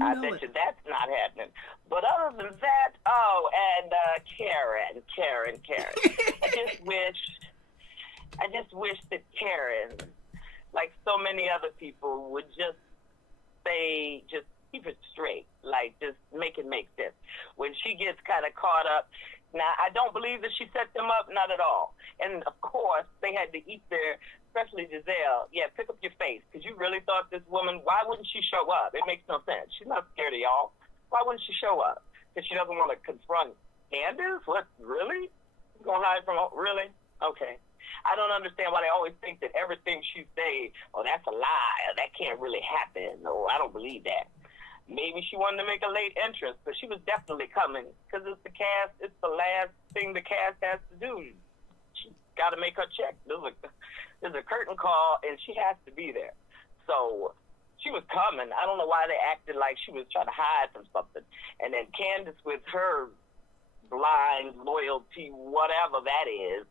I bet you that's not happening. But other than that, and Karen. I just wish that Karen, like so many other people, would just keep it straight. Like, just make it make sense. When she gets kind of caught up, now, I don't believe that she set them up, not at all. And, of course, they had to eat especially Giselle, pick up your face, because you really thought this woman, why wouldn't she show up? It makes no sense. She's not scared of y'all. Why wouldn't she show up? Because she doesn't want to confront Candace? What, really? You going to hide from, really? Okay. I don't understand why they always think that everything she say, that's a lie, or that can't really happen, or I don't believe that. Maybe she wanted to make a late entrance, but she was definitely coming because it's the cast. It's the last thing the cast has to do. She's got to make her check. There's a curtain call, and she has to be there. So she was coming. I don't know why they acted like she was trying to hide from something. And then Candace, with her blind loyalty, whatever that is,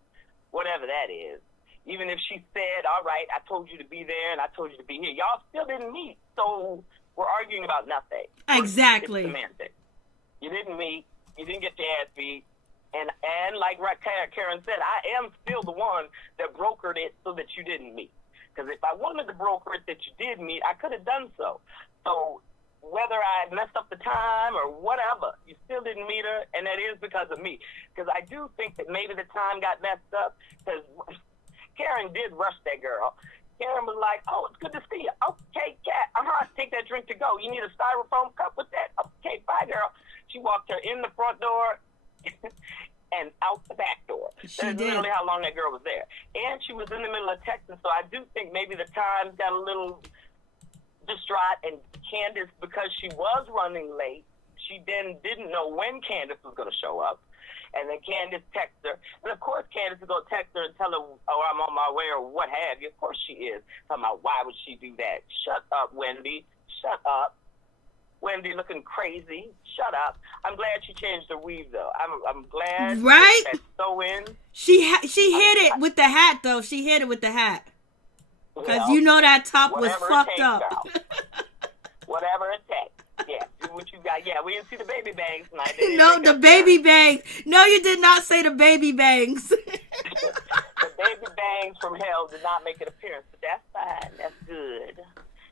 even if she said, all right, I told you to be there and I told you to be here, y'all still didn't meet. So we're arguing about nothing. Exactly. It's semantic. You didn't meet. You didn't get your ass beat. And like Karen said, I am still the one that brokered it so that you didn't meet. Because if I wanted to broker it that you did meet, I could have done so. So whether I messed up the time or whatever, you still didn't meet her, and that is because of me. Because I do think that maybe the time got messed up because Karen did rush that girl. Karen was like, oh, it's good to see you. Okay, cat. Take that drink to go. You need a styrofoam cup with that? Okay, bye, girl. She walked her in the front door and out the back door. That's literally how long that girl was there. And she was in the middle of Texas, so I do think maybe the times got a little distraught. And Candace, because she was running late, she then didn't know when Candace was going to show up. And then Candace texted her. And, of course, Candace is going to text her and tell her, oh, I'm on my way or what have you. Of course she is. Talking about why would she do that? Shut up, Wendy. Shut up. Wendy looking crazy. Shut up. I'm glad she changed her weave, though. I'm glad. Right? That sew-in. She hit it with the hat, though. She hit it with the hat. Because you know that top was fucked up. Whatever it takes. Yeah, do what you got. Yeah, we didn't see the baby bangs tonight. No, the baby bangs. No, you did not say the baby bangs. The baby bangs from hell did not make an appearance, but that's fine. That's good.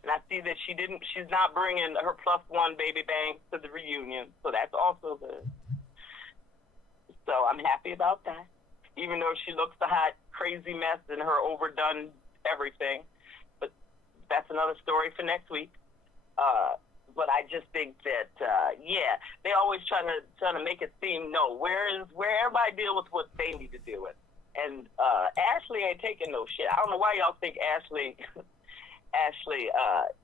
And I see that she's not bringing her +1 baby bangs to the reunion, so that's also good. So I'm happy about that. Even though she looks a hot, crazy mess in her overdone everything. But that's another story for next week. But I just think that, they always trying to make it seem, where everybody deal with what they need to deal with. And Ashley ain't taking no shit. I don't know why y'all think Ashley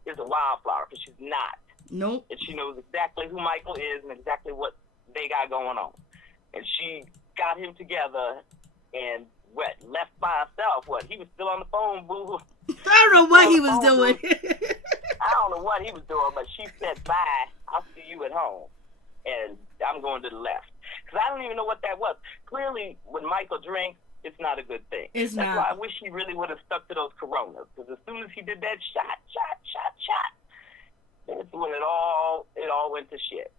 is a wildflower, because she's not. Nope. And she knows exactly who Michael is and exactly what they got going on. And she got him together and left by herself. He was still on the phone, boo. I don't know what he was doing. I don't know what he was doing, but she said, bye, I'll see you at home. And I'm going to the left. Because I don't even know what that was. Clearly, when Michael drinks, it's not a good thing. That's why I wish he really would have stuck to those Coronas. Because as soon as he did that shot, that's when it all went to shit.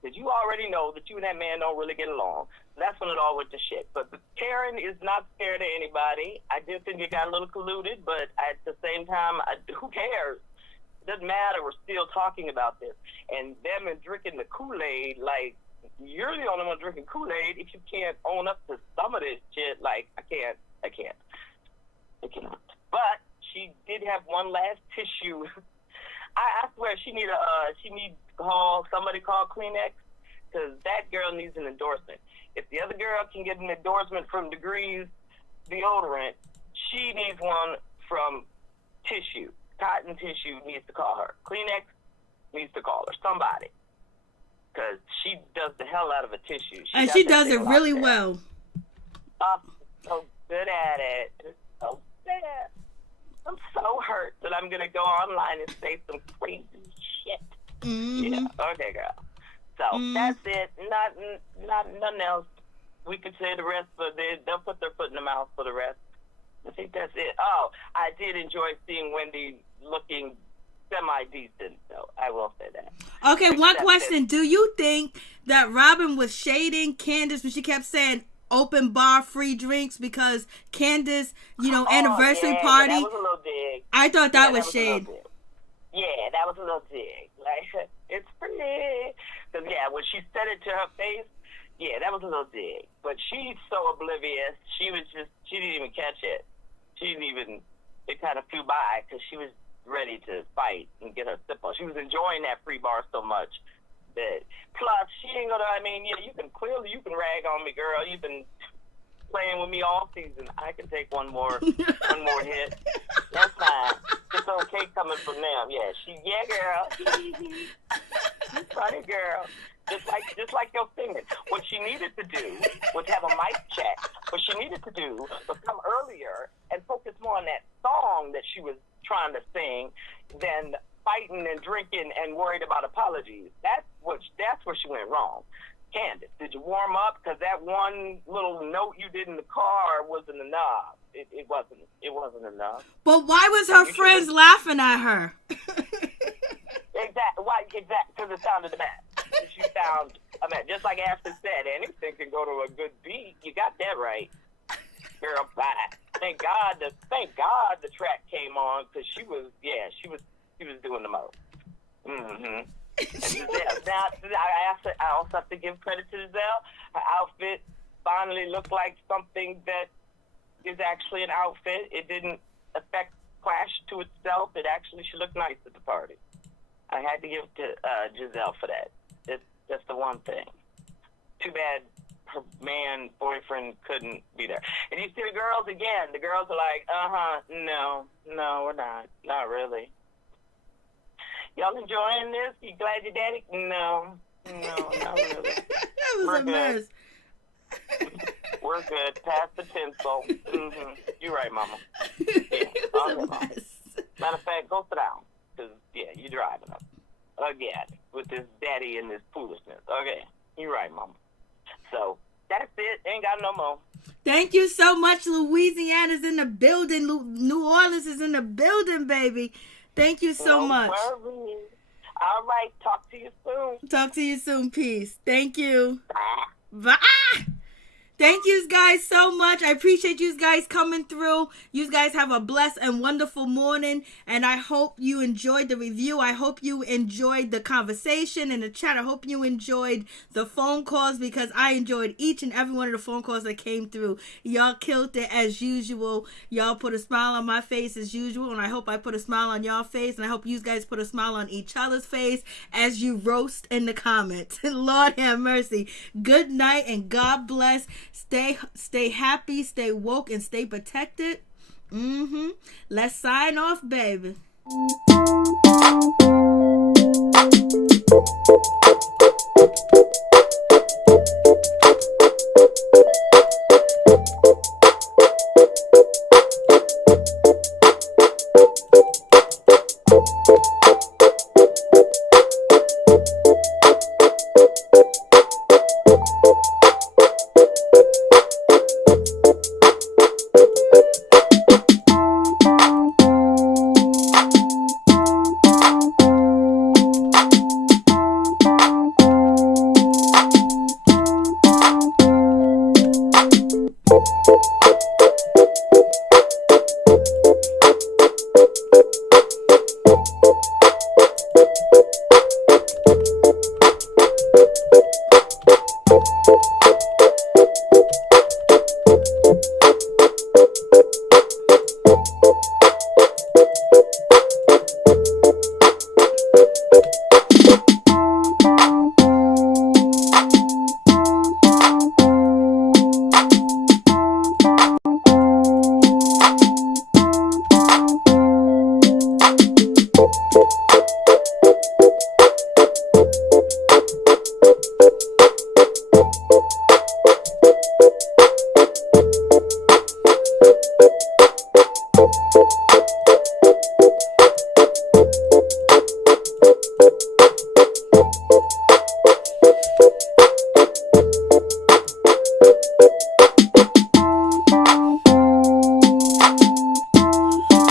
Because you already know that you and that man don't really get along. That's when it all went to shit. But Karen is not scared of anybody. I did think it got a little colluded, but at the same time, who cares? It doesn't matter. We're still talking about this. And them and drinking the Kool-Aid, like, you're the only one drinking Kool-Aid if you can't own up to some of this shit. Like, I can't. But she did have one last tissue. I swear she need somebody call Kleenex, because that girl needs an endorsement. If the other girl can get an endorsement from Degrees deodorant, she needs one from tissue. Cotton tissue needs to call her. Kleenex needs to call her. Somebody. Because she does the hell out of a tissue. She does it really well. So good at it. It's so sad. I'm so hurt that I'm going to go online and say some crazy shit. Mm-hmm. Yeah. Okay, girl. So that's it. Nothing else. We could say the rest, but they'll put their foot in the mouth for the rest. I think that's it. Oh, I did enjoy seeing Wendy looking semi-decent, so I will say that. Okay, one question. Do you think that Robin was shading Candace when she kept saying open bar free drinks because Candace, anniversary party? That was a little dig. I thought that was shade. Yeah, that was a little dig. Like, it's pretty. Because, when she said it to her face, that was a little dig. But she's so oblivious. She didn't even catch it. It kind of flew by because she was ready to fight and get her sip on. She was enjoying that free bar so much that, plus, she ain't gonna, you can rag on me, girl. You've been playing with me all season. I can take one more hit. That's fine. It's okay coming from them. Girl. You funny, girl. Just like your singing. What she needed to do was have a mic check. What she needed to do was come earlier and focus more on that song that she was trying to sing than fighting and drinking and worried about apologies. That's where she went wrong. Candace, did you warm up? Because that one little note you did in the car wasn't enough. It wasn't enough. But why was her friends laughing at her? Exactly. Why? Exactly. Because it sounded bad. She sounds. Just like Ashley said, anything can go to a good beat. You got that right, girl. Bye. Thank God the track came on because she was doing the most. Mm-hmm. Now, I also have to give credit to Giselle. Her outfit finally looked like something that is actually an outfit. It didn't affect Clash to itself. She looked nice at the party. I had to give to Giselle for that. That's the one thing. Too bad her boyfriend couldn't be there. And you see the girls again. The girls are like, no, we're not. Not really. Y'all enjoying this? You glad your daddy? No, not really. It was a mess. We're good. Pass the tinsel. Mm-hmm. You're right, Mama. It was a mess. Matter of fact, go sit down. Because, you're driving us. Again, with this daddy and this foolishness. Okay, you're right, Mama. So, that's it. Ain't got no more. Thank you so much. Louisiana's in the building. New Orleans is in the building, baby. Thank you so much. Worries. All right. Talk to you soon. Talk to you soon. Peace. Thank you. Bye. Bye. Thank you guys so much. I appreciate you guys coming through. You guys have a blessed and wonderful morning. And I hope you enjoyed the review. I hope you enjoyed the conversation in the chat. I hope you enjoyed the phone calls because I enjoyed each and every one of the phone calls that came through. Y'all killed it as usual. Y'all put a smile on my face as usual. And I hope I put a smile on y'all face. And I hope you guys put a smile on each other's face as you roast in the comments. Lord have mercy. Good night and God bless. Stay happy, stay woke, and stay protected. Let's sign off, baby.